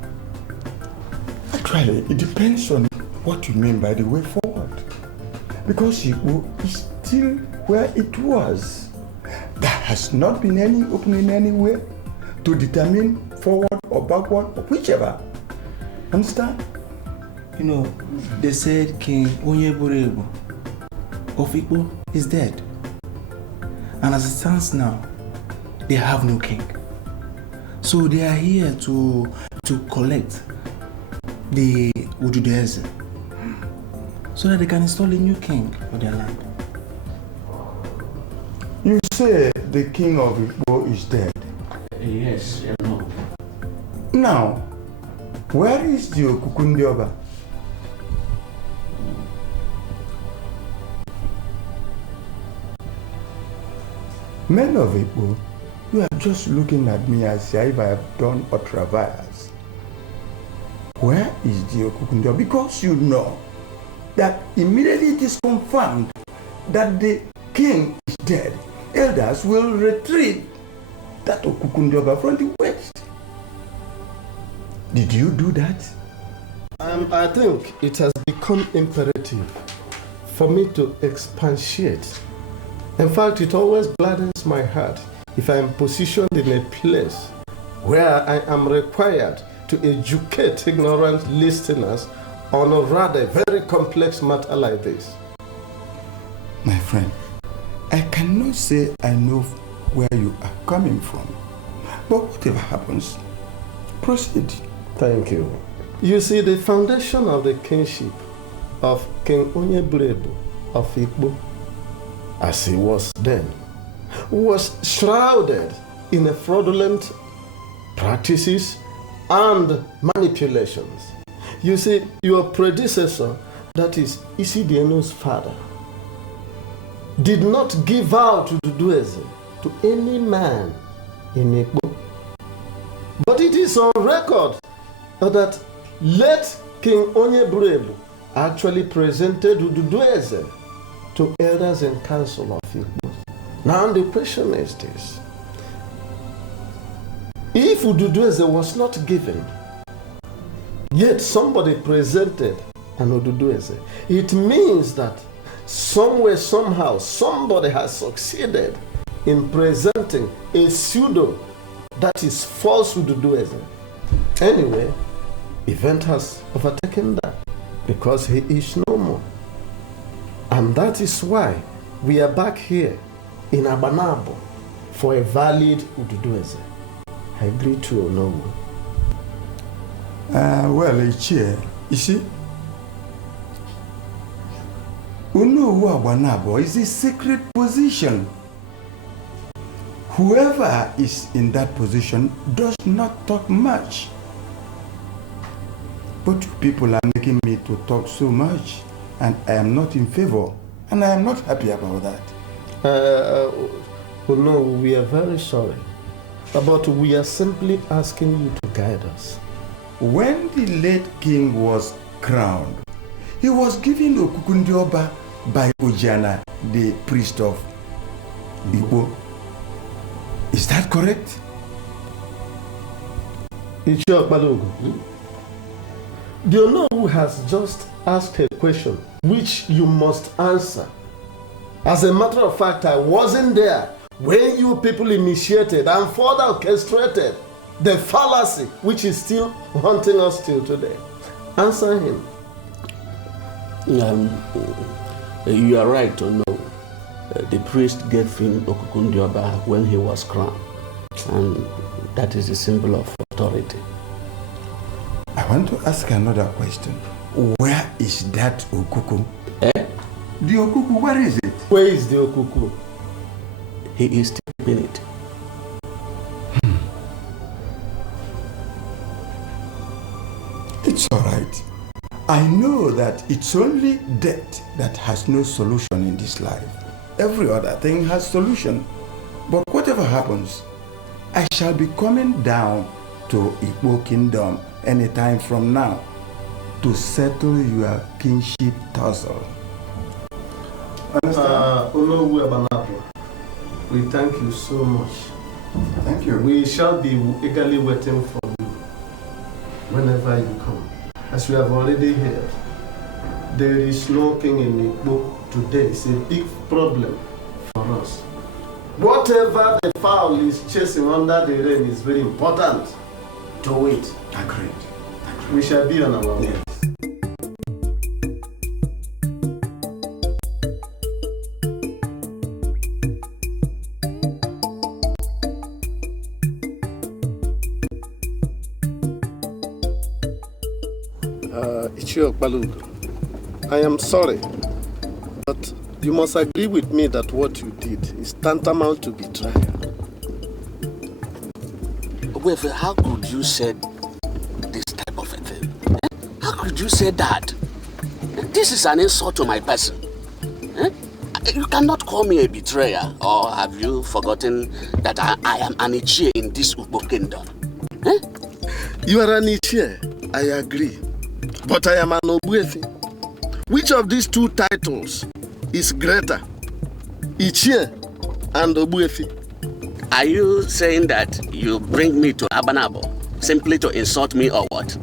actually, it depends on what you mean by the way forward. Because Igbo is still where it was. There has not been any opening anywhere to determine forward or backward or whichever. Understand? You know, they said King Onyeborebo of Igbo is dead. And as it stands now, they have no king. So they are here to collect the Ududeze so that they can install a new king for their land. You say the king of Igbo is dead. Yes, I know. Now, where is the Okukundioba? Men of Igbo, you are just looking at me as if I have done ultraviolence. Where is the Okukundioba? Because you know that immediately it is confirmed that the king is dead, elders will retrieve that Okukundioba from the west. Did you do that? I think it has become imperative for me to expatiate. In fact, it always gladdens my heart if I am positioned in a place where I am required to educate ignorant listeners on a rather very complex matter like this. My friend, I cannot say I know where you are coming from, but whatever happens, proceed. Thank you. You see, the foundation of the kingship of King Onyeburebu of Igbo, as he was then, was shrouded in a fraudulent practices and manipulations. You see, your predecessor, that is Isidieno's father, did not give out Ududueze to any man in Igbo. But it is on record that late King Onyeburebu actually presented Ududueze to elders and council of Igbo. Now the question is this: if Ududueze was not given, yet somebody presented an Ududueze, it means that somewhere, somehow, somebody has succeeded in presenting a pseudo that is false Ududueze. Anyway, event has overtaken that because he is no more. And that is why we are back here in Abanabo for a valid Ududueze. I agree to Onowu. Well, Ichie, you see, Onowu Abanabo is a sacred position. Whoever is in that position does not talk much. But you people are making me to talk so much, and I am not in favor, and I am not happy about that. No, we are very sorry, but we are simply asking you to guide us. When the late king was crowned, he was given Okukundioba by Ojana, the priest of Igbo. Is that correct? It's your Balogu. Do you know who has just asked a question which you must answer? As a matter of fact, I wasn't there when you people initiated and further orchestrated the fallacy which is still haunting us till today. Answer him. You are right to know. The priest gave him Okukundioba when he was crowned, and that is a symbol of authority. I want to ask another question. Where is that Okuku? The Okuku, where is it? Where is the Okuku? He is keeping it. It's all right. I know that it's only death that has no solution in this life. Every other thing has solution. But whatever happens, I shall be coming down to Igbo Kingdom anytime from now to settle your kingship tussle. Understand? We thank you so much. Thank you. We shall be eagerly waiting for you whenever you come. As we have already heard, there is no king in Igbo today. It's a big problem for us. Whatever the fowl is chasing under the rain is very important to it. Agreed. We shall be on our way. Yes. I am sorry, but you must agree with me that what you did is tantamount to betrayal. Well, how could you say this type of a thing? How could you say that? This is an insult to my person. You cannot call me a betrayer, or have you forgotten that I am an Ichie in this Ugbo kingdom? You are an Ichie, I agree. But I am an Ogbuefi. Which of these two titles is greater? Ichie and Ogbuefi. Are you saying that you bring me to Abanabo simply to insult me or what?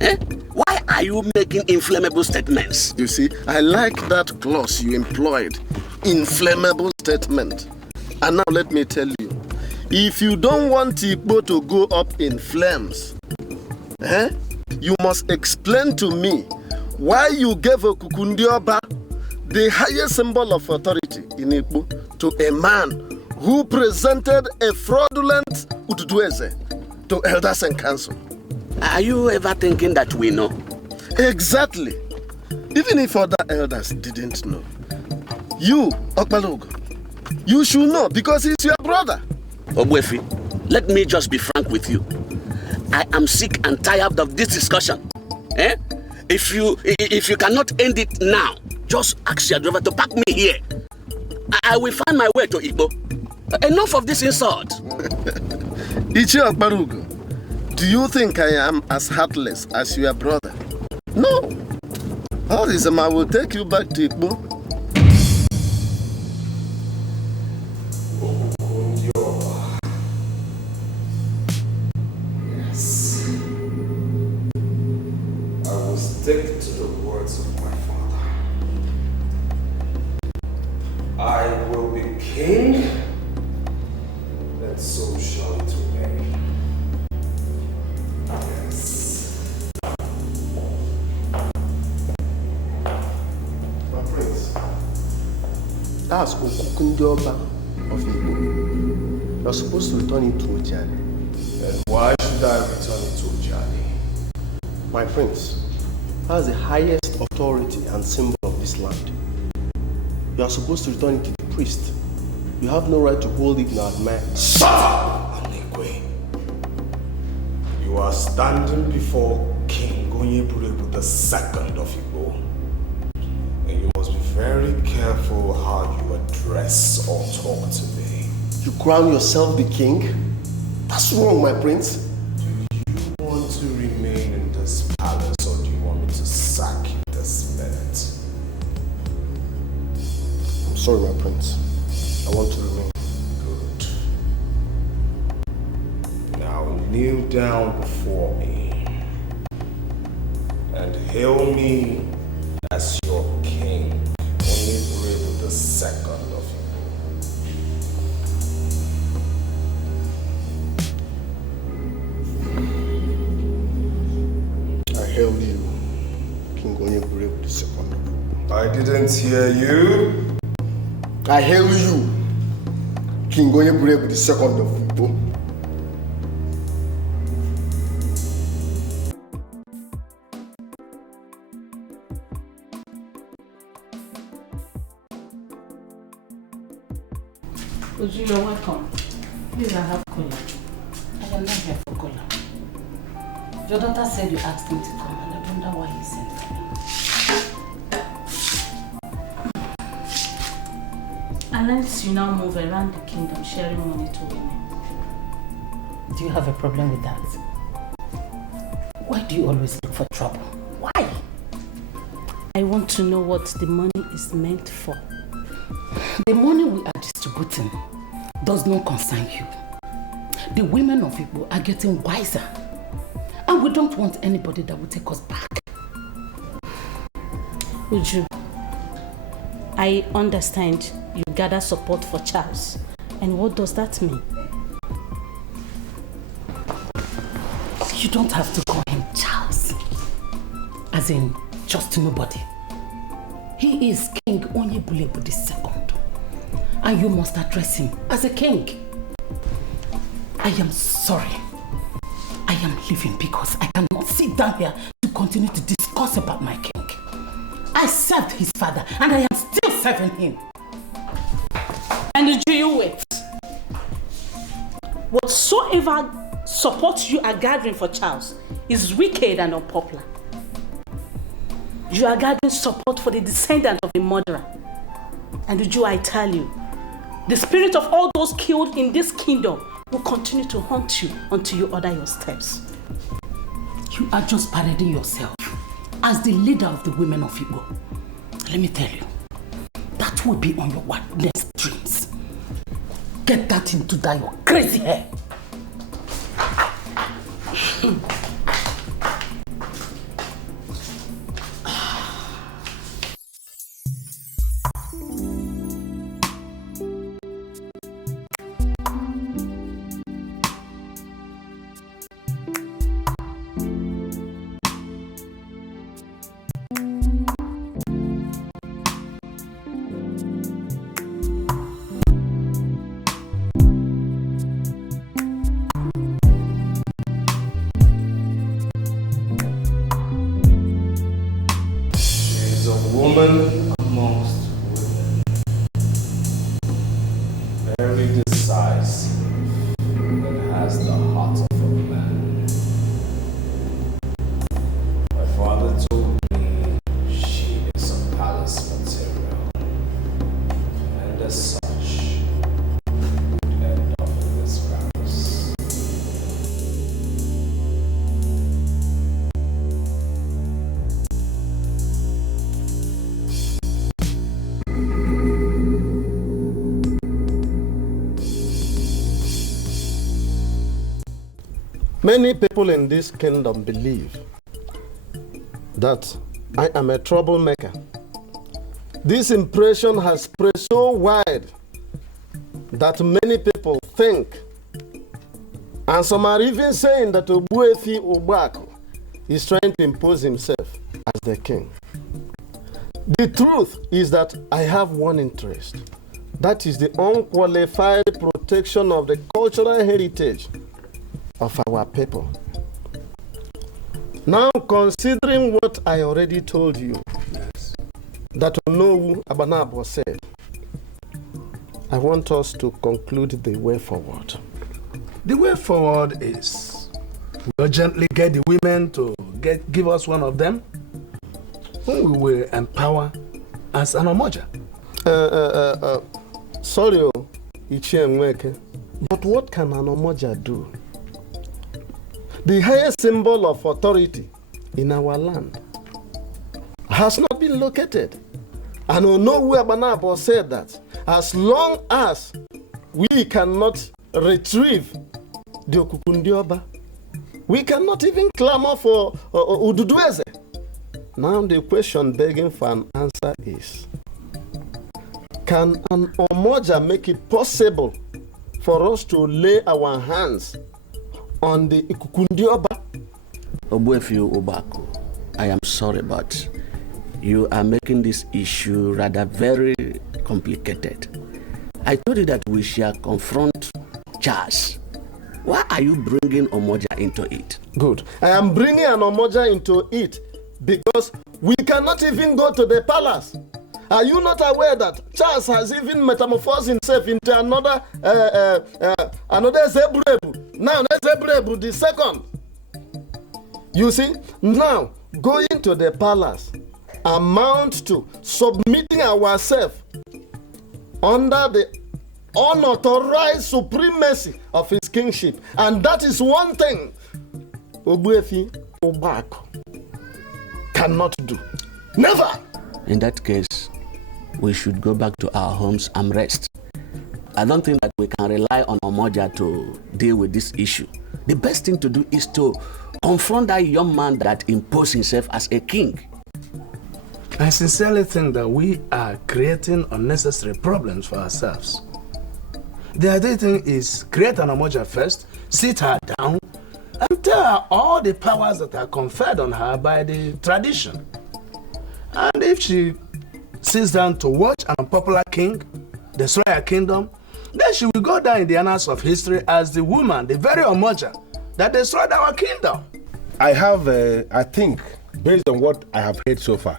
Eh? Why are you making inflammable statements? You see, I like that clause you employed. Inflammable statement. And now let me tell you, if you don't want Igbo to go up in flames, you must explain to me why you gave Okukundioba, the highest symbol of authority in Igbo, to a man who presented a fraudulent Ududueze to elders and council. Are you ever thinking that we know? Exactly. Even if other elders didn't know. You, Okbalogo, you should know because he's your brother. Ogbuefi, let me just be frank with you. I am sick and tired of this discussion. If you cannot end it now, just ask your driver to park me here. I will find my way to Igbo. Enough of this insult. Ichi Okbarugo, do you think I am as heartless as your brother? No. All this I will take you back to Igbo. Yes. I will stick to the words of my father. I will be king, and so shall it remain. Yes. My prince, that's Okukundioba of Igbo. You're supposed to return it to Ojani. And why should I return it to Ojani? My prince, that's the highest authority and symbol of this land. You are supposed to return it to the priest. You have no right to hold it in our man. Stop! Anikwe. You are standing before King Onyeburebu II of Igbo. And you must be very careful how you address or talk to me. You crown yourself the king? That's wrong, my prince. Do you want to remain in this palace or do you want me to sack you this minute? I'm sorry, my prince. I want to remain. Good. Now kneel down before me and hail me as your king, Onyeburebu II of Igbo. I hail you, King Onyeburebu II. I didn't hear you. I hail you, King Onyeburebu II of Igbo. Uju, you're welcome. Please, I have cola. I am not here for cola. Your daughter said you asked me to come, and I wonder why he sent me. Unless you now move around the kingdom sharing money to women. Do you have a problem with that? Why do you always look for trouble? Why? I want to know what the money is meant for. The money we are distributing does not concern you. The women of Igbo are getting wiser. And we don't want anybody that will take us back. Uju, I understand you gather support for Charles. And what does that mean? You don't have to call him Charles. As in, just nobody. He is King Onyeburebu II. And you must address him as a king. I am sorry. I am leaving because I cannot sit down here to continue to discuss about my king. I served his father and I am still serving him. And do you wait? Whatsoever support you are gathering for Charles is wicked and unpopular. You are gathering support for the descendant of a murderer. And Uju, I tell you, the spirit of all those killed in this kingdom will continue to haunt you until you order your steps. You You are just parading yourself as the leader of the women of Igbo. Let me tell you, that will be on your wildest dreams. Get that into that your crazy hair. Woman amongst women, very decisive and has the heart of a man. My father told me she is a palace material, and as such, would end up in this palace. Many people in this kingdom believe that I am a troublemaker. This impression has spread so wide that many people think, and some are even saying that Ogbuefi Ogbuaku is trying to impose himself as the king. The truth is that I have one interest. That is the unqualified protection of the cultural heritage of our people. Now, considering what I already told you, that Onowu Abanabo said, I want us to conclude the way forward. The way forward is we urgently get the women to give us one of them, whom we will empower as an Omoja. Sorry, Ichie, but what can an Omoja do? The highest symbol of authority in our land has not been located. And Onowu Abanabo said that as long as we cannot retrieve the Okukundioba, we cannot even clamor for Ududueze. Now the question begging for an answer is, can an Omoja make it possible for us to lay our hands on the Ikukundioba? Ogbuefi Ogbuaku, I am sorry, but you are making this issue rather very complicated. I told you that we shall confront Charles. Why are you bringing Omoja into it? Good. I am bringing an Omoja into it because we cannot even go to the palace. Are you not aware that Charles has even metamorphosed himself into another Zebrebu? Now Zebrebu the second. You see, now going to the palace amount to submitting ourselves under the unauthorized supremacy of his kingship. And that is one thing Ogbuefi Ogbuaku cannot do. Never! In that case, we should go back to our homes and rest. I don't think that we can rely on Omoja to deal with this issue. The best thing to do is to confront that young man that imposed himself as a king. I sincerely think that we are creating unnecessary problems for ourselves. The idea thing is create an Omoja first, sit her down, and tell her all the powers that are conferred on her by the tradition. And if she sits down to watch an unpopular king destroy her kingdom, then she will go down in the annals of history as the woman, the very Omoja, that destroyed our kingdom. I think, based on what I have heard so far,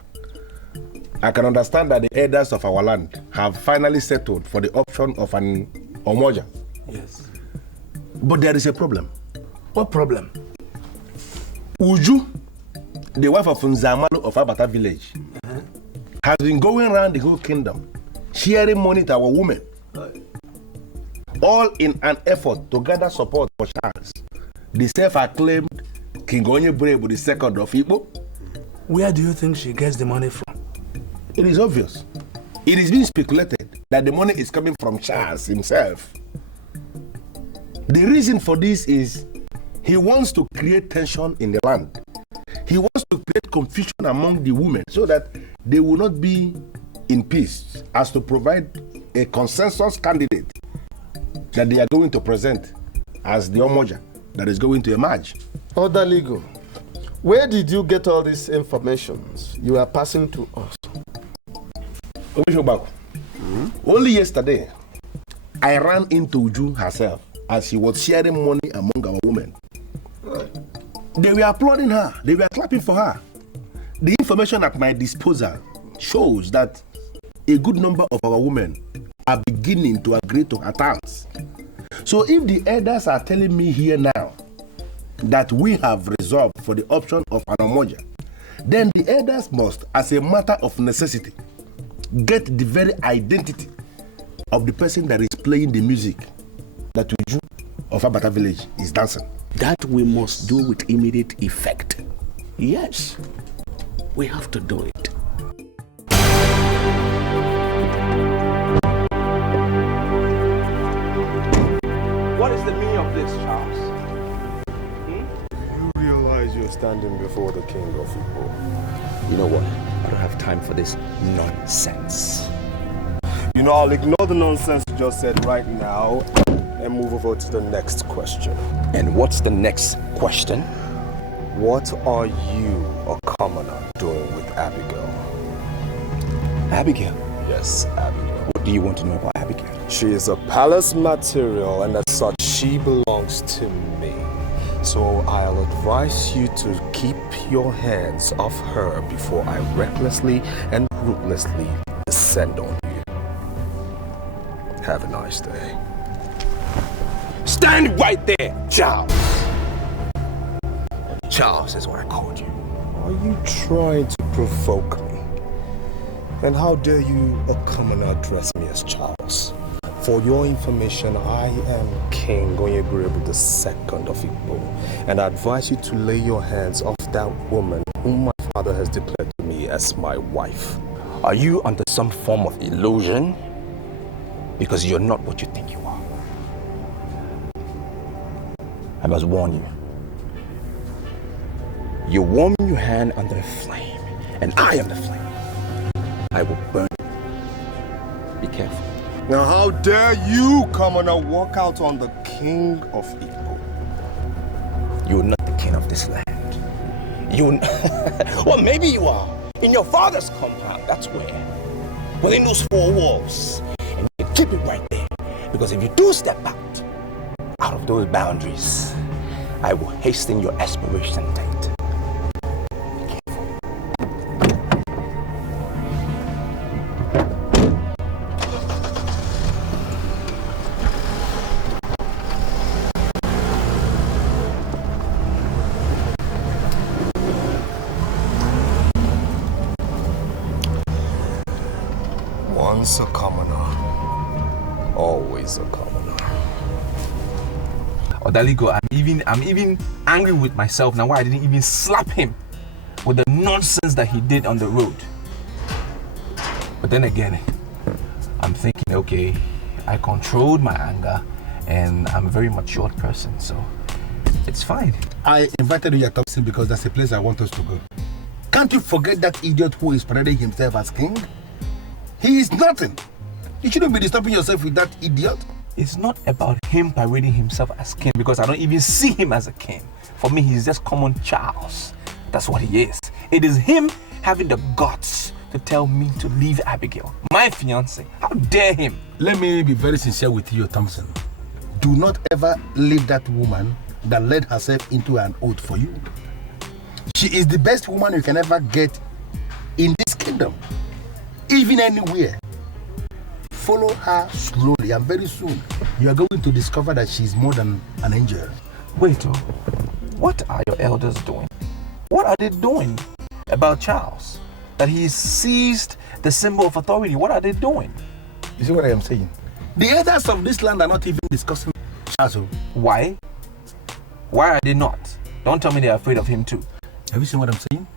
I can understand that the elders of our land have finally settled for the option of an Omoja. Yes. But there is a problem. What problem? Uju, the wife of Nzamalu of Abata village, has been going around the whole kingdom, sharing money to our women, all in an effort to gather support for Charles, the self-acclaimed King Onyeburegwu the second of Igbo. Where do you think she gets the money from? It is obvious. It is being speculated that the money is coming from Charles himself. The reason for this is he wants to create tension in the land. He wants to create confusion among the women so that they will not be in peace, as to provide a consensus candidate that they are going to present as the Omoja that is going to emerge. Odaligo, where did you get all these informations you are passing to us? Only yesterday, I ran into Uju herself as she was sharing money among our women. They were applauding her. They were clapping for her. The information at my disposal shows that a good number of our women are beginning to agree to her terms. So if the elders are telling me here now that we have resolved for the option of an Omoja, then the elders must, as a matter of necessity, get the very identity of the person that is playing the music that Uju of Abata village is dancing. That we must do with immediate effect. Yes, we have to do it. What is the meaning of this, Charles? You realize you're standing before the king of Igbo. You know what? I don't have time for this nonsense. You know, I'll ignore the nonsense you just said right now and move over to the next question. And what's the next question? What are you, a commoner, doing with Abigail? Abigail? Yes, Abigail. What do you want to know about Abigail? She is a palace material, and as such, she belongs to me. So I'll advise you to keep your hands off her before I recklessly and ruthlessly descend on you. Have a nice day. Stand right there, Charles! Charles is what I called you. Are you trying to provoke me? And how dare you, a commoner, address me as Charles? For your information, I am King Onyeburegwu II of Igbo, and I advise you to lay your hands off that woman whom my father has declared to me as my wife. Are you under some form of illusion? Because you're not what you think you are. I must warn you. You warm your hand under the flame, and I am the flame. I will burn you. Be careful. Now how dare you, commoner, walk out on the king of Igbo? You're not the king of this land. Well, maybe you are. In your father's compound, that's where. Within those four walls. And you can keep it right there. Because if you do step out of those boundaries, I will hasten your expiration date. Once a commoner, always a commoner. Odaligo, I'm even angry with myself now why I didn't even slap him with the nonsense that he did on the road. But then again, I'm thinking, okay, I controlled my anger and I'm a very matured person, so it's fine. I invited you to Thompson because that's a place I want us to go. Can't you forget that idiot who is parading himself as king? He is nothing. You shouldn't be disturbing yourself with that idiot. It's not about him parading himself as king because I don't even see him as a king. For me, he's just common Charles. That's what he is. It is him having the guts to tell me to leave Abigail, my fiancée. How dare him? Let me be very sincere with you, Thompson. Do not ever leave that woman that led herself into an oath for you. She is the best woman you can ever get in this kingdom. Even anywhere. Follow her slowly and very soon you are going to discover that she is more than an angel. Wait, what are your elders doing? What are they doing about Charles? That he seized the symbol of authority. What are they doing? You see what I am saying? The elders of this land are not even discussing Charles. Why? Why are they not? Don't tell me they're afraid of him too. Have you seen what I'm saying?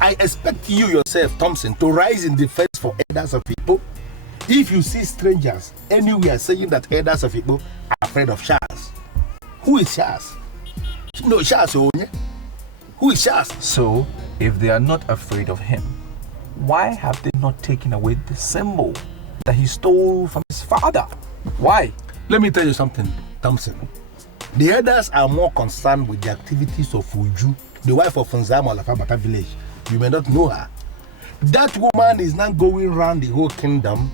I expect you yourself, Thompson, to rise in defense for elders of people. If you see strangers anywhere saying that elders of people are afraid of Charles, who is Charles? No, Charles Onye. Who is Charles? So, if they are not afraid of him, why have they not taken away the symbol that he stole from his father? Why? Let me tell you something, Thompson. The elders are more concerned with the activities of Uju, the wife of Nzamo Alafabata village. You may not know her. That woman is now going around the whole kingdom,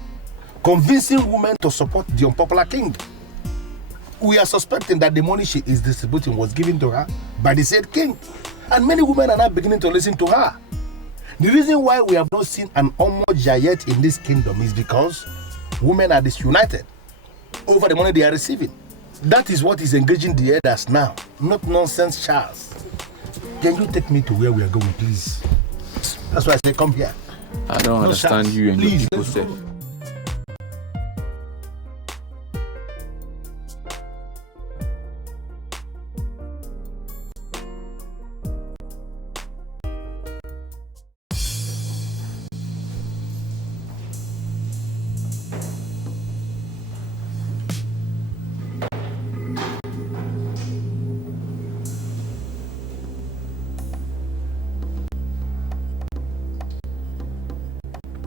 convincing women to support the unpopular king. We are suspecting that the money she is distributing was given to her by the said king. And many women are now beginning to listen to her. The reason why we have not seen an Omoja yet in this kingdom is because women are disunited over the money they are receiving. That is what is engaging the elders now, not nonsense, Charles. Can you take me to where we are going, please? That's why I say come here. I don't understand Charles, you and please, your people let's say. go.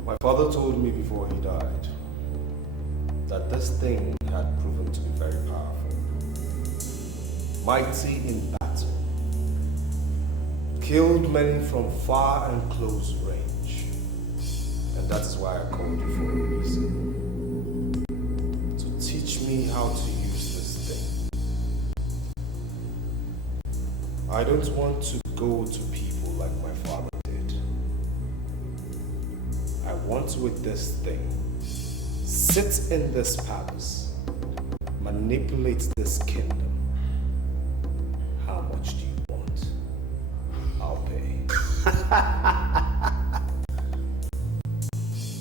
My father told me before he died that this thing had proven to be very powerful, mighty in battle, killed many from far and close range, and that is why I called you for a reason, to teach me how to use this thing. I don't want to go to people like my father did. I want to, with this thing, sit in this palace, manipulate this kingdom. How much do you want? I'll pay.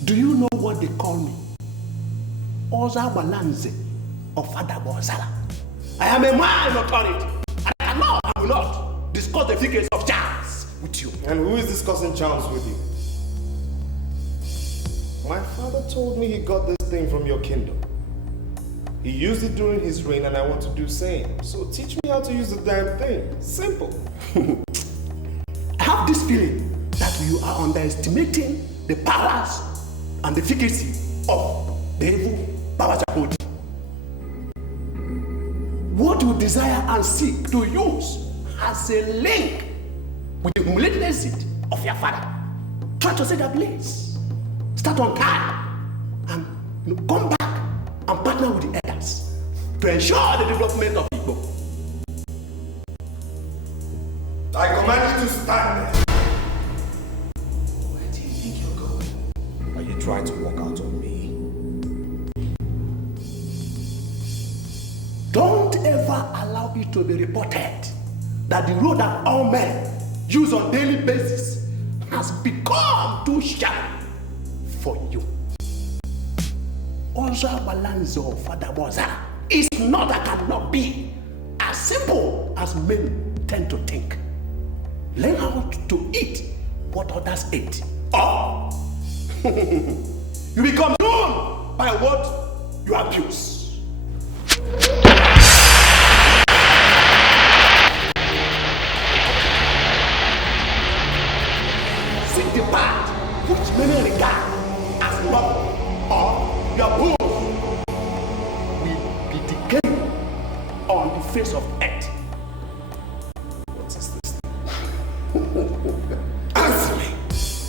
Do you know what they call me? Oza Balanze of Father Bozala. I am a man in authority. And I will not discuss the figures of Charles with you. And who is discussing Charles with you? My father told me he got this thing from your kingdom. He used it during his reign and I want to do the same. So teach me how to use the damn thing. Simple. I have this feeling that you are underestimating the powers and the efficacy of the evil powers of God. What you desire and seek to use as a link with the humiliating exit of your father. Try to set that place. Start on time and come back and partner with the elders to ensure the development of people. I command you to stand there. Where do you think you're going? Are you trying to walk out on me? Don't ever allow it to be reported that the road that all men use on daily basis has become too sharp for you. Oza Balanzo Father Boza is not and cannot be as simple as men tend to think. Learn how to eat what others eat. Or you become known by what you abuse. Seek the path which many regard as noble, or your bones will be decaying on the face of earth. What is this? Answer me.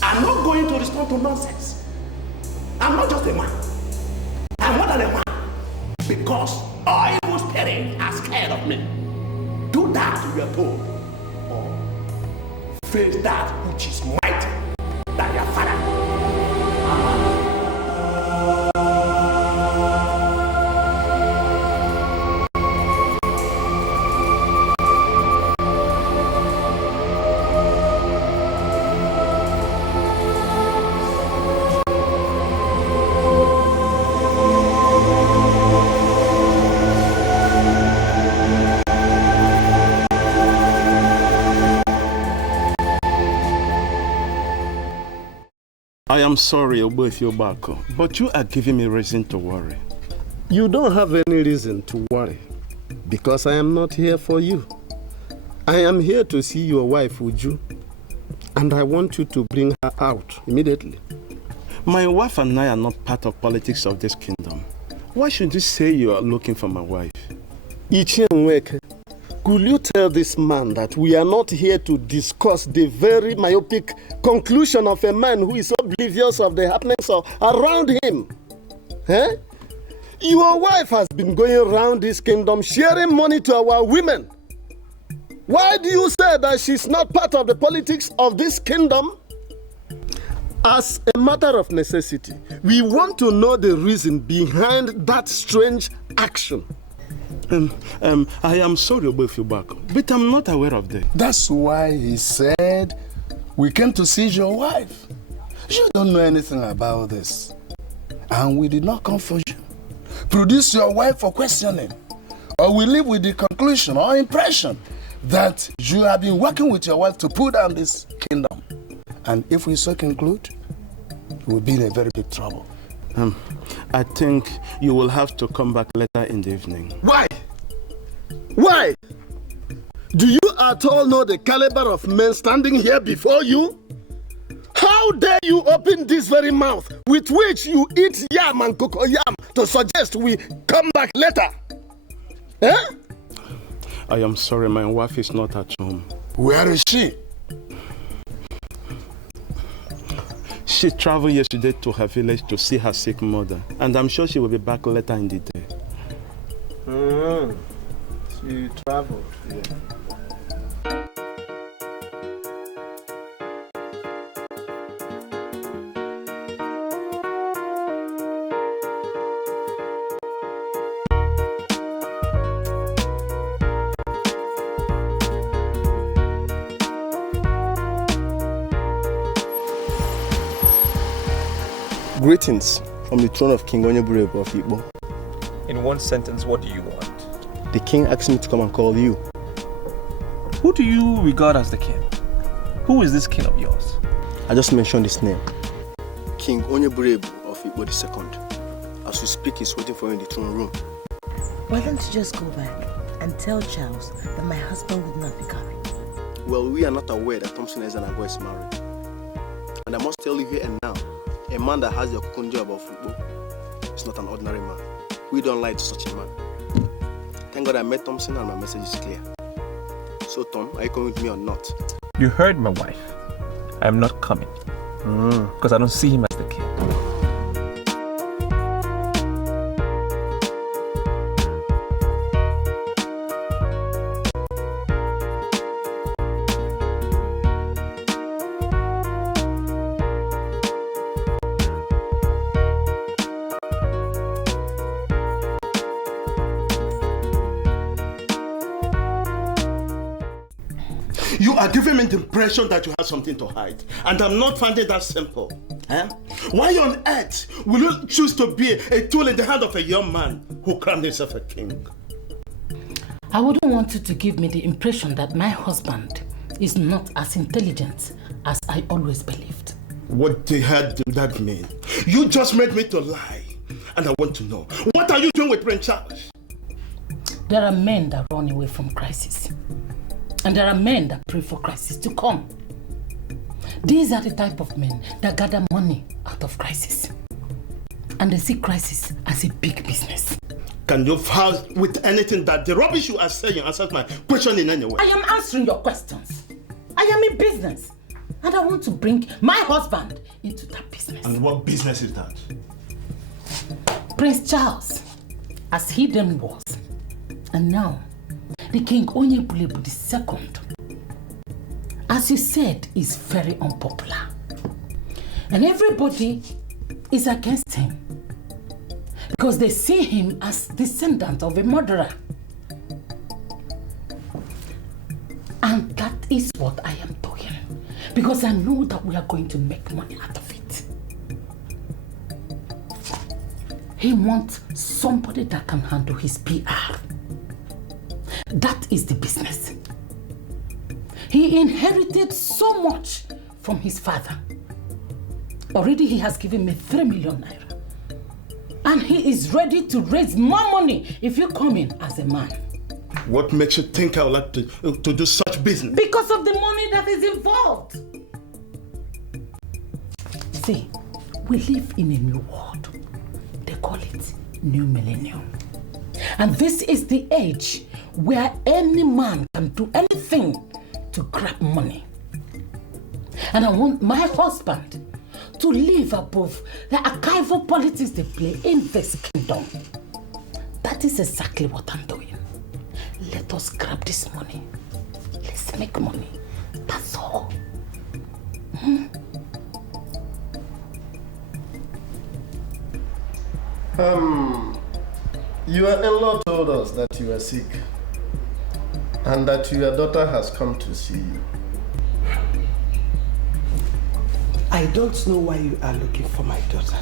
I'm not going to respond to nonsense. I'm not just a man. I'm more than a man. Because all evil spirits are scared of me. Do that you are told. Or face that which is mighty than your father. I am sorry, Ogbefio, but you are giving me reason to worry. You don't have any reason to worry, because I am not here for you. I am here to see your wife, Uju, and I want you to bring her out immediately. My wife and I are not part of politics of this kingdom. Why should you say you are looking for my wife? Ichenweke, could you tell this man that we are not here to discuss the very myopic conclusion of a man who is oblivious of the happenings around him? Eh? Your wife has been going around this kingdom sharing money to our women. Why do you say that she's not part of the politics of this kingdom? As a matter of necessity, we want to know the reason behind that strange action. I am sorry, Ogbefio, but I'm not aware of that. That's why he said we came to see your wife. You don't know anything about this. And we did not come for you. Produce your wife for questioning. Or we leave with the conclusion or impression that you have been working with your wife to pull down this kingdom. And if we so conclude, we'll be in a very big trouble. I think you will have to come back later in the evening. Why? Why? Do you at all know the caliber of men standing here before you? How dare you open this very mouth with which you eat yam and cocoa yam to suggest we come back later? Eh? I am sorry, my wife is not at home. Where is she? She traveled yesterday to her village to see her sick mother, and I'm sure she will be back later in the day. She traveled, yeah. Greetings from the throne of King Onyeburebo of Igbo. In one sentence, what do you want? The king asked me to come and call you. Who do you regard as the king? Who is this king of yours? I just mentioned his name. King Onyeburebo of Igbo II. As we speak, he's waiting for you in the throne room. Why don't you just go back and tell Charles that my husband would not be coming? Well, we are not aware that Thompson Ezenago is married. And I must tell you here and now, a man that has the kunja about football is not an ordinary man. We don't lie to such a man. Thank God I met Thompson and my message is clear. So Tom, are you coming with me or not? You heard my wife. I am not coming. Because I don't see him as the king. You are giving me the impression that you have something to hide, and I'm not finding that simple. Eh? Why on earth will you choose to be a tool in the hand of a young man who crowned himself a king? I wouldn't want you to give me the impression that my husband is not as intelligent as I always believed. What the hell did that mean? You just made me to lie, and I want to know, what are you doing with Prince Charles? There are men that run away from crisis. And there are men that pray for crisis to come. These are the type of men that gather money out of crisis. And they see crisis as a big business. Can you vouch with anything that the rubbish you are saying answers my question in any way? I am answering your questions. I am in business. And I want to bring my husband into that business. And what business is that? Prince Charles, as he then was, and now, the King Onyeburebo II, as you said, is very unpopular. And everybody is against him because they see him as descendant of a murderer. And that is what I am doing because I know that we are going to make money out of it. He wants somebody that can handle his PR. That is the business. He inherited so much from his father. Already he has given me 3 million naira. And he is ready to raise more money if you come in as a man. What makes you think I would like to do such business? Because of the money that is involved. See, we live in a new world. They call it New Millennium. And this is the age where any man can do anything to grab money. And I want my husband to live above the archival politics they play in this kingdom. That is exactly what I'm doing. Let us grab this money. Let's make money. That's all. Your in-law told us that you are sick and that your daughter has come to see you. I don't know why you are looking for my daughter.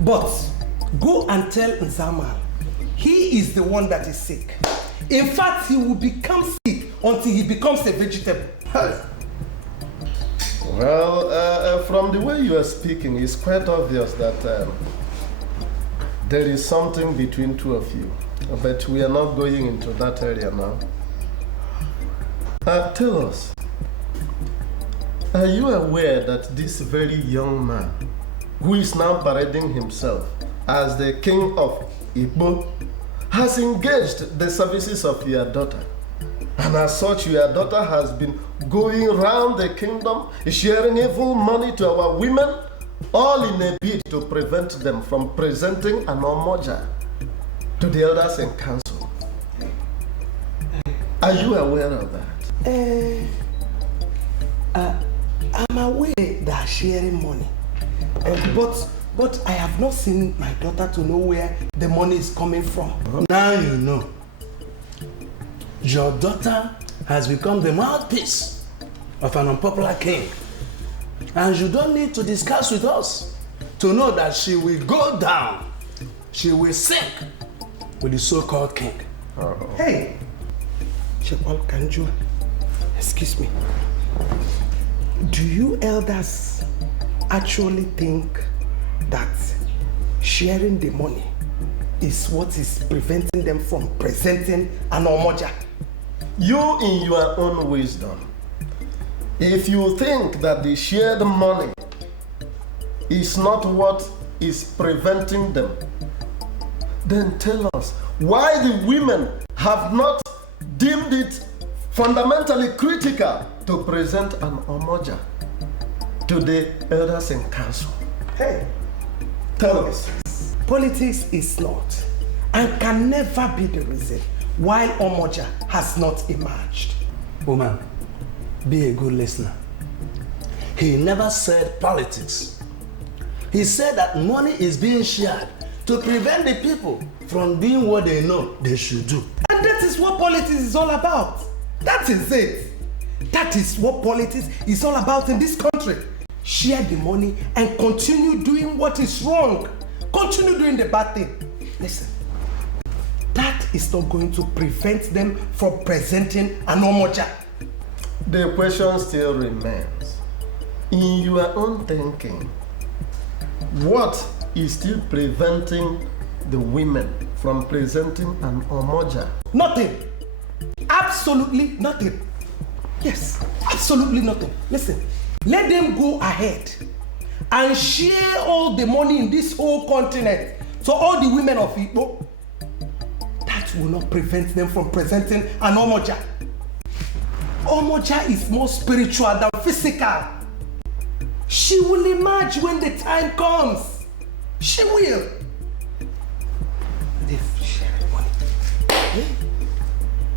But go and tell Nzamal he is the one that is sick. In fact, he will become sick until he becomes a vegetable. Well, from the way you are speaking, it's quite obvious that there is something between two of you. But we are not going into that area now. Tell us, are you aware that this very young man, who is now parading himself as the king of Igbo, has engaged the services of your daughter? And as such, your daughter has been going around the kingdom, sharing evil money to our women, all in a bid to prevent them from presenting an omoja to the elders in council. Are you aware of that? I'm aware that sharing money, but I have not seen my daughter to know where the money is coming from. Now you know. Your daughter has become the mouthpiece of an unpopular king. And you don't need to discuss with us to know that she will go down. She will sink with the so-called king. Hey, Shekwal Kanju, excuse me. Do you elders actually think that sharing the money is what is preventing them from presenting an omoja? You, in your own wisdom, if you think that the shared money is not what is preventing them, then tell us why the women have not deemed it fundamentally critical to present an omoja to the elders in council. Hey, tell us. Politics is not and can never be the reason why omoja has not emerged. Woman, be a good listener. He never said politics. He said that money is being shared to prevent the people from doing what they know they should do. And that is what politics is all about. That is it. That is what politics is all about in this country. Share the money and continue doing what is wrong. Continue doing the bad thing. Listen, that is not going to prevent them from presenting an omoja. The question still remains. In your own thinking, what is still preventing the women from presenting an omoja? Nothing. Absolutely nothing. Yes, absolutely nothing. Listen, let them go ahead and share all the money in this whole continent to all the women of Igbo. That will not prevent them from presenting an omoja. Omoja is more spiritual than physical. She will emerge when the time comes. She will. They've shared money.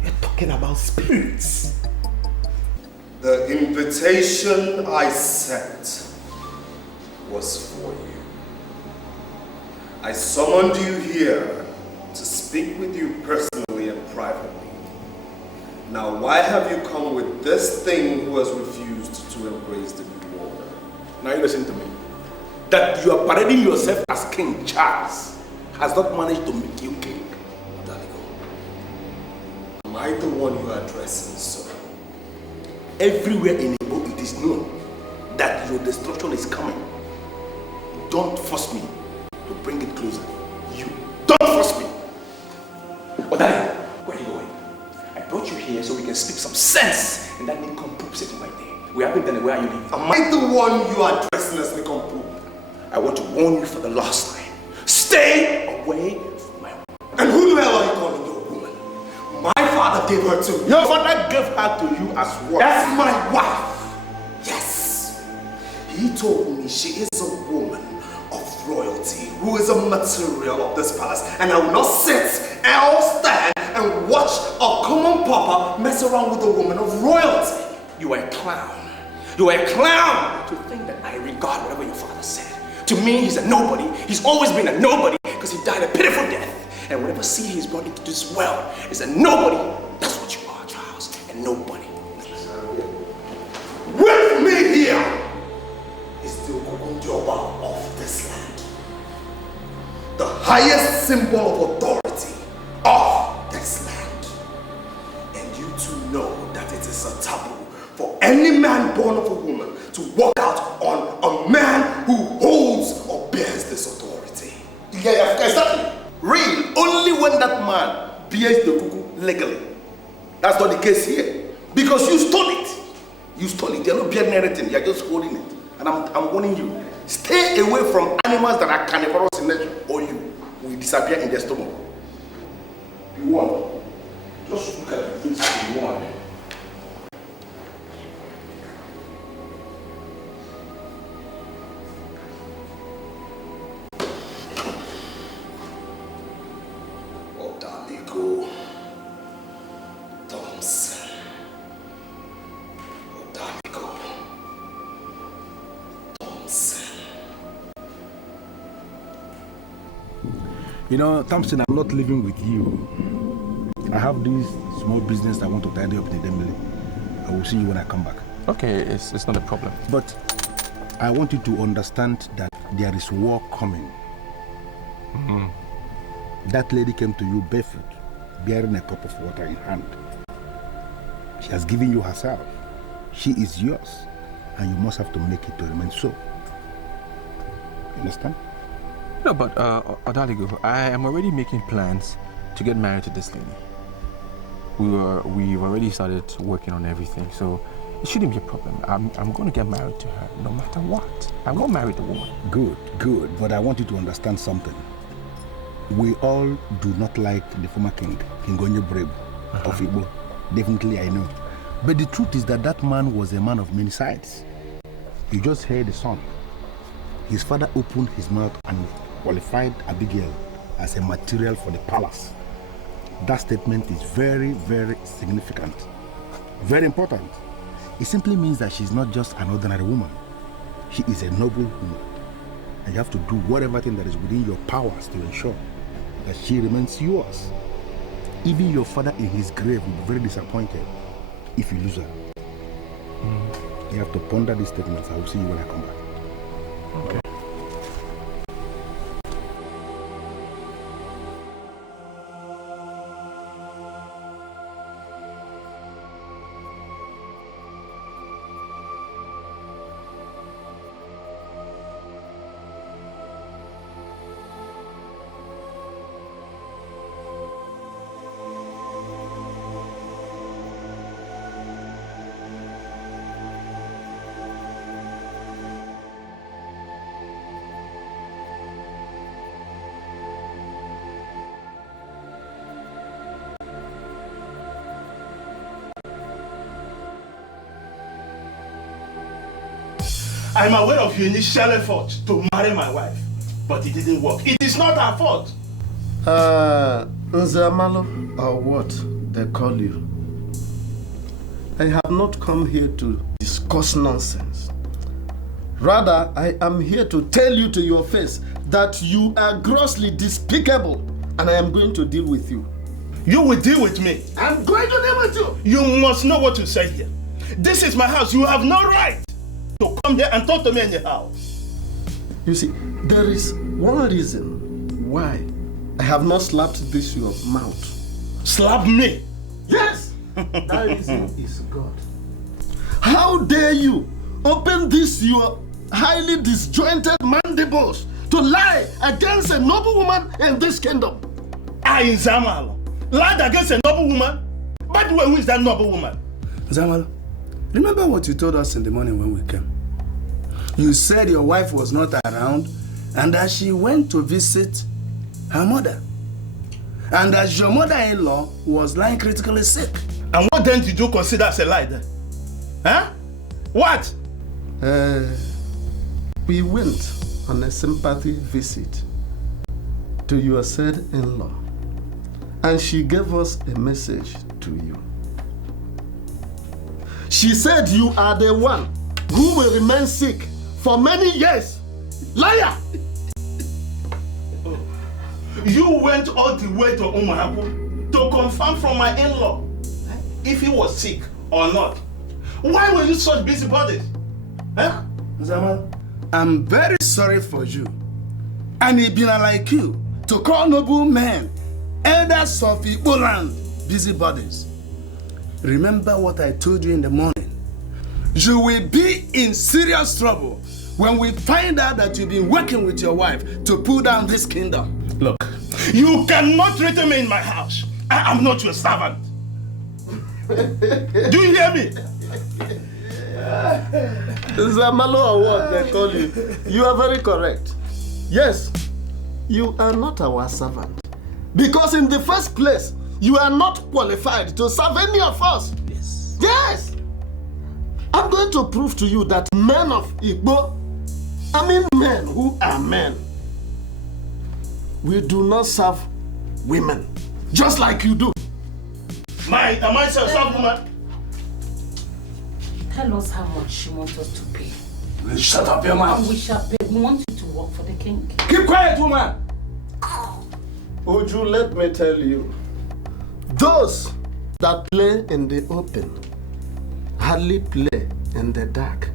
You're talking about spirits. The invitation I sent was for you. I summoned you here to speak with you personally and privately. Now, why have you come with this thing who has refused to embrace the new order? Now you listen to me. That you are parading yourself as King Charles has not managed to make you king. Am I the one you are addressing, sir? Everywhere in Igbo it is known that your destruction is coming. don't force me to bring it closer. You don't force me. But Dike, where are you going? I brought you here so we can speak some sense in that nincompoop sitting right there. We haven't done it. Where are you leaving? Am I the one you are addressing as nincompoop? I want to warn you for the last time. Stay away from my woman. And who the hell are you calling your woman? My father gave her to me. Your father gave her to you as what? That's my wife. Yes. He told me she is a woman of royalty who is a material of this palace. And I will not sit or stand and watch a common papa mess around with a woman of royalty. You are a clown. You are a clown to think that I regard whatever your father said. To me, he's a nobody. He's always been a nobody because he died a pitiful death. And whatever seed he's brought into this world is a nobody. That's what you are, Charles. A nobody. With me here is the Okokundioba of this land. The highest symbol of authority of this land. And you two know that it is a taboo for any man born of a woman to walk out on a man who holds or bears this authority. Yeah, exactly. Real. Only when that man bears the cuckoo legally. That's not the case here. Because you stole it. You stole it. You're not bearing anything. You're just holding it. And I'm warning you. Stay away from animals that are carnivorous in nature, or you will disappear in their stomach. You want? Just look at the things you want. You know, Thompson, I'm not living with you. I have this small business I want to tidy up in the Dembele. I will see you when I come back. Okay, it's not a problem. But I want you to understand that there is war coming. That lady came to you barefoot, bearing a cup of water in hand. She has given you herself. She is yours, and you must have to make it to remain so. You understand? No, but Odaligo, I am already making plans to get married to this lady. We've already started working on everything, so it shouldn't be a problem. I'm going to get married to her no matter what. I'm going to marry the woman. Good. But I want you to understand something. We all do not like the former king, King Onyebreb of Igbo. Definitely, I know. But the truth is that that man was a man of many sides. You just heard the song. His father opened his mouth and qualified Abigail as a material for the palace. That statement is very, very significant. Very important. It simply means that she's not just an ordinary woman. She is a noble woman. And you have to do whatever thing that is within your powers to ensure that she remains yours. Even your father in his grave will be very disappointed if you lose her. You have to ponder these statements. I will see you when I come back. Okay. I'm aware of your initial effort to marry my wife, but it didn't work. It is not our fault. Nzamalo, or what they call you. I have not come here to discuss nonsense. Rather, I am here to tell you to your face that you are grossly despicable, and I am going to deal with you. You will deal with me. I'm going to deal with you. You must know what to say here. This is my house. You have no right to come here and talk to me in your house. You see, there is one reason why I have not slapped this your mouth. Slap me? Yes! That reason is God. How dare you open this your highly disjointed mandibles to lie against a noble woman in this kingdom. I, Nzamalo, lied against a noble woman? By the way, who is that noble woman? Nzamalo, remember what you told us in the morning when we came? You said your wife was not around and that she went to visit her mother. And that your mother-in-law was lying critically sick. And what then did you consider as a lie then? Huh? What? We went on a sympathy visit to your said in-law, and she gave us a message to you. She said you are the one who will remain sick for many years. Liar! You went all the way to Umuhapu to confirm from my in-law if he was sick or not. Why were you such busybodies? Huh? Nzamalo, I'm very sorry for you. And it been like you to call noble men, elders of Igbo land, busybodies. Remember what I told you in the morning. You will be in serious trouble when we find out that you've been working with your wife to pull down this kingdom. Look, you cannot threaten me in my house. I am not your servant. Do you hear me? Nzamalo or what they call you. You are very correct. Yes, you are not our servant. Because in the first place, you are not qualified to serve any of us. Yes. Yes! I'm going to prove to you that men of Igbo, men who are men, we do not serve women, just like you do. Am I serve woman? Tell us how much she wants us to pay. Shut up your mouth. And we shall pay. We want you to work for the king. Keep quiet, woman. Uju, let me tell you, those that play in the open hardly play in the dark.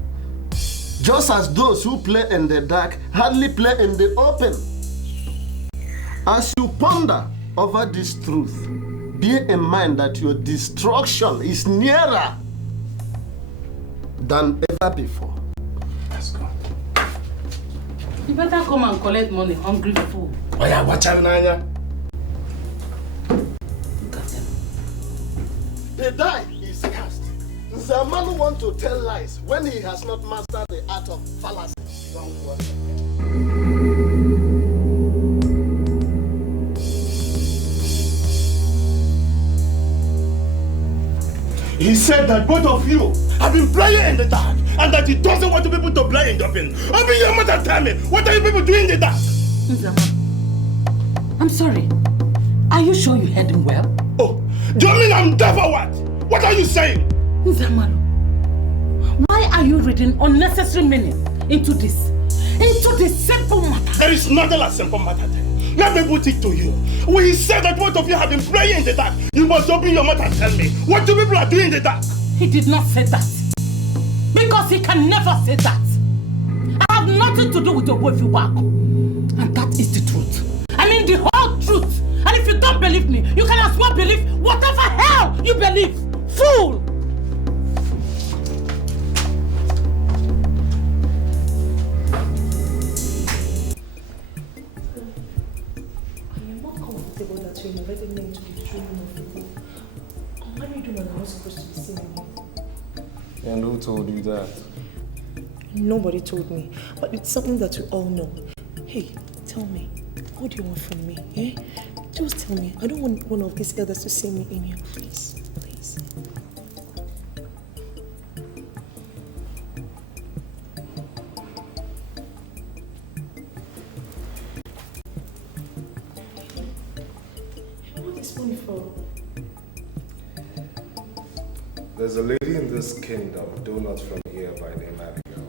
Just as those who play in the dark hardly play in the open. As you ponder over this truth, bear in mind that your destruction is nearer than ever before. Let's go. You better come and collect money, hungry fool. Oh yeah, watch out, Nanya. Look at them. The die is cast. Nzamalo wants to tell lies when he has not mastered the art of fallacy. He said that both of you have been playing in the dark and that he doesn't want people to play in the open. Open your mouth and tell me, what are you people doing in the dark? I'm sorry. Are you sure you heard him well? Oh, do you mean I'm deaf or what? What are you saying? Nzamalo, why are you reading unnecessary meaning into this simple matter? There is nothing like simple matter there. Let me put it to you. When he said that both of you have been praying in the dark, you must open your mouth and tell me, what do people are doing in the dark? He did not say that. Because he can never say that. I have nothing to do with your boyfriend Wako. And that is the truth. I mean the whole truth. And if you don't believe me, you can as well believe whatever hell you believe. Fool! And who told you that? Nobody told me, but it's something that we all know. Hey, tell me, what do you want from me? Eh? Just tell me. I don't want one of these elders to see me in here, please. Please. What is money for? There's a lady in this kingdom, though not from here, by name Abigail.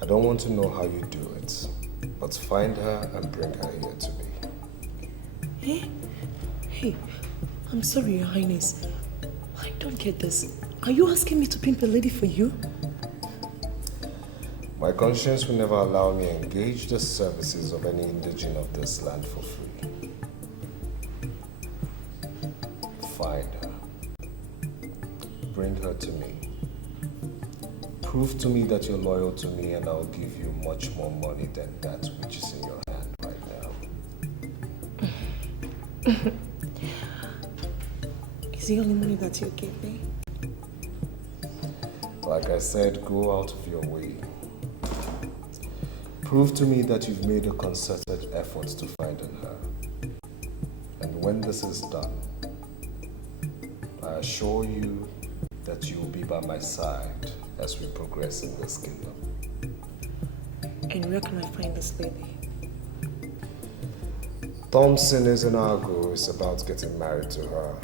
I don't want to know how you do it, but find her and bring her here to me. Eh? Hey, I'm sorry, Your Highness. I don't get this. Are you asking me to pimp a lady for you? My conscience will never allow me to engage the services of any indigene of this land for free. Find her. Bring her to me. Prove to me that you're loyal to me and I'll give you much more money than that which is in your hand right now. Is the only money that you give me? Like I said, go out of your way. Prove to me that you've made a concerted effort to find her. And when this is done, I assure you that you will be by my side as we progress in this kingdom. And where can I find this lady? Thompson Ezuruonye is about getting married to her.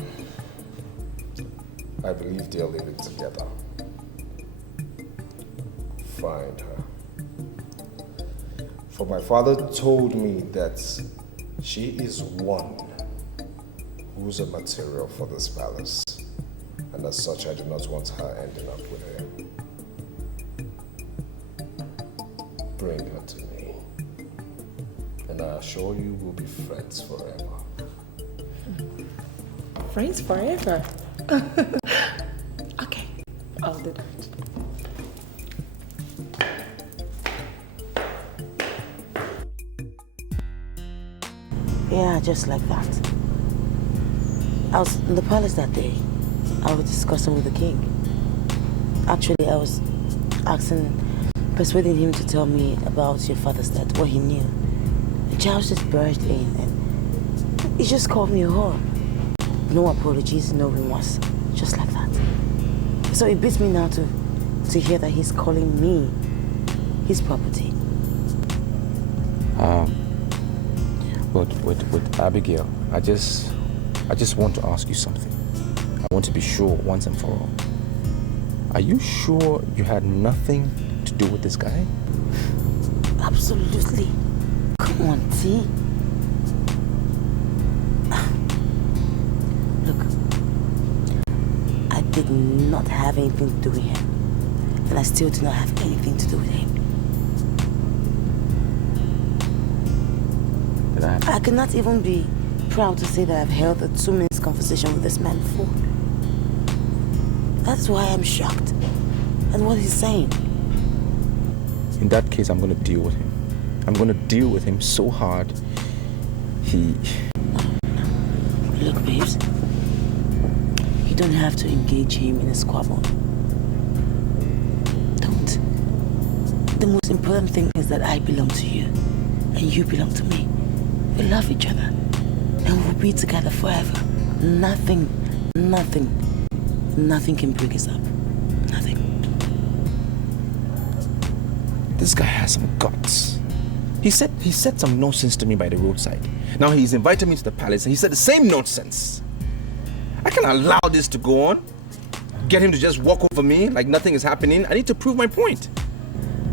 I believe they're living together. Find her. For my father told me that she is one who's a material for this palace. And as such, I do not want her ending up with him. Bring her to me. And I assure you we'll be friends forever. Friends forever? Okay, I'll do that. Yeah, just like that. I was in the palace that day. I was discussing with the king. Actually, I was persuading him to tell me about your father's death, what he knew. And Charles just burst in and he just called me a whore. No apologies, no remorse, just like that. So it beats me now to hear that he's calling me his property. With Abigail, I just want to ask you something. I want to be sure once and for all. Are you sure you had nothing to do with this guy? Absolutely. Come on, T. Look, I did not have anything to do with him. And I still do not have anything to do with him. I cannot even be proud to say that I've held a 2-minute conversation with this man before. That's why I'm shocked at what he's saying. In that case, I'm going to deal with him. I'm going to deal with him so hard. Look, babes. You don't have to engage him in a squabble. Don't. The most important thing is that I belong to you and you belong to me. We love each other and we'll be together forever. Nothing can break us up. Nothing. This guy has some guts. He said some nonsense to me by the roadside. Now he's invited me to the palace and he said the same nonsense. I can't allow this to go on. Get him to just walk over me like nothing is happening. I need to prove my point.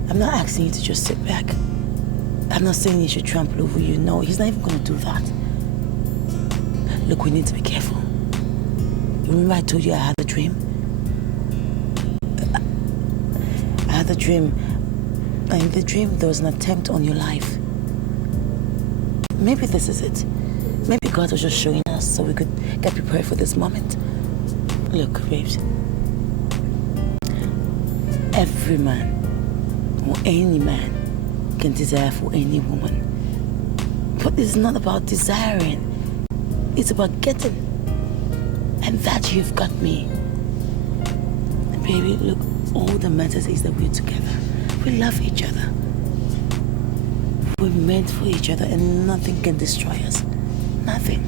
I'm not asking you to just sit back. I'm not saying he should trample over you. No, he's not even going to do that. Look, we need to be careful. Remember I told you I had a dream? I had a dream. And in the dream, there was an attempt on your life. Maybe this is it. Maybe God was just showing us so we could get prepared for this moment. Look, babes. Every man, or any man, can desire for any woman. But it's not about desiring. It's about getting. And that you've got me. Baby, look, all that matters is that we're together. We love each other. We're meant for each other and nothing can destroy us. Nothing.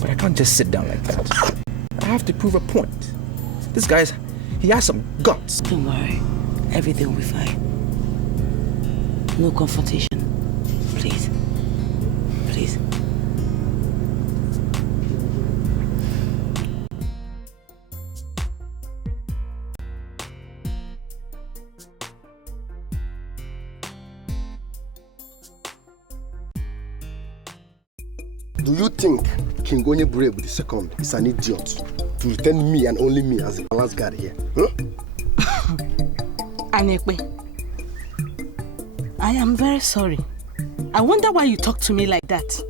But I can't just sit down like that. I have to prove a point. This guy's, he has some guts. Don't worry. Everything will be fine. No confrontation. Please. Please. Do you think King Onye Brave II is an idiot to return me and only me as the palace guard here? Huh? Anekwe, I am very sorry. I wonder why you talk to me like that.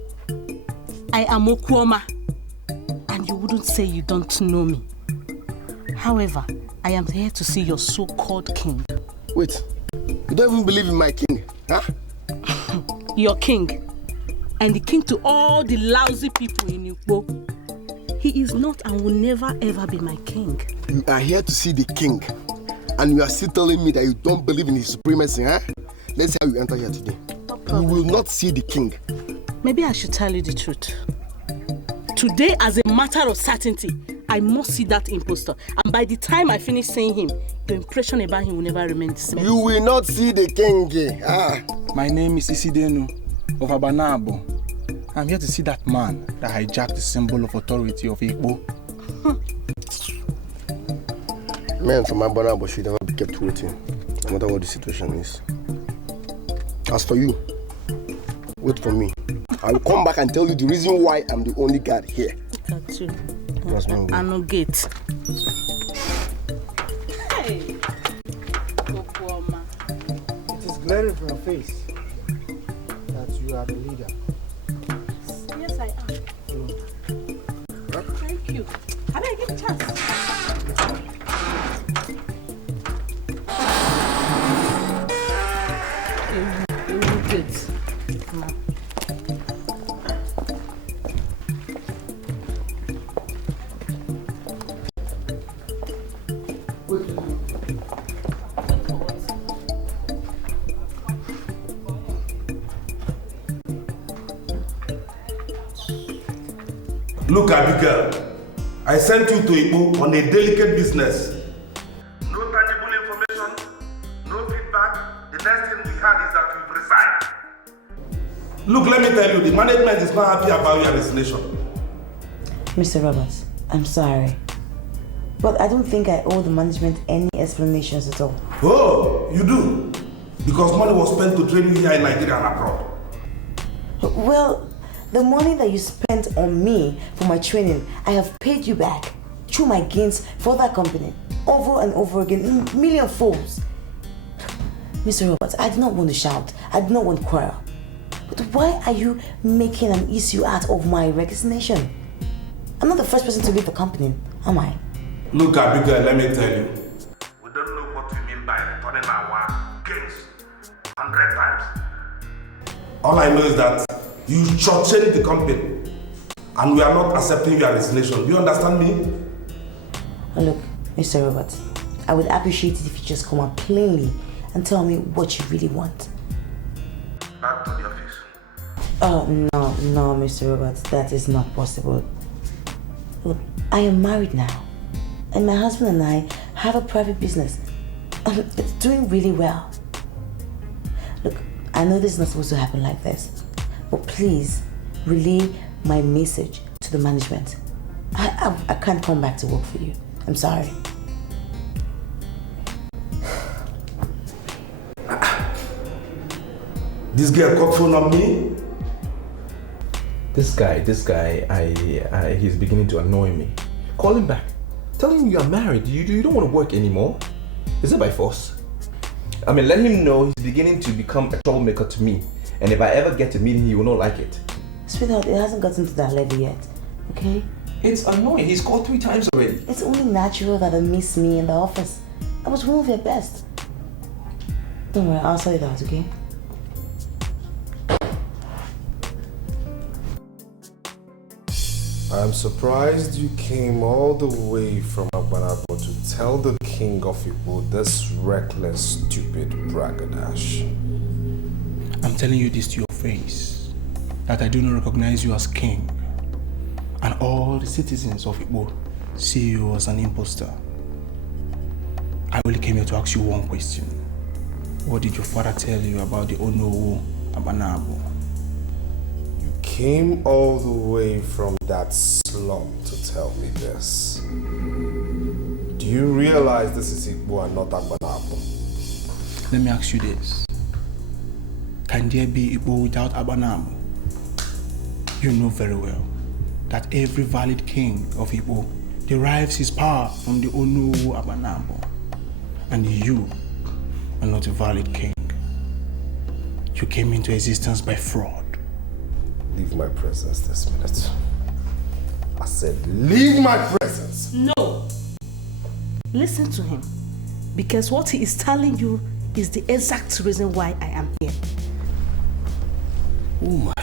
I am Okwoma, and you wouldn't say you don't know me. However, I am here to see your so-called king. Wait, you don't even believe in my king, huh? Your king. And the king to all the lousy people in Igbo. He is not and will never ever be my king. You are here to see the king, and you are still telling me that you don't believe in his supremacy, huh? Let's see how you enter here today. You will not see the king. Maybe I should tell you the truth. Today, as a matter of certainty, I must see that impostor. And by the time I finish seeing him, your impression about him will never remain the same. You will not see the king. My name is Isidenu of Abanabo. I'm here to see that man that hijacked the symbol of authority of Igbo. Men from Abanabo should never be kept waiting, no matter what the situation is. As for you, wait for me. I will come back and tell you the reason why I'm the only guard here. That's true. I no gate. Hey. It is glaring from your face that you are the leader. Yes, I am. Thank you. Can I give a chance? You good. Look, Abigail, I sent you to Igbo on a delicate business. No tangible information, no feedback. The next thing we had is that you've resigned. Look, let me tell you, the management is not happy about your resignation. Mr. Roberts, I'm sorry. But I don't think I owe the management any explanations at all. Oh, you do? Because money was spent to train you here in Nigeria and abroad. Well, the money that you spent on me for my training, I have paid you back through my gains for that company over and over again in million folds. Mr. Roberts, I do not want to shout. I do not want to quarrel. But why are you making an issue out of my resignation? I'm not the first person to leave the company, am I? Look, Abigail, let me tell you. We don't know what you mean by returning our gains 100 times. All I know is that you shortchanged the company and we are not accepting your resignation. Do you understand me? Look, Mr. Roberts, I would appreciate it if you just come out plainly and tell me what you really want. Back to the office. Oh, no, Mr. Roberts, that is not possible. Look, I am married now, and my husband and I have a private business. It's doing really well. Look, I know this is not supposed to happen like this, but please relay my message to the management. I can't come back to work for you. I'm sorry. This girl got phone on me? This guy, he's beginning to annoy me. Call him back. Tell him you are married. You don't want to work anymore. Is it by force? I mean, let him know he's beginning to become a troublemaker to me. And if I ever get to meet him, he will not like it. Sweetheart, it hasn't gotten to that level yet, okay? It's annoying. He's called 3 times already. It's only natural that they miss me in the office. I was one of their best. Don't worry, I'll sort it out, okay? I'm surprised you came all the way from Abanabo to tell the king of Igbo this reckless, stupid bragadash. I'm telling you this to your face, that I do not recognize you as king. And all the citizens of Igbo see you as an imposter. I only came here to ask you one question. What did your father tell you about the Onowu Abanabo? You came all the way from that slum to tell me this. Do you realize this is Igbo and not Abanabo? Let me ask you this. Can there be Igbo without Abanabo? You know very well that every valid king of Igbo derives his power from the Onowu Abanabo. And you are not a valid king. You came into existence by fraud. Leave my presence this minute. I said, leave my presence. No. Listen to him. Because what he is telling you is the exact reason why I am here. Woman,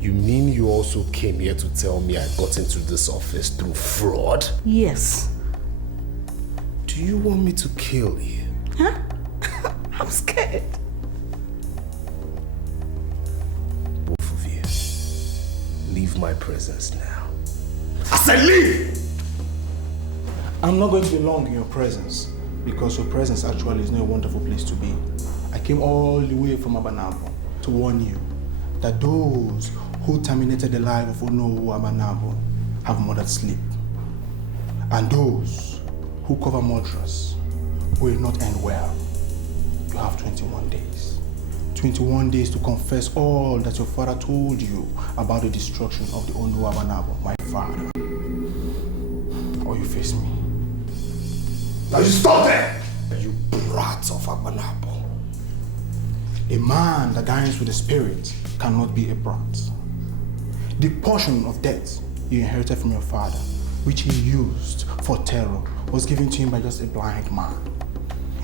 you mean you also came here to tell me I got into this office through fraud? Yes. Do you want me to kill you? Huh? I'm scared. Both of you, leave my presence now. I said leave! I'm not going to be long in your presence because your presence actually is not a wonderful place to be. I came all the way from Abanabo to warn you that those who terminated the life of Ono Abanabo have murdered sleep. And those who cover murderers will not end well. You have 21 days. 21 days to confess all that your father told you about the destruction of the Ono Abanabo, my father. Or you face me. Now you stop there! You brat of Abanabo. A man that dines with the spirit cannot be a brat. The portion of death you inherited from your father, which he used for terror, was given to him by just a blind man.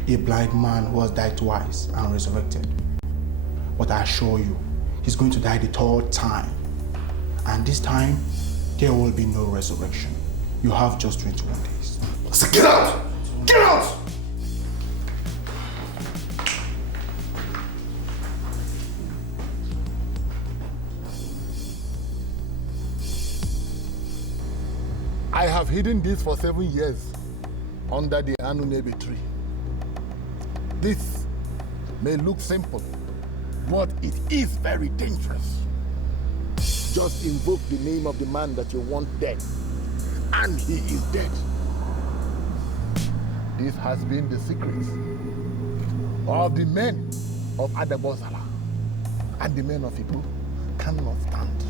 A blind man who has died twice and resurrected. But I assure you, he's going to die the third time. And this time, there will be no resurrection. You have just 21 days. So get out! Get out! I have hidden this for 7 years under the Anunebe tree. This may look simple, but it is very dangerous. Just invoke the name of the man that you want dead, and he is dead. This has been the secret of the men of Adabosala, and the men of Igbo cannot stand.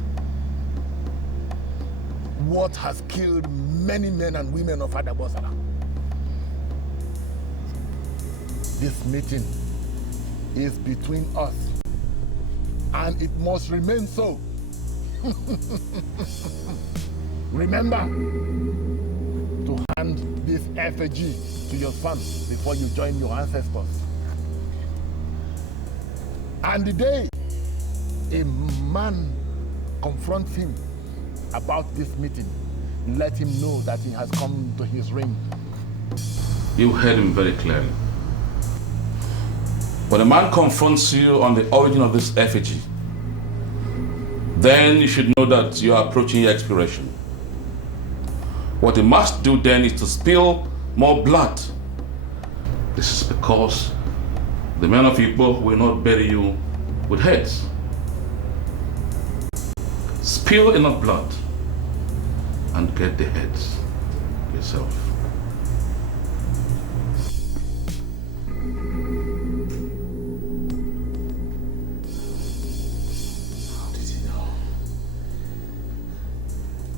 What has killed many men and women of Adabosala? This meeting is between us, and it must remain so. Remember to hand this effigy to your son before you join your ancestors. And the day a man confronts him about this meeting, let him know that he has come to his ring. You heard him very clearly. When a man confronts you on the origin of this effigy, then you should know that you are approaching your expiration. What he must do then is to spill more blood. This is because the men of Igbo will not bury you with heads. Spill enough blood and get the heads yourself.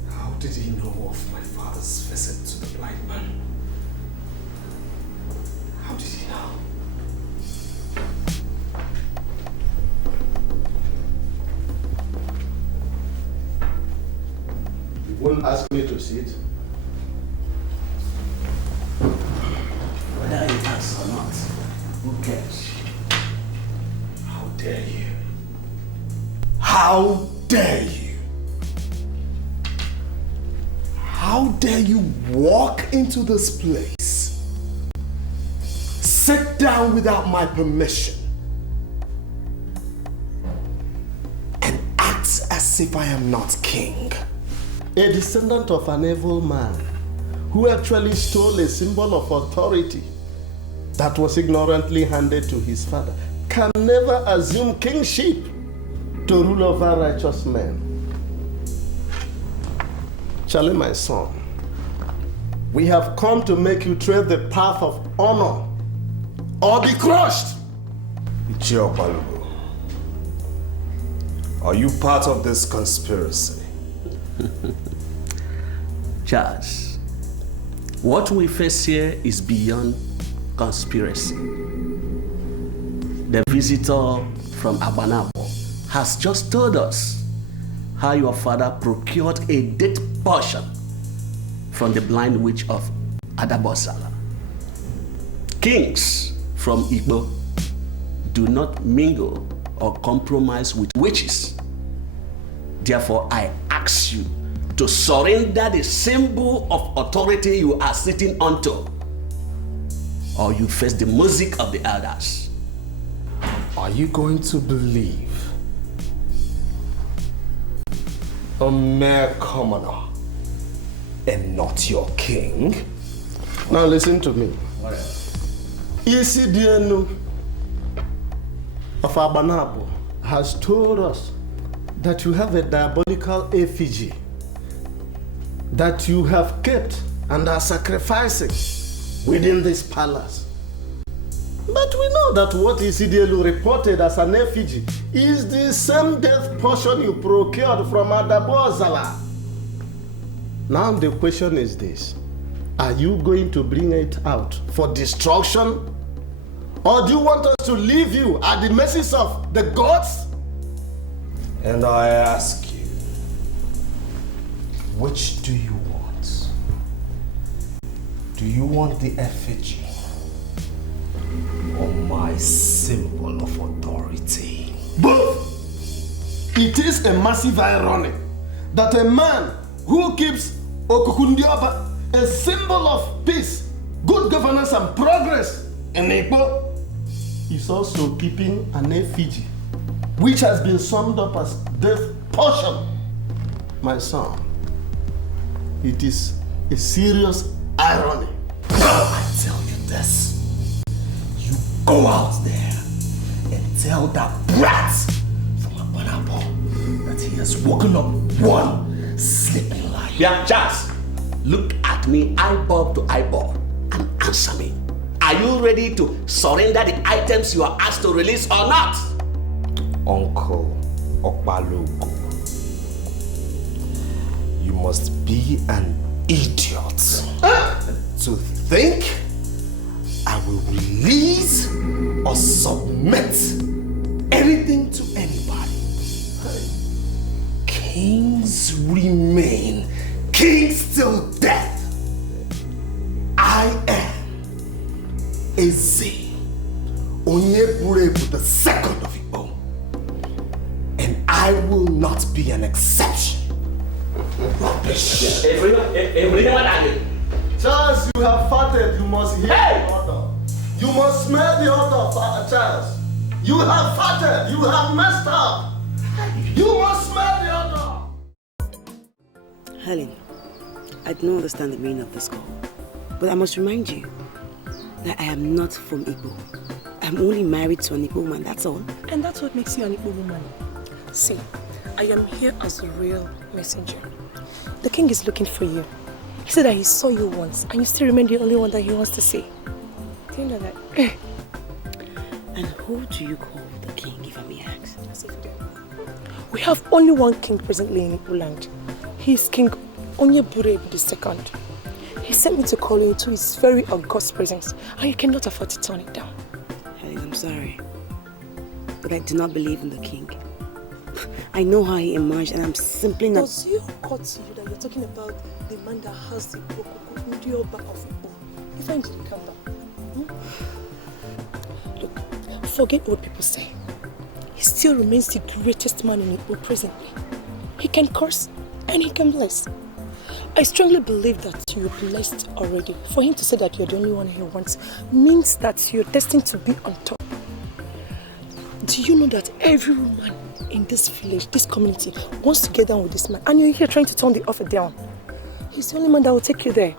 How did he know of my father's visit to the blind man? How did he know? You won't ask me to sit? Whether he asks or not, who cares? How dare you? How dare you? How dare you walk into this place, sit down without my permission, and act as if I am not king? A descendant of an evil man who actually stole a symbol of authority that was ignorantly handed to his father can never assume kingship to rule over righteous men. Charlie, my son, we have come to make you tread the path of honor or be crushed. Ichiopalugo, are you part of this conspiracy? Charles, what we face here is beyond conspiracy. The visitor from Abanabo has just told us how your father procured a dead portion from the blind witch of Adabosala. Kings from Igbo do not mingle or compromise with witches. Therefore, I ask you to surrender the symbol of authority you are sitting onto, or you face the music of the elders. Are you going to believe a mere commoner and not your king? Now listen to me. Isidienu of Abanabo has told us that you have a diabolical effigy that you have kept and are sacrificing within this palace. But we know that what Isidielu reported as an effigy is the same death portion you procured from Adabozala. Now the question is this: are you going to bring it out for destruction? Or do you want us to leave you at the mercy of the gods? And I ask you, which do you want? Do you want the effigy or my symbol of authority? Both. It is a massive irony that a man who keeps Okukundioba, a symbol of peace, good governance and progress in Igbo, is also keeping an effigy which has been summed up as death portion. My son, it is a serious irony. I tell you this, you go out there and tell that brat from Abanabo that he has woken up one sleeping lion. Yeah, Charles, look at me eyeball to eyeball and answer me. Are you ready to surrender the items you are asked to release or not? Uncle Okpalogo, you must be an idiot to think I will release or submit anything to anybody. Kings remain kings till death. I am Ezuruonye the second of Igbo, and I will not be an exception. Rubbish. Charles, you have farted. You must hear the order. You must smell the order, Charles. You have farted. You have messed up. You must smell the order. Helen, I do not understand the meaning of this call, but I must remind you that I am not from Igbo. I'm only married to an Igbo woman, that's all. And that's what makes you an Igbo woman. See, I am here as a real messenger. The king is looking for you. He said that he saw you once, and you still remain the only one that he wants to see. Do you know that? And who do you call the king, if I may ask? We have only one king presently in Igbo land. He is King Onyeburebu II. He sent me to call you into his very august presence, and you cannot afford to turn it down. Helen, I'm sorry, but I do not believe in the king. I know how he emerged, and I'm simply not... Does it occur to you that you're talking about the man that has the Okukundioba of Igbo? You find it calm down. Look, forget what people say. He still remains the greatest man in Igbo presently. He can curse and he can bless. I strongly believe that you're blessed already. For him to say that you're the only one he wants means that you're destined to be on top. Do you know that every woman in this village, this community, wants to get down with this man, and you're here trying to turn the offer down? He's the only man that will take you there.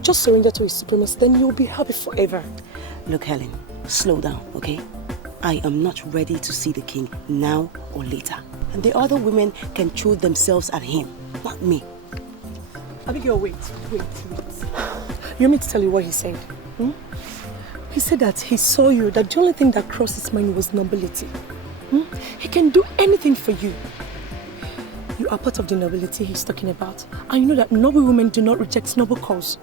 Just surrender to his supremacy, then you'll be happy forever. Look, Helen, slow down, okay? I am not ready to see the king now or later. And the other women can throw themselves at him, not me. Abigail, wait. You want me to tell you what he said? He said that he saw you, that the only thing that crossed his mind was nobility. He can do anything for you. You are part of the nobility he's talking about. And you know that noble women do not reject noble calls.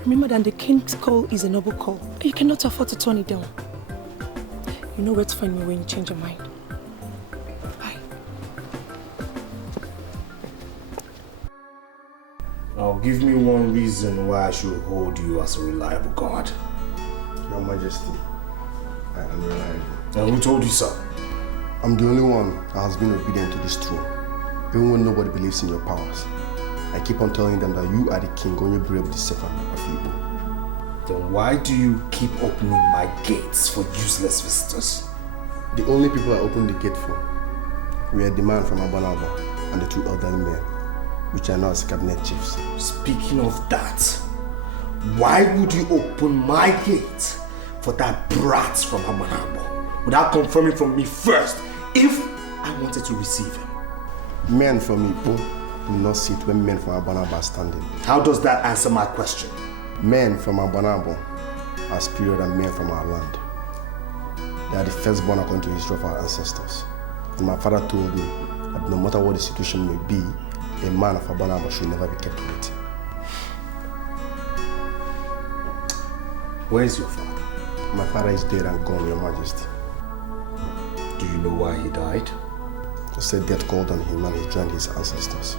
Remember that the king's call is a noble call. You cannot afford to turn it down. You know where to find me when you change your mind. I'll give me one reason why I should hold you as a reliable guard. Your Majesty, I am reliable. And who told you so? I'm the only one that has been obedient to this throne, even when nobody believes in your powers. I keep on telling them that you are the king, Onye Brave the second of Igbo. Then why do you keep opening my gates for useless visitors? The only people I opened the gate for were the man from Abanaba and the 2 elderly men, which are now as cabinet chiefs. Speaking of that, why would you open my gate for that brat from Abanaba without confirming from me first if I wanted to receive him? Men from Igbo do not sit when men from Abanaba are standing. How does that answer my question? Men from Abanaba are superior than men from our land. They are the firstborn according to the history of our ancestors. And my father told me that no matter what the situation may be, a man of Abanaba should never be kept waiting. Where is your father? My father is dead and gone, Your Majesty. Do you know why he died? He said death called on him and he joined his ancestors.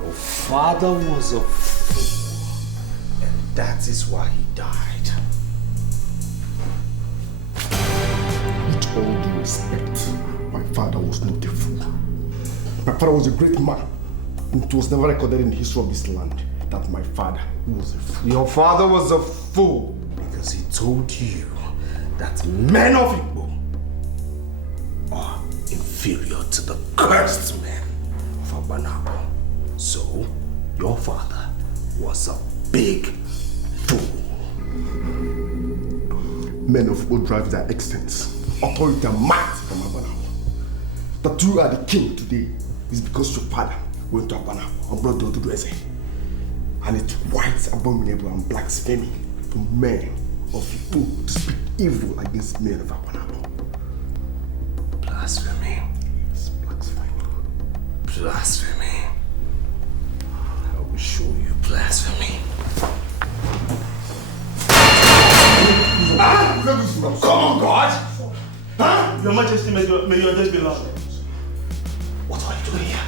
Your father was a fool, and that is why he died. With all due respect, my father was not a fool. My father was a great man. It was never recorded in the history of this land that my father was a fool. Your father was a fool because he told you that men of Igbo are inferior to the cursed men of Abanaba. So, your father was a big fool. Men of Igbo drive their excellence, authority and might from Abanaba. That you are the king today is because your father went to Abanaba and brought the Odudueze. And it's white, abominable and blasphemy for men of Igbo to speak evil against men of Abanaba. Blasphemy. It's blasphemy. Blasphemy. I will show you blasphemy. Come on, God! Huh? Your Majesty, may your days be long. What are you doing here?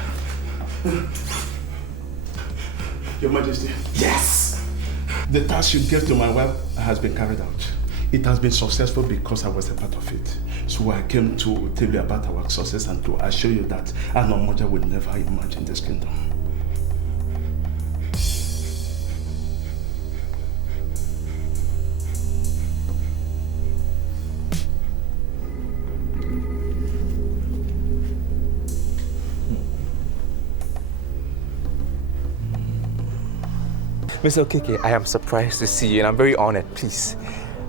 Your Majesty. Yes! The task you gave to my wife has been carried out. It has been successful because I was a part of it. So I came to tell you about our success and to assure you that an Omoja will never emerge in this kingdom. Mr. Okeke, I am surprised to see you and I'm very honored. Please,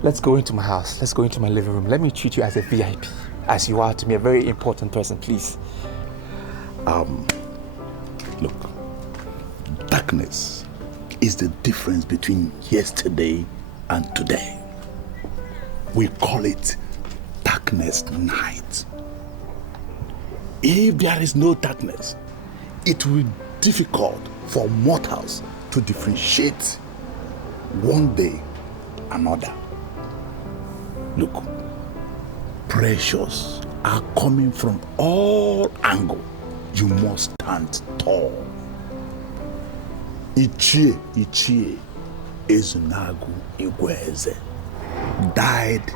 let's go into my house. Let's go into my living room. Let me treat you as a VIP, as you are to me, a very important person, please. Look, darkness is the difference between yesterday and today. We call it darkness night. If there is no darkness, it will be difficult for mortals to differentiate one day another. Look, pressures are coming from all angles. You must stand tall. Ichie Ezuruonye Igweze died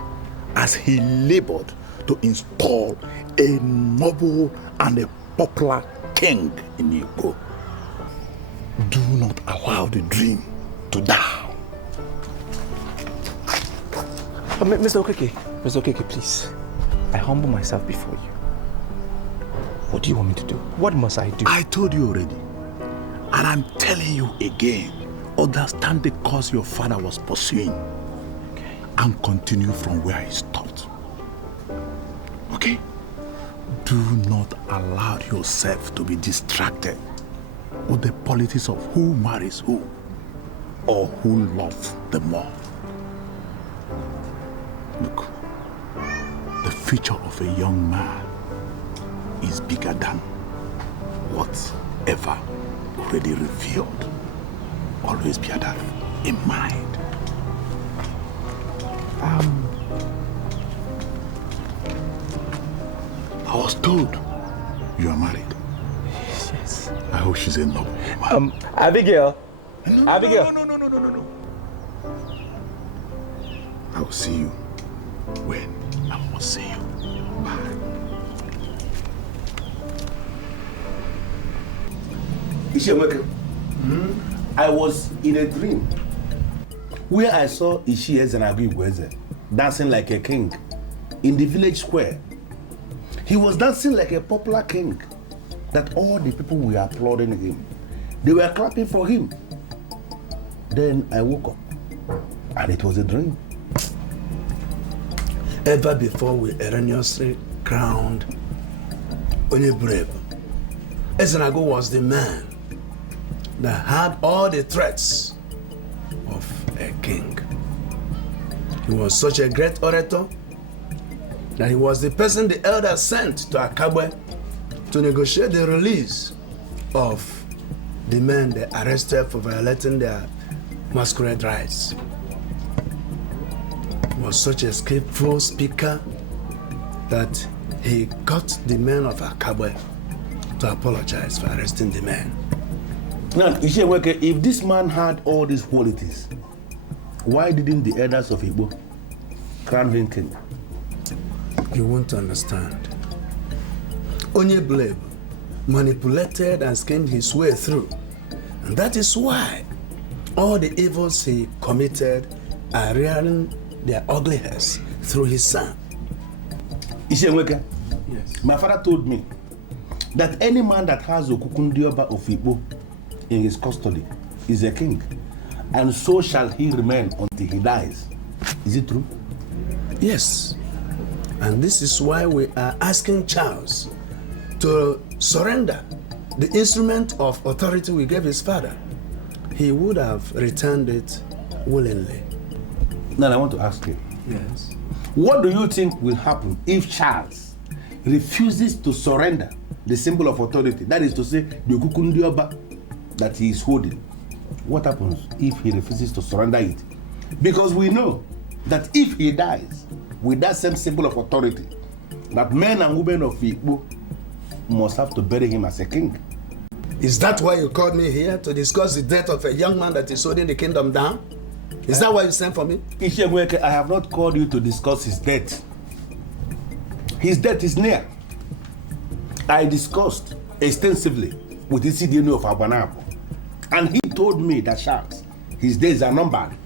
as he labored to install a noble and a popular king in Igbo. Do not allow the dream to die. Mr. Okeke, please. I humble myself before you. What do you want me to do? What must I do? I told you already. And I'm telling you again. Understand the course your father was pursuing. Okay. And continue from where he stopped. Okay? Do not allow yourself to be distracted with the politics of who marries who or who loves the more. Look, the future of a young man is bigger than whatever already revealed. Always bear that in mind. I was told you are married. Yes. I hope she's a noble woman. Abigail, Abigail. No. I will see you when I must see you. Bye. Ishemeke, I was in a dream where I saw Ishi Ezuruonye dancing like a king in the village square. He was dancing like a popular king that all the people were applauding him. They were clapping for him. Then I woke up and it was a dream. Ever before we erroneously crowned Onyebrebe, Ezenago was the man that had all the threats of a king. He was such a great orator that he was the person the elders sent to Akabwe to negotiate the release of the men they arrested for violating their masquerade rights. He was such a skillful speaker that he got the men of Akabwe to apologize for arresting the men. Now, Isheweke, if this man had all these qualities, why didn't the elders of Igbo crown him king? You won't understand. Onyebrebe manipulated and schemed his way through. And that is why all the evils he committed are rearing their ugly heads through his son. Isheweke, yes. My father told me that any man that has Okukundioba of Igbo in his custody is a king, and so shall he remain until he dies. Is it true? Yes. And this is why we are asking Charles to surrender the instrument of authority we gave his father. He would have returned it willingly. Now I want to ask you. Yes. What do you think will happen if Charles refuses to surrender the symbol of authority? That is to say, the Okukundioba that he is holding. What happens if he refuses to surrender it? Because we know that if he dies with that same symbol of authority, that men and women of Igbo must have to bury him as a king. Is that why you called me here, to discuss the death of a young man that is holding the kingdom down? Is that why you sent for me? Isheweke, I have not called you to discuss his death. His death is near. I discussed extensively with the CDNO of Abanabo, and he told me that Charles, his days are numbered.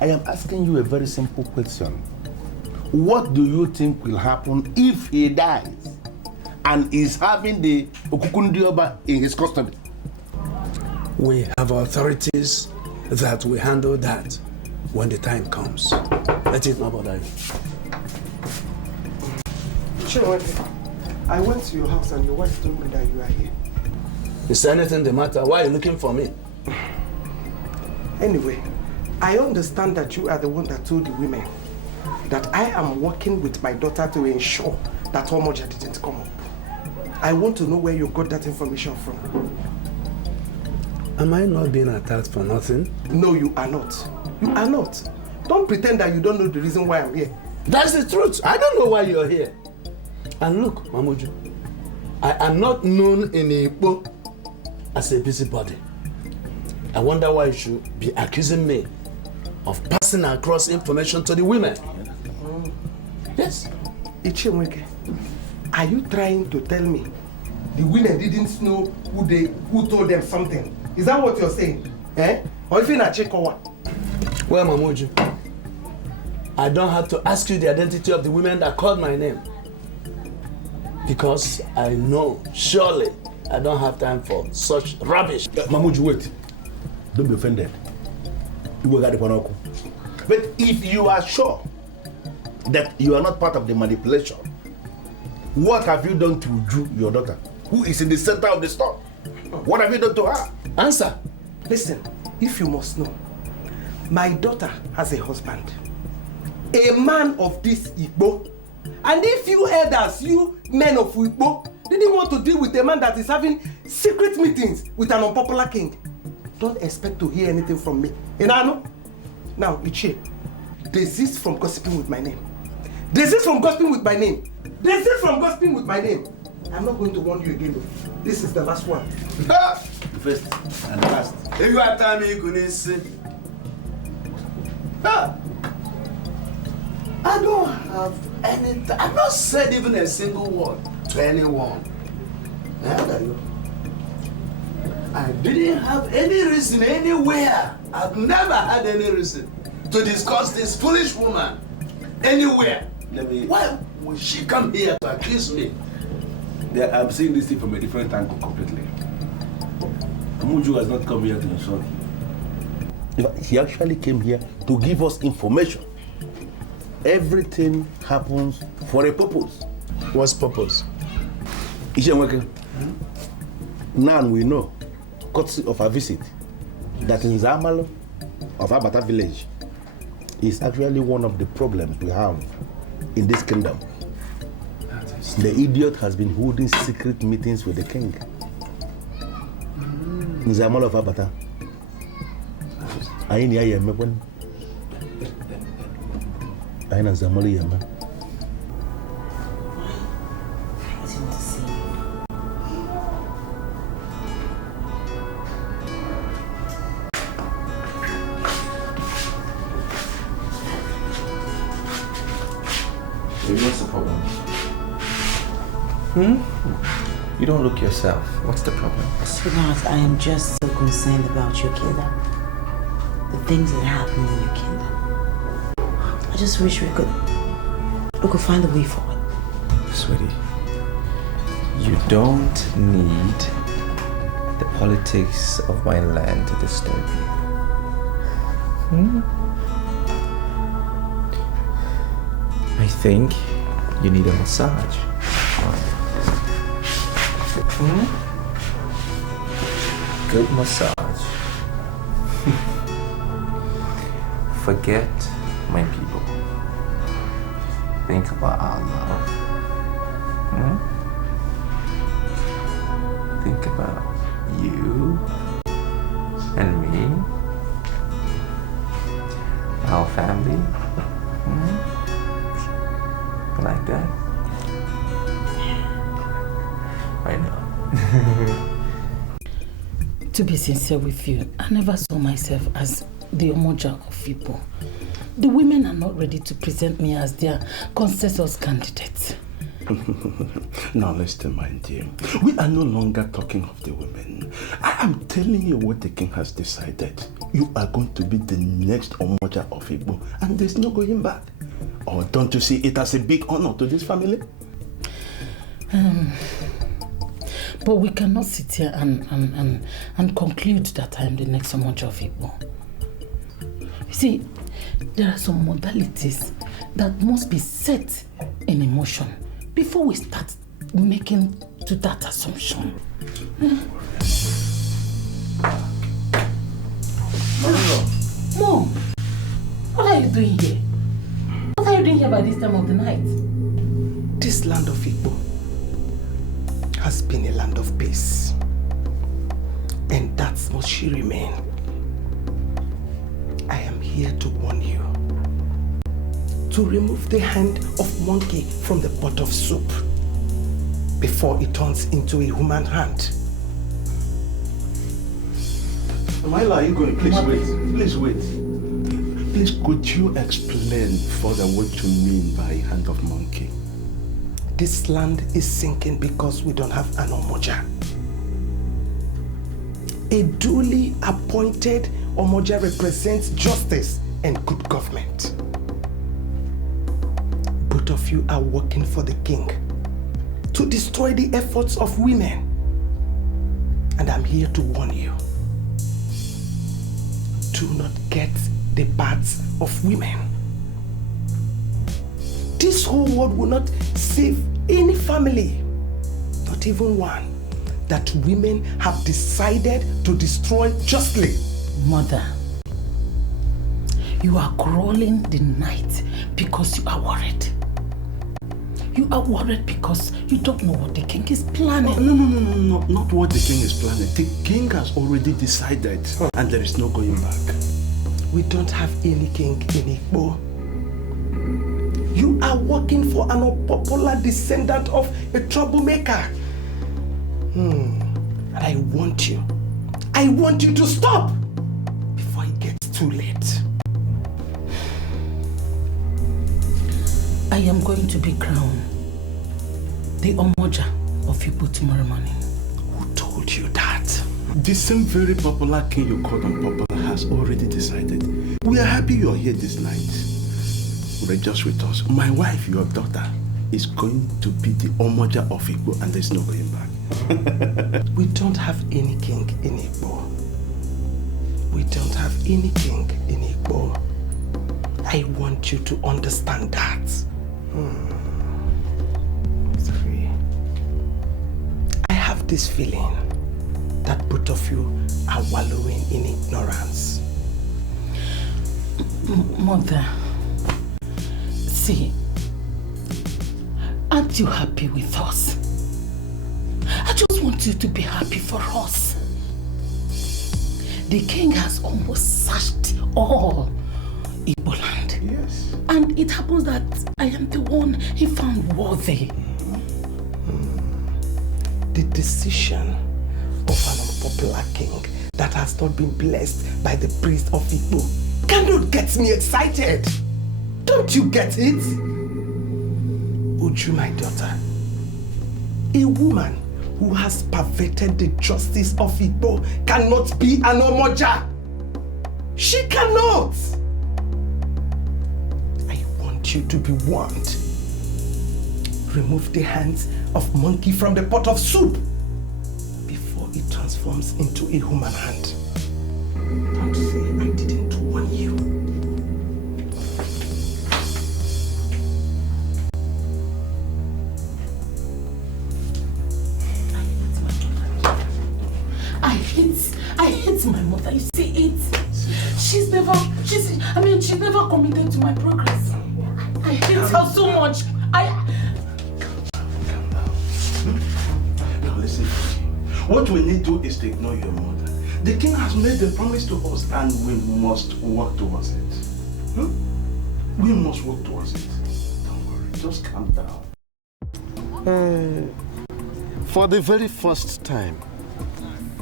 I am asking you a very simple question. What do you think will happen if he dies and is having the Okukundioba in his custody? We have authorities that will handle that when the time comes. Let it not bother you. Sure, I went to your house and your wife told me that you are here. Is there anything the matter? Why are you looking for me? Anyway, I understand that you are the one that told the women that I am working with my daughter to ensure that Omoja didn't come up. I want to know where you got that information from. Am I not being attacked for nothing? No, you are not. You are not. Don't pretend that you don't know the reason why I'm here. That's the truth. I don't know why you're here. And look, Mamuju, I am not known in Igbo as a busybody. I wonder why you should be accusing me of passing across information to the women. Yes. Ichemweke, are you trying to tell me the women didn't know who told them something? Is that what you're saying? Eh? Or if you're not checking what? Well, Mamuju, I don't have to ask you the identity of the women that called my name. Because I know, surely, I don't have time for such rubbish. Mamuju, wait. Don't be offended. But if you are sure that you are not part of the manipulation, what have you done to Uju, your daughter, who is in the center of the storm? What have you done to her? Answer. Listen, if you must know, my daughter has a husband, a man of this Igbo. And if you elders, you men of Igbo, didn't want to deal with a man that is having secret meetings with an unpopular king, don't expect to hear anything from me. Now, Ichie, desist from gossiping with my name. Desist from gossiping with my name. Desist from gossiping with my name. I'm not going to warn you again though. This is the last one. The first and last. If you are telling me you couldn't see. Ah, I don't have anything. I've not said even a single word to anyone. I didn't have any reason anywhere. I've never had any reason to discuss this foolish woman anywhere. Why would she come here to accuse me? I'm seeing this thing from a different angle completely. Amuju has not come here to insult you. He actually came here to give us information. Everything happens for a purpose. What's purpose? Now we know, courtesy of our visit, that in Zamalo of Abata village is actually one of the problems we have in this kingdom. The idiot has been holding secret meetings with the king. In Zamalo of Abata. I ain't here, man. I ain't Zamalo here, man. What's the problem? You don't look yourself. What's the problem? Sweetheart, I am just so concerned about your kingdom. The things that happen in your kingdom. I just wish we could find a way forward. Sweetie, you don't need the politics of my land to disturb you. I think you need a massage. Good massage. Forget my people. Think about our love. Think about you and me, our family. Like that. I know. To be sincere with you, I never saw myself as the Omoja of people. The women are not ready to present me as their consensus candidate. Now listen, my dear. We are no longer talking of the women. I am telling you what the king has decided. You are going to be the next Omoja of Igbo, and there's no going back. Or don't you see it as a big honor to this family? But we cannot sit here and conclude that I am the next Omoja of Igbo. You see, there are some modalities that must be set in emotion before we start making to that assumption. Mom, what are you doing here? What are you doing here by this time of the night? This land of Igbo has been a land of peace. And that must she remain. I am here to warn you to remove the hand of monkey from the pot of soup before it turns into a human hand. Myla, are you going? Please wait. Please wait. Please, could you explain further what you mean by hand of monkey? This land is sinking because we don't have an Omoja. A duly appointed Omoja represents justice and good government. Both of you are working for the king to destroy the efforts of women. And I'm here to warn you. Do not get the parts of women. This whole world will not save any family, not even one, that women have decided to destroy justly. Mother, you are crawling the night because you are worried. You are worried because you don't know what the king is planning. No, not what the king is planning. The king has already decided, and there is no going back. We don't have any king in Igbo. You are working for an unpopular descendant of a troublemaker. And I want you I want you to stop before it gets too late. I am going to be crowned the Omoja of Igbo tomorrow morning. Who told you that? The same very popular king you called unpopular has already decided. We are happy you are here this night. Rejoice with us. My wife, your daughter, is going to be the Omoja of Igbo and there's no going back. We don't have any king in Igbo. We don't have any king in Igbo. I want you to understand that. Sorry. I have this feeling that both of you are wallowing in ignorance. Mother, see, aren't you happy with us? I just want you to be happy for us. The king has almost searched all Igbo land. Yes. And it happens that I am the one he found worthy. The decision of an unpopular king that has not been blessed by the priest of Igbo cannot get me excited. Don't you get it? Uju, my daughter, a woman who has perverted the justice of Igbo cannot be an Omoja. She cannot. I want you to be warned. Remove the hands of monkey from the pot of soup before it transforms into a human hand. Don't say I didn't warn you. I hate my mother. You see it? She's never committed to my progress. I hate her so much. Now listen, what we need to do is to ignore your mother. The king has made a promise to us and we must work towards it. We must work towards it. Don't worry, just calm down. For the very first time,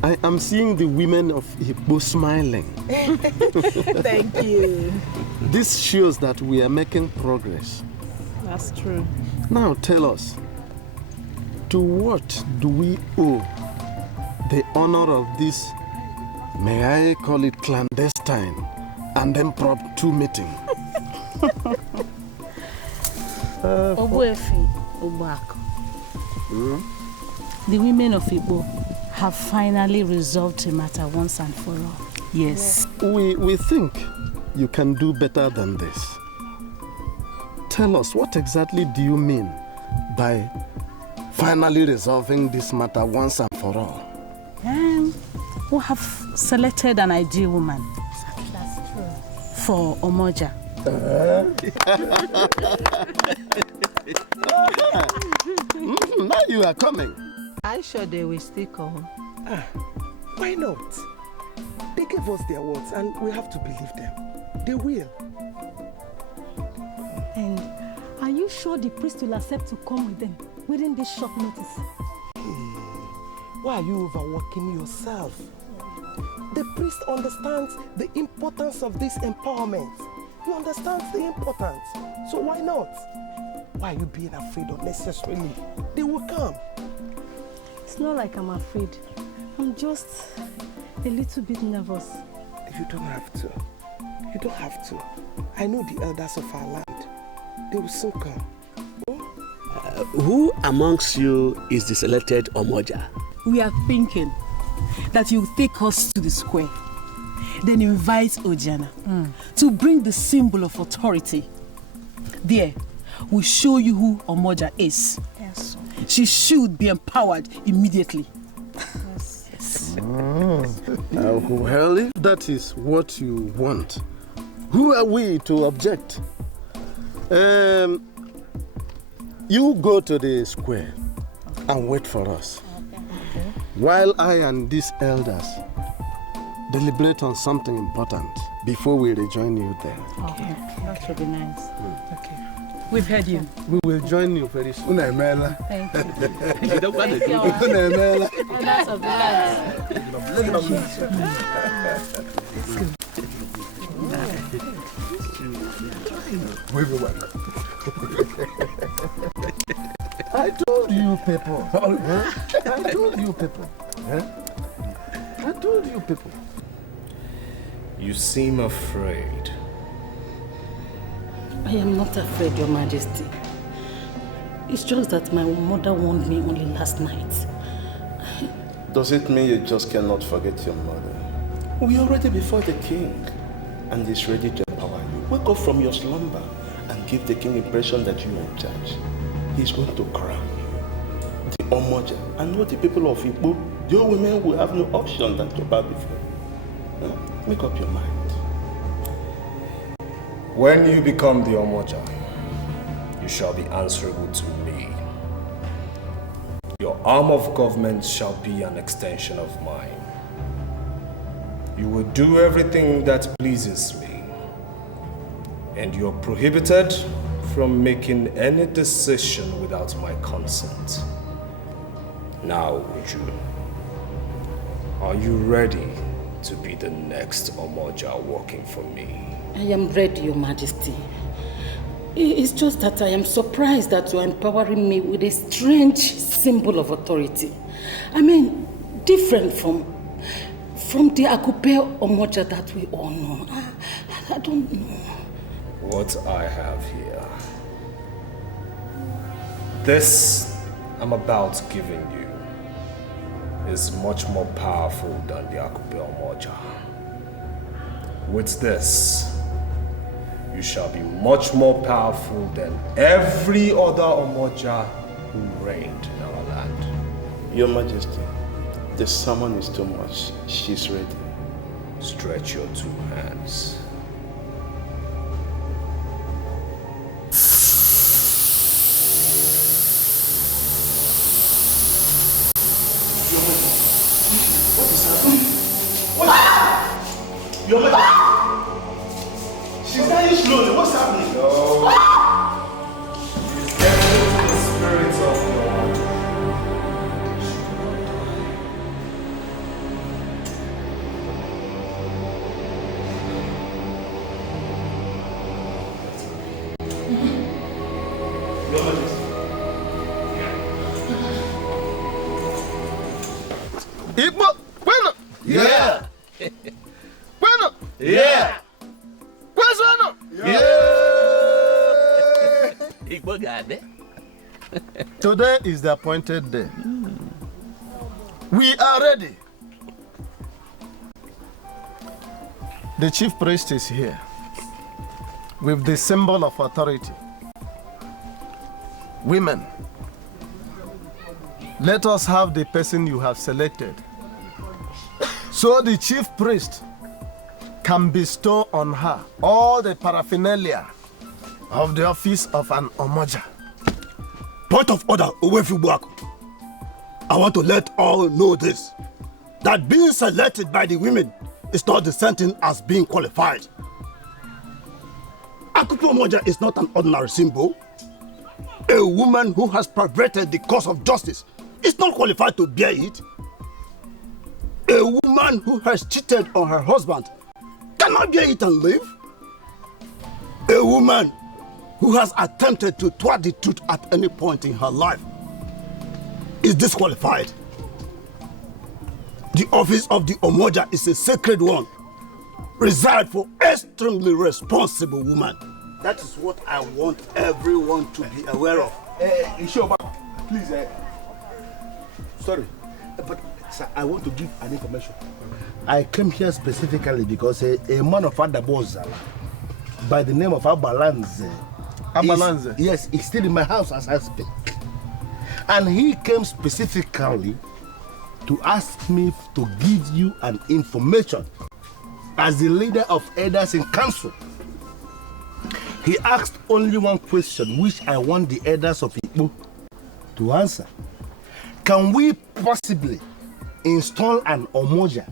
I am seeing the women of Igbo smiling. Thank you. This shows that we are making progress. That's true. Now tell us, to what do we owe the honor of this, may I call it clandestine, and impromptu meeting? Obuefi, Obuako. The women of Igbo have finally resolved the matter once and for all. Yes. We think you can do better than this. Tell us, what exactly do you mean by finally resolving this matter once and for all? We have selected an ideal woman. That's true. For Omoja. Now you are coming. I'm sure they will still come. Why not? They gave us their words and we have to believe them. They will. And are you sure the priest will accept to come with them within this short notice? Why are you overworking yourself? The priest understands the importance of this empowerment. He understands the importance. So why not? Why are you being afraid unnecessarily? They will come. It's not like I'm afraid. I'm just a little bit nervous. You don't have to. You don't have to. I know the elders of our land. They will soon come. Who amongst you is the selected Omoja? We are thinking that you take us to the square, then invite Ojana to bring the symbol of authority. There, we'll show you who Omoja is. Yes. She should be empowered immediately. Yes. Well, if that is what you want, who are we to object? You go to the square and wait for us. While I and these elders deliberate on something important before we rejoin you there. Okay, that should be nice. Okay. We've heard you. We will join you very soon. Thank you. Elders of the I told you people. I told you people. I told you people. You seem afraid. I am not afraid, Your Majesty. It's just that my mother warned me only last night. Does it mean you just cannot forget your mother? We're already before the king, and he's ready to empower you. Wake up from your slumber and give the king impression that you are in charge. He's going to crown you, the Omoja. And know the people of Igbo, your women will have no option than to bow before you. Make up your mind. When you become the Omoja, you shall be answerable to me. Your arm of government shall be an extension of mine. You will do everything that pleases me. And you're prohibited from making any decision without my consent. Now, Uju, are you ready to be the next Omoja working for me? I am ready, Your Majesty. It's just that I am surprised that you are empowering me with a strange symbol of authority. I mean, different from the Akupe Omoja that we all know. I don't know. What I have here. This I'm about giving you is much more powerful than the Akupe Omoja. With this, you shall be much more powerful than every other Omoja who reigned in our land. Your Majesty, the sermon is too much. She's ready. Stretch your two hands. What is happening? What? Your Majesty, she's dying slowly. What's happening? No. It's getting the spirit of God. Your Majesty. Igbo, bueno. Yeah. Bueno. Yeah. Where's bueno? Igbo gade. Today is the appointed day. We are ready. The chief priest is here with the symbol of authority. Women, let us have the person you have selected, so the chief priest can bestow on her all the paraphernalia of the office of an Omoja. Point of order, Owefibuaku. I want to let all know this, that being selected by the women is not the same thing as being qualified. Akupe Omoja is not an ordinary symbol. A woman who has perverted the cause of justice is not qualified to bear it. A woman who has cheated on her husband cannot bear it and live. A woman who has attempted to thwart the truth at any point in her life is disqualified. The office of the Omoja is a sacred one, reserved for extremely responsible women. That is what I want everyone to be aware of. Please, sorry, but sir, I want to give an information. I came here specifically because a man of Adabozala by the name of Abalanze. Abalanze? Yes, he's still in my house as I speak. And he came specifically to ask me to give you an information as the leader of elders in council. He asked only one question which I want the elders of Igbo to answer. Can we possibly install an Omoja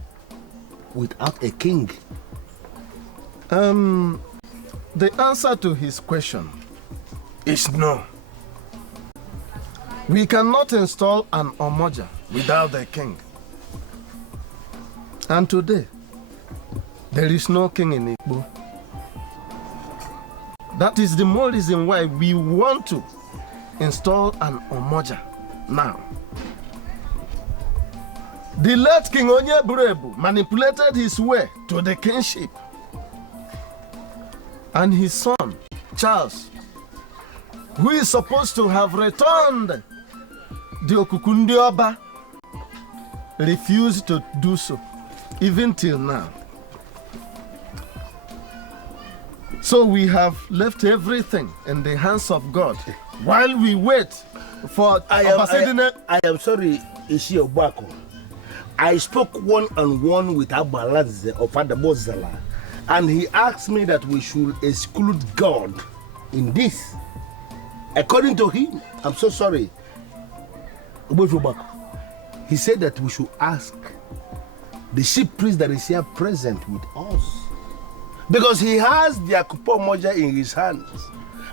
without a king? The answer to his question is no. We cannot install an Omoja without the king. And today, there is no king in Igbo. That is the more reason why we want to install an Omoja now. The late King Onyeburebu manipulated his way to the kingship. And his son, Charles, who is supposed to have returned the Okukundi Oba, refused to do so, even till now. So we have left everything in the hands of God while we wait for I am sorry, Ishi Obako. I spoke one-on-one with Abaladze of Adabozala, and he asked me that we should exclude God in this. According to him, I'm so sorry, he said that we should ask the chief priest that is here present with us, because he has the Akupo Moja in his hands,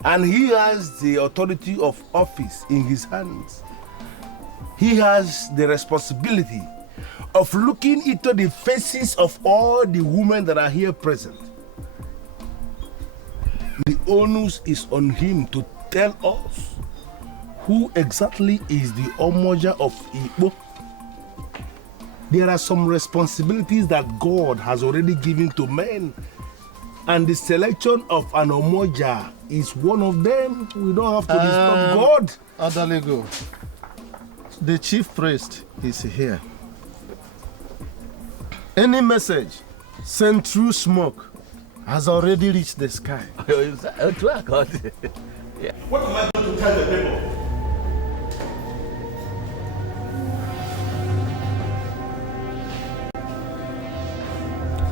and he has the authority of office in his hands. He has the responsibility of looking into the faces of all the women that are here present. The onus is on him to tell us who exactly is the Omoja of Igbo. There are some responsibilities that God has already given to men, and the selection of an Omoja is one of them. We don't have to disturb God. Adalego, the chief priest is here. Any message sent through smoke has already reached the sky. What am I going to tell the people?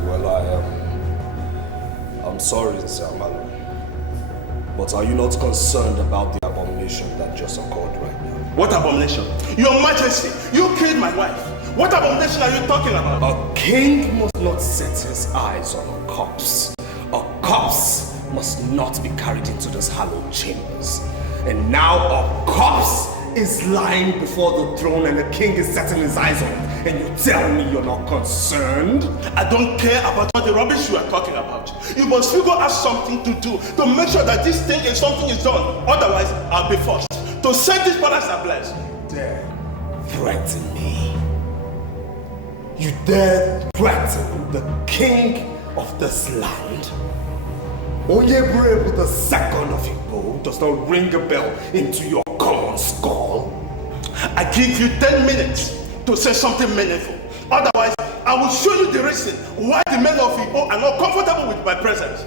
Well, I'm sorry, Zamalu. But are you not concerned about the abomination that just occurred right now? What abomination? Your Majesty, you killed my wife. What abomination are you talking about? A king must not set his eyes on a corpse. A corpse must not be carried into those hallowed chambers. And now a corpse is lying before the throne and the king is setting his eyes on it. And you tell me you're not concerned? I don't care about all the rubbish you are talking about. You must figure out something to do to make sure that this thing is something is done. Otherwise, I'll be forced to set this palace ablaze. You dare threaten me? You dare threaten the king of this land? Onyeburebu the second of Igbo does not ring a bell into your common skull? I give you 10 minutes to say something meaningful. Otherwise, I will show you the reason why the men of Igbo are not comfortable with my presence.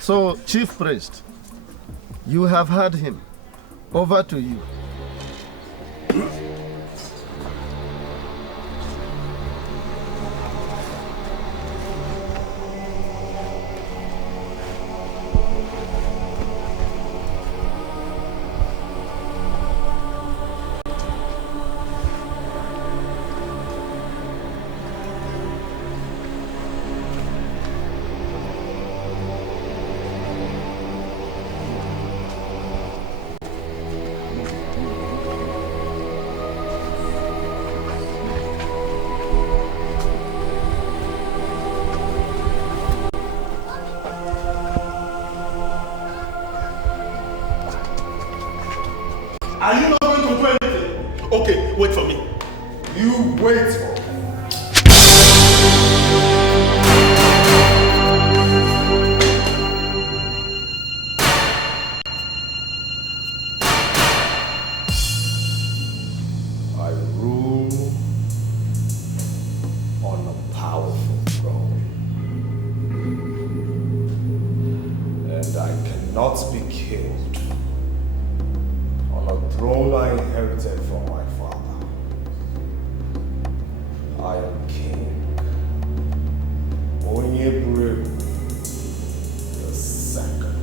So, chief priest, you have heard him. Over to you. Are you not going to do anything? Okay, wait for me. You wait for me. I rule on a powerful throne, and I cannot be killed. A throne I inherited from my father. I am king. Onyeburebu the second.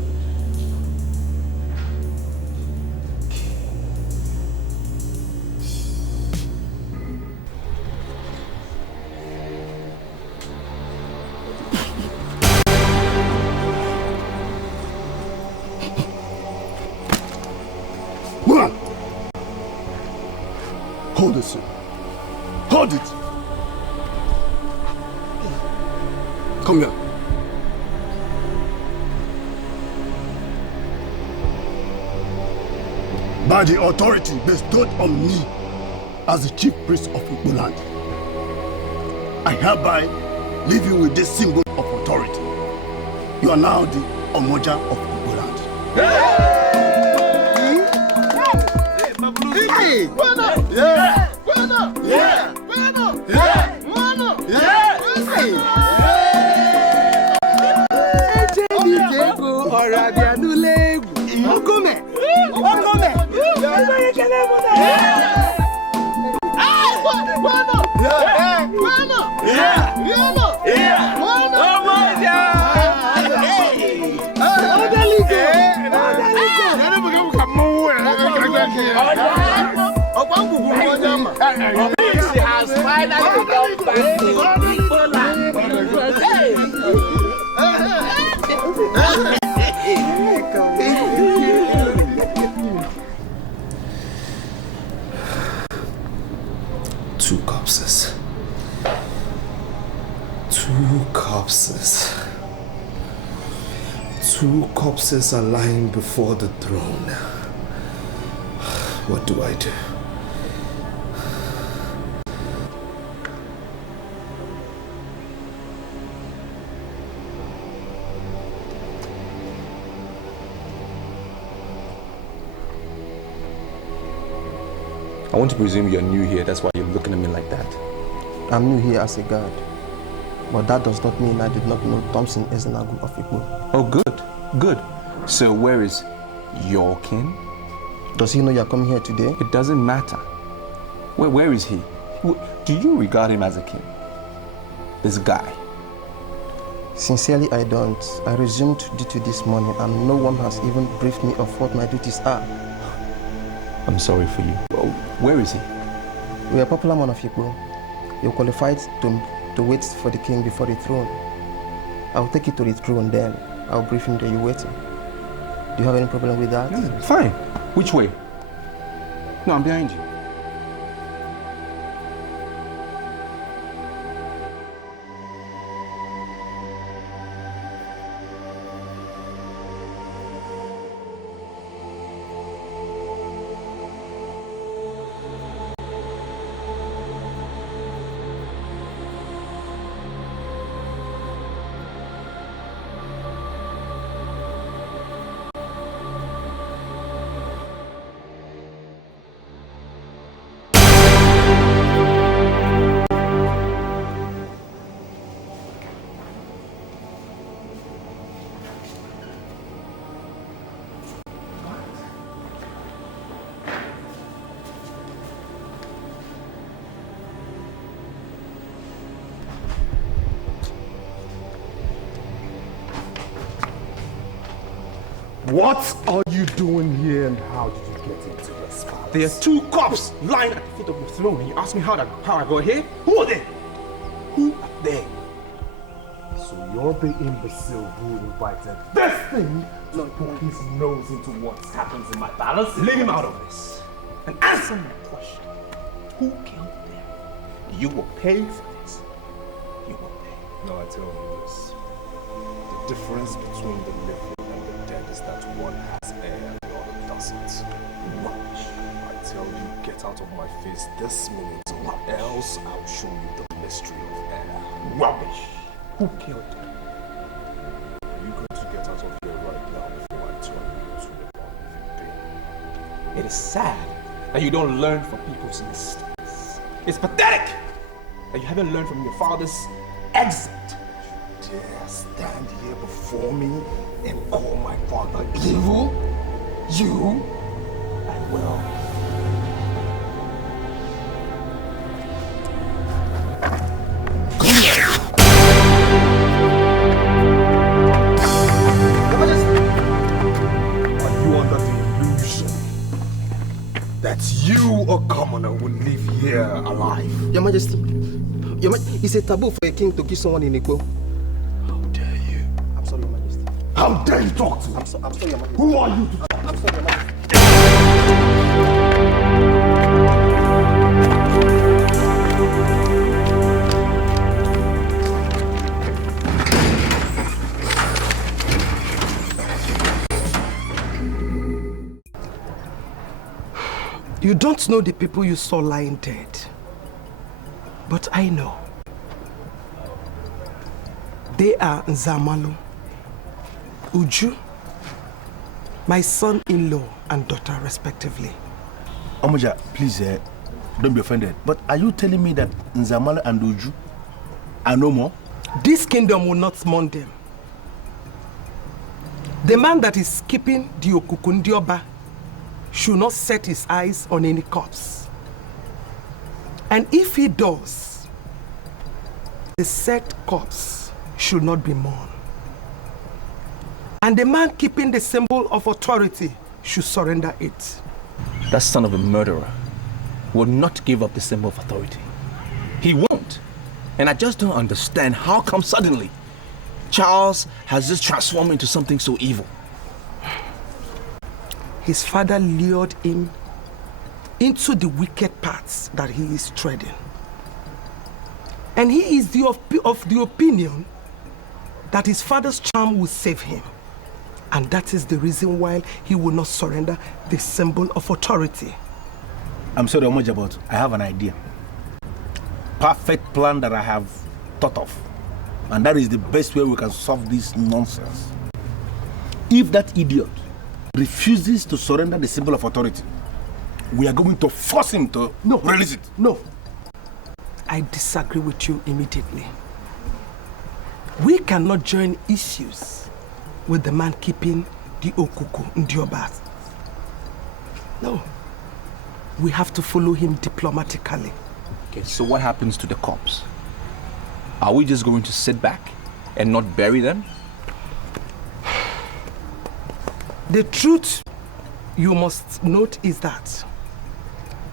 One. Hold it, sir. Hold it. Come here. By the authority bestowed on me as the chief priest of Igbo land, I hereby leave you with this symbol of authority. You are now the Omoja of Igbo land. Hey! Bueno! Yeah! Bueno! Yeah! Bueno! Yeah! Bueno! Yeah! Hey! She has finally come back to Igbo land. Two corpses. Two corpses. Two corpses are lying before the throne. What do I do? I want to presume you're new here, that's why you're looking at me like that. I'm new here as a guard, but that does not mean I did not know Thompson Ezenagu of Igbo. Oh, good, good. So where is your kin? Does he know you're coming here today? It doesn't matter. Where is he? Do you regard him as a kin? This guy? Sincerely, I don't. I resumed duty this morning and no one has even briefed me of what my duties are. I'm sorry for you. Well, where is he? We are a popular man of Igbo. You're qualified to wait for the king before the throne. I'll take you to the throne then. I'll brief him that you're waiting. Do you have any problem with that? Yeah, fine. Which way? No, I'm behind you. What are you doing here and how did you get into this palace? There are two cops lying at the foot of the throne and you ask me how I got here? Who are they? Who are they? So you're the imbecile who invited this thing to poke his nose into what happens in my palace? Leave him out of this and answer my question. Who killed them? You will pay for this. You will pay. No, I tell you this. The difference between the living is that one has air and the other doesn't. Rubbish. I tell you, get out of my face this minute, or else I'll show you the mystery of air. Rubbish. Who killed him? Are you going to get out of here right now before I turn you to the bottom of your pain? It is sad that you don't learn from people's mistakes. It's pathetic that you haven't learned from your father's exit. You dare stand here before me and call my father evil? You? I will. Are you under the illusion that you, a commoner, will live here alive? Your Majesty, it's a taboo for a king to kill someone in Igbo. How dare you talk to me? I'm sorry, Your Majesty. Who are you to talk? I'm sorry, Your Majesty. You don't know the people you saw lying dead. But I know. They are Nzamalu, Uju, my son-in-law and daughter respectively. Omoja, please, don't be offended. But are you telling me that Nzamalu and Uju are no more? This kingdom will not mourn them. The man that is keeping the Okukundioba should not set his eyes on any corpse. And if he does, the said corpse should not be mourned. And the man keeping the symbol of authority should surrender it. That son of a murderer will not give up the symbol of authority. He won't. And I just don't understand how come suddenly Charles has just transformed into something so evil. His father lured him into the wicked paths that he is treading. And he is of the opinion that his father's charm will save him. And that is the reason why he will not surrender the symbol of authority. I'm sorry, Omoja, but I have an idea. Perfect plan that I have thought of. And that is the best way we can solve this nonsense. If that idiot refuses to surrender the symbol of authority, we are going to force him to release it. No. I disagree with you immediately. We cannot join issues with the man keeping the Okuku Ndioba. No. We have to follow him diplomatically. Okay, so what happens to the corpse? Are we just going to sit back and not bury them? The truth you must note is that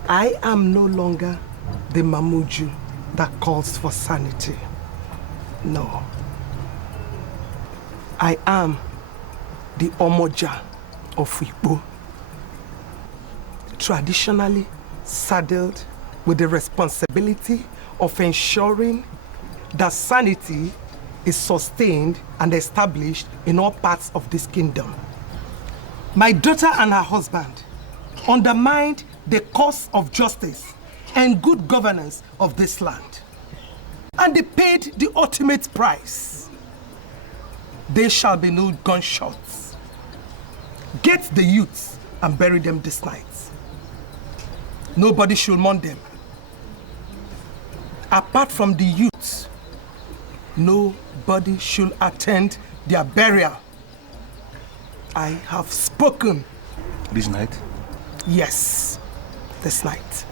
I am no longer the Mamuju that calls for sanity. No. I am the Omoja of Igbo, traditionally saddled with the responsibility of ensuring that sanity is sustained and established in all parts of this kingdom. My daughter and her husband undermined the cause of justice and good governance of this land. And they paid the ultimate price. There shall be no gunshots. Get the youths and bury them this night. Nobody should mourn them. Apart from the youths, nobody should attend their burial. I have spoken. This night? Yes, this night.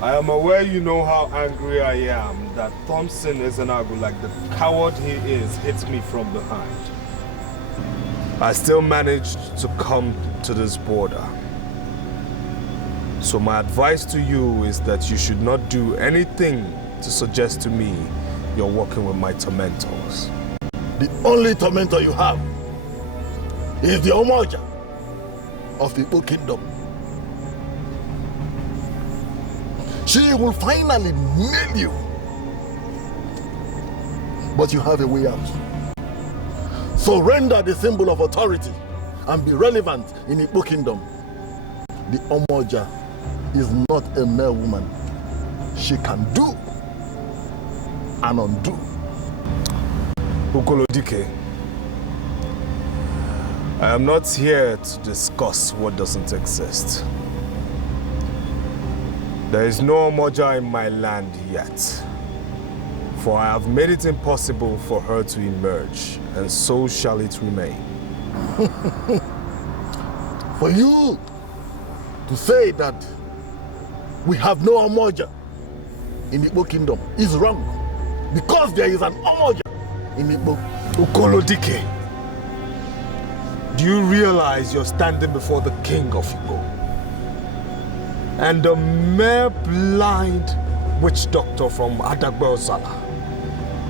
I am aware you know how angry I am that Thompson Ezenagu, like the coward he is, hits me from behind. I still managed to come to this border. So my advice to you is that you should not do anything to suggest to me you're working with my tormentors. The only tormentor you have is the Omoja of the Igbo kingdom. She will finally nail you. But you have a way out. Surrender the symbol of authority and be relevant in the Igbo kingdom. The Omoja is not a mere woman. She can do and undo. Ukolo Dike, I am not here to discuss what doesn't exist. There is no Omoja in my land yet, for I have made it impossible for her to emerge, and so shall it remain. For you to say that we have no Omoja in the Igbo kingdom is wrong, because there is an Omoja in Igbo. Ukolo Dike, do you realize you're standing before the king of Igbo? And a mere blind witch doctor from Adagbe Ozala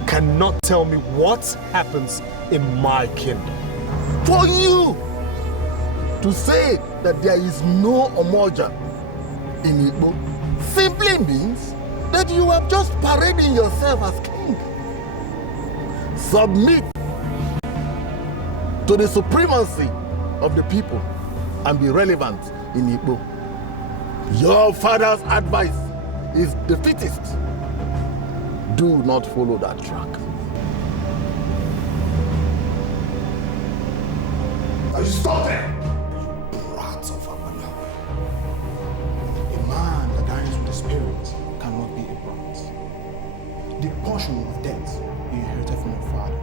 cannot tell me what happens in my kingdom. For you to say that there is no Omoja in Igbo simply means that you are just parading yourself as king. Submit to the supremacy of the people and be relevant in Igbo. Your father's advice is the fittest. Do not follow that track. Now you stop there! Rats of Amana. A man that dines with the spirit cannot be a brat. The portion of death he inherited from your father,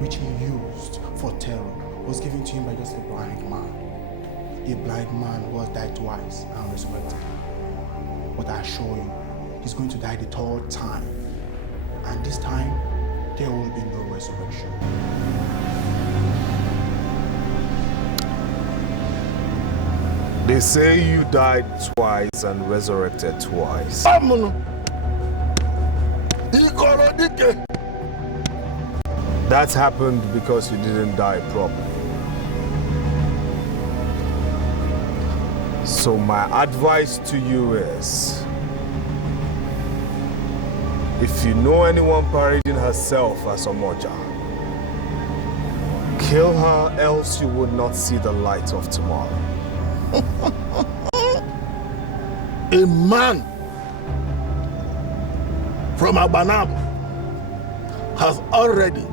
which he used for terror, was given to him by just a blind man. A blind man who has died twice and resurrected. But I assure you, he's going to die the third time. And this time, there will be no resurrection. They say you died twice and resurrected twice. That happened because you didn't die properly. So my advice to you is, if you know anyone parading herself as a Moja, kill her, else you would not see the light of tomorrow. A man from Abanab has already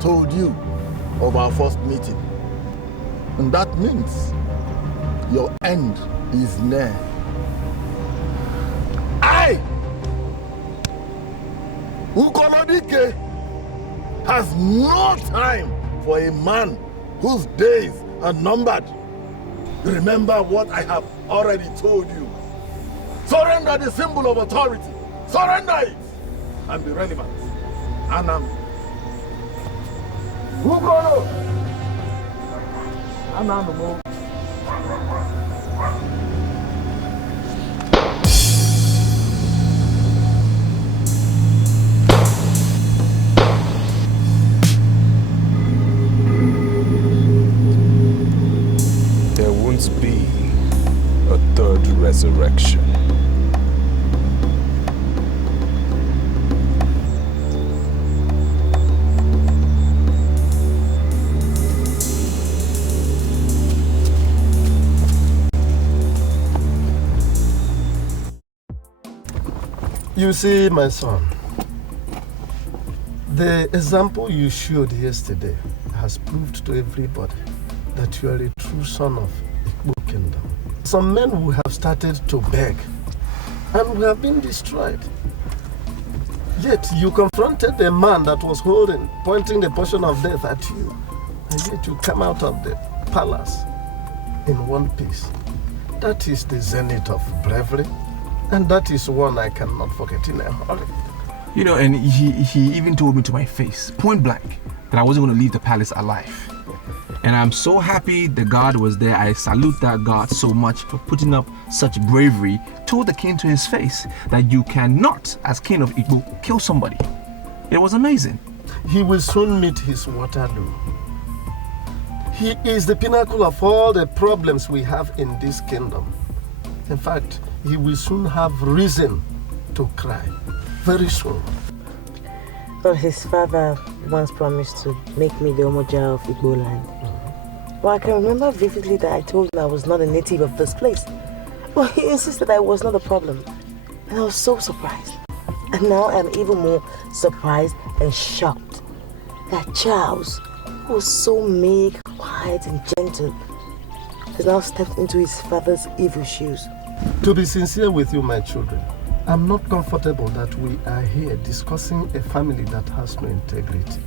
told you of our first meeting. And that means your end is near. I, Dike, has no time for a man whose days are numbered. Remember what I have already told you. Surrender the symbol of authority. Surrender it and be relevant. Anam. Ukolo. Anam. There won't be a third resurrection. You see, my son, the example you showed yesterday has proved to everybody that you are a true son of Igbo kingdom. Some men who have started to beg and who have been destroyed. Yet you confronted a man that was pointing the portion of death at you, and yet you come out of the palace in one piece. That is the zenith of bravery, and that is one I cannot forget in a hurry. You know, and he even told me to my face, point blank, that I wasn't going to leave the palace alive. And I'm so happy the guard was there. I salute that guard so much for putting up such bravery. Told the king to his face that you cannot, as king of Igbo, kill somebody. It was amazing. He will soon meet his Waterloo. He is the pinnacle of all the problems we have in this kingdom. In fact, he will soon have reason to cry. Very soon. Well, his father once promised to make me the Omoja of Igbo land. Well, I can remember vividly that I told him I was not a native of this place. Well, he insisted I was not a problem. And I was so surprised. And now I'm even more surprised and shocked that Charles, who was so meek, quiet and gentle, has now stepped into his father's evil shoes. To be sincere with you, my children, I'm not comfortable that we are here discussing a family that has no integrity.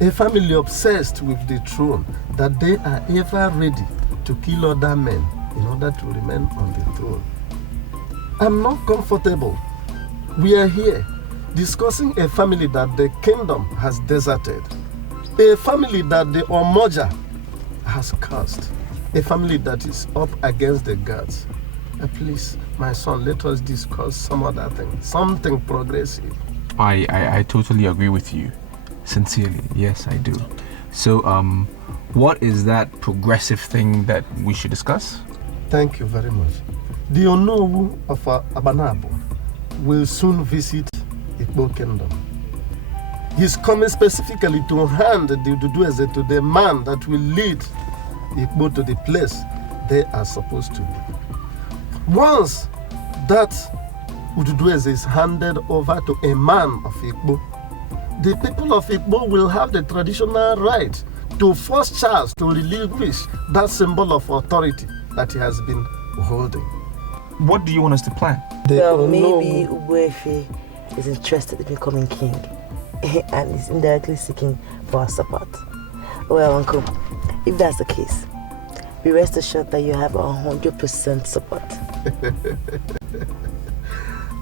A family obsessed with the throne, that they are ever ready to kill other men in order to remain on the throne. I'm not comfortable. We are here discussing a family that the kingdom has deserted. A family that the Omoja has cursed. A family that is up against the gods. Please, my son, let us discuss some other thing, something progressive. I totally agree with you. Sincerely, yes, I do. So, what is that progressive thing that we should discuss? Thank you very much. The Onowu of Abanabo will soon visit Igbo Kingdom. He's coming specifically to hand the Dudueze to the man that will lead Igbo to the place they are supposed to be. Once that Ududueze is handed over to a man of Igbo, the people of Igbo will have the traditional right to force Charles to relinquish that symbol of authority that he has been holding. What do you want us to plan? Well, maybe Ugwefe is interested in becoming king and is indirectly seeking for our support. Well, Uncle, if that's the case, be rest assured that you have 100% support.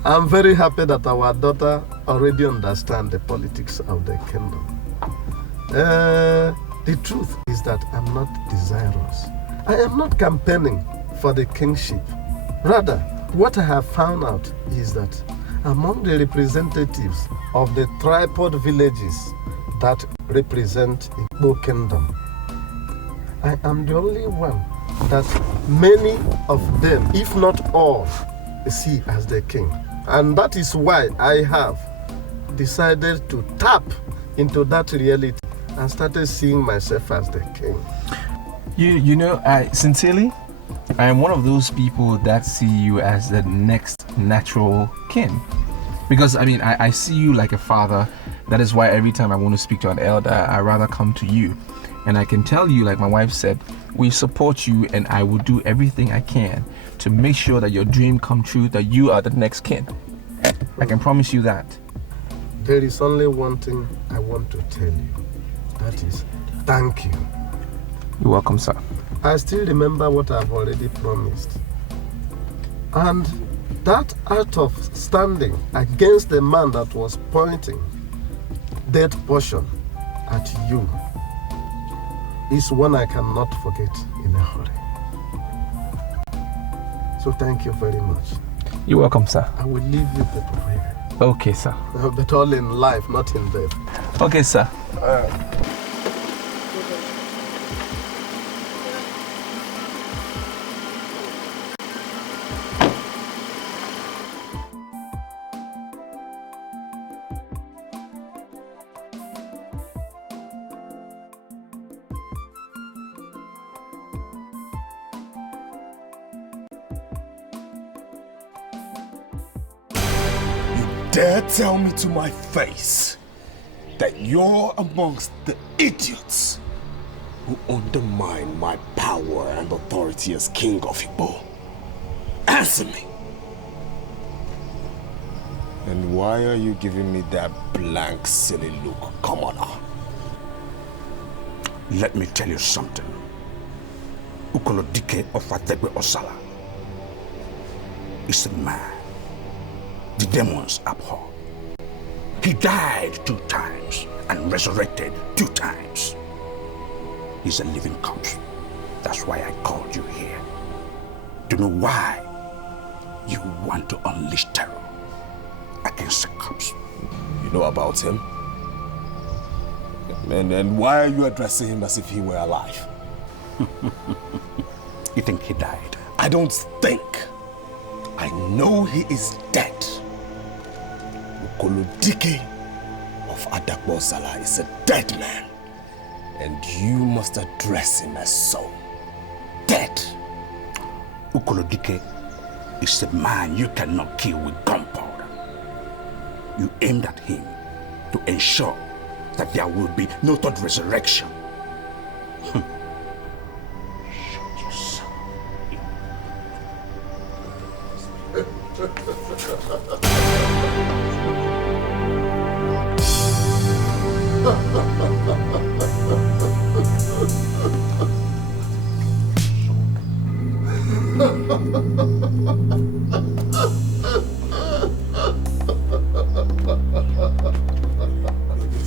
I'm very happy that our daughter already understands the politics of the kingdom. The truth is that I'm not desirous. I am not campaigning for the kingship. Rather, what I have found out is that among the representatives of the tripod villages that represent Igbo kingdom, I am the only one that many of them, if not all, see as the king. And that is why I have decided to tap into that reality and started seeing myself as the king. You know, sincerely, I am one of those people that see you as the next natural king. Because, I mean, I see you like a father. That is why every time I want to speak to an elder, I rather come to you. And I can tell you, like my wife said, we support you, and I will do everything I can to make sure that your dream come true, that you are the next king. I can promise you that. There is only one thing I want to tell you. That is, thank you. You're welcome, sir. I still remember what I've already promised. And that act of standing against the man that was pointing that portion at you is one I cannot forget in a hurry. So thank you very much. You're welcome, sir. I will leave you people here. Okay, sir. But all in life, not in death. Okay, sir. Dare tell me to my face that you're amongst the idiots who undermine my power and authority as king of Igbo? Answer me. And why are you giving me that blank, silly look, commoner? Let me tell you something. Dike of Ategbe Osala is a man the demons abhor. He died 2 times and resurrected 2 times. He's a living corpse. That's why I called you here. To know why you want to unleash terror against a corpse. You know about him? And why are you addressing him as if he were alive? You think he died? I don't think. I know he is dead. Dike of Ategbe Osala is a dead man, and you must address him as so. Dead. Dike is a man you cannot kill with gunpowder. You aimed at him to ensure that there will be no third resurrection. Shut yourself.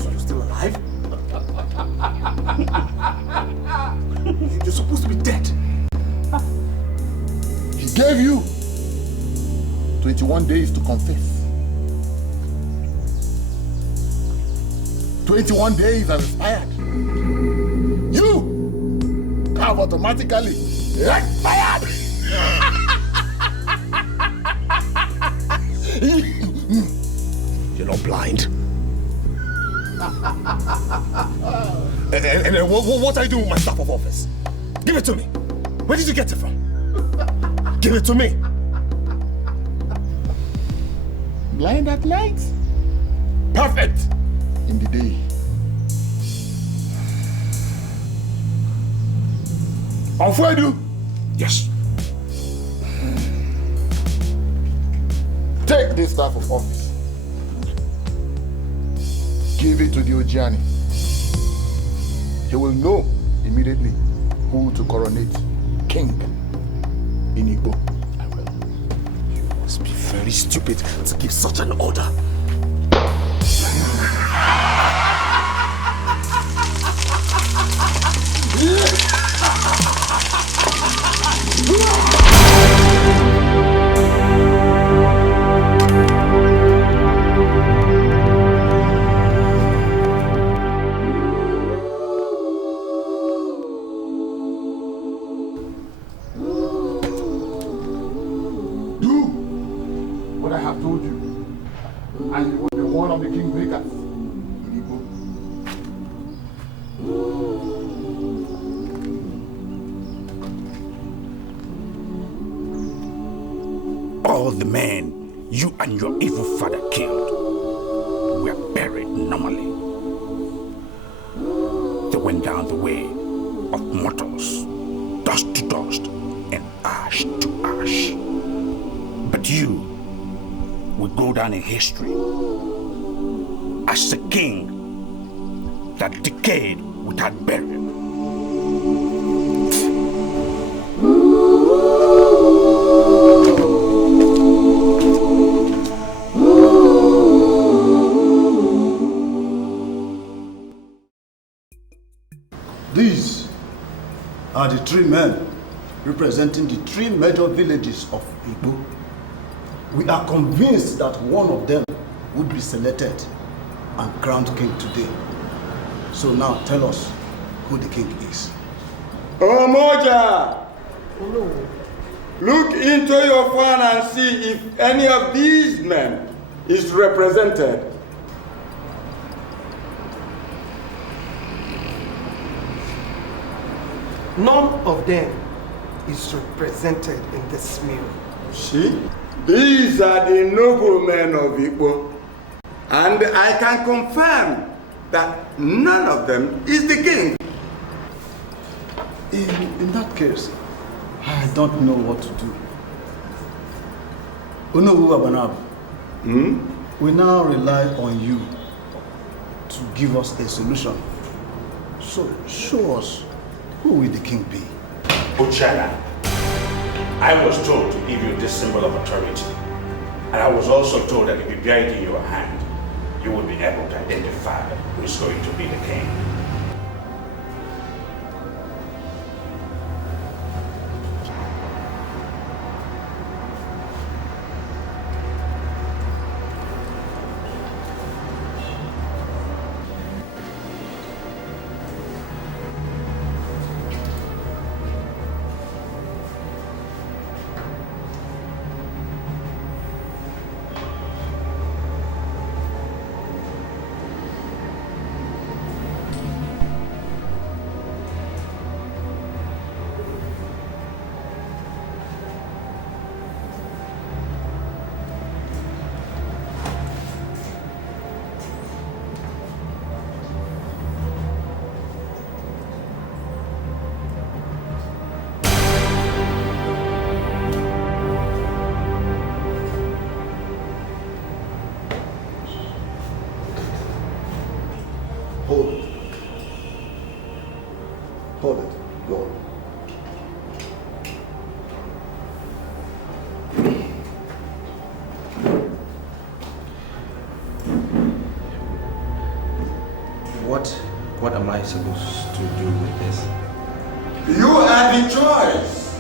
You're still alive? You're supposed to be dead. He gave you 21 days to confess. 21 days has expired. You have automatically expired. You're not blind. and what are you doing with my staff of office? Give it to me. Where did you get it from? Give it to me. Blind at night, Perfect. in the day. Onfuedu. Yes. Take this staff of office. Give it to the Ojiani. He will know immediately who to coronate king in Igbo. I will. You must be very stupid to give such an order. What I have told you, and you will be one of the kingmakers in Igbo. All the men you and your evil father killed were buried normally. They went down the way of mortals, dust to dust and ash to ash. But you will go down in history as a king that decayed without burial. These are the three men representing the three major villages of Igbo. We are convinced that one of them would be selected and crowned king today. So now tell us who the king is. Omoja! Look into your phone and see if any of these men is represented. None of them is represented in this mirror. See? These are the noblemen of Igbo. And I can confirm that none of them is the king. In that case, I don't know what to do. Unobu Abanab, we now rely on you to give us a solution. So show us, who will the king be? Ochana, I was told to give you this symbol of authority. And I was also told that if you bear it in your hand, you will be able to identify who is going to be the king. Hold it. Hold it, Lord. What am I supposed to do with this? You are the choice.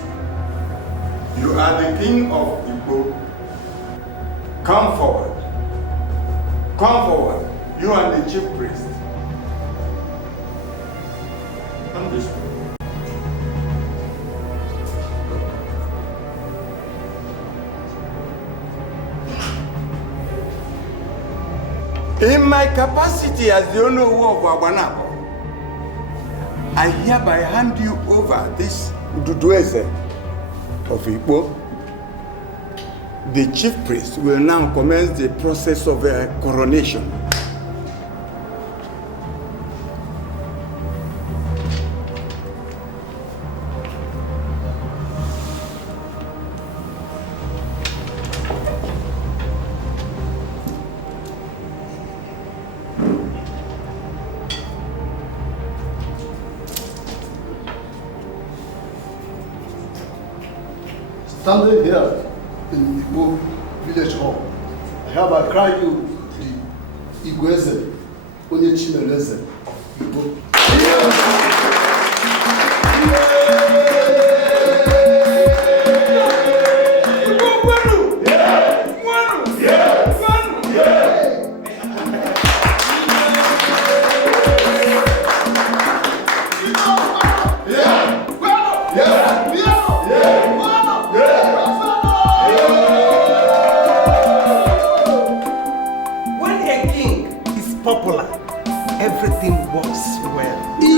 You are the king of Igbo. Come forward. Come forward. You and the chief priest. Come this way. In my capacity as the owner of Wabanabo, I hereby hand you over this Ududueze of Igbo, the chief priest will now commence the process of coronation. Standing here in Igbo village hall, I hereby cry you the Igweze, Onye Chimeleze of Igbo. When a king is popular, everything works well.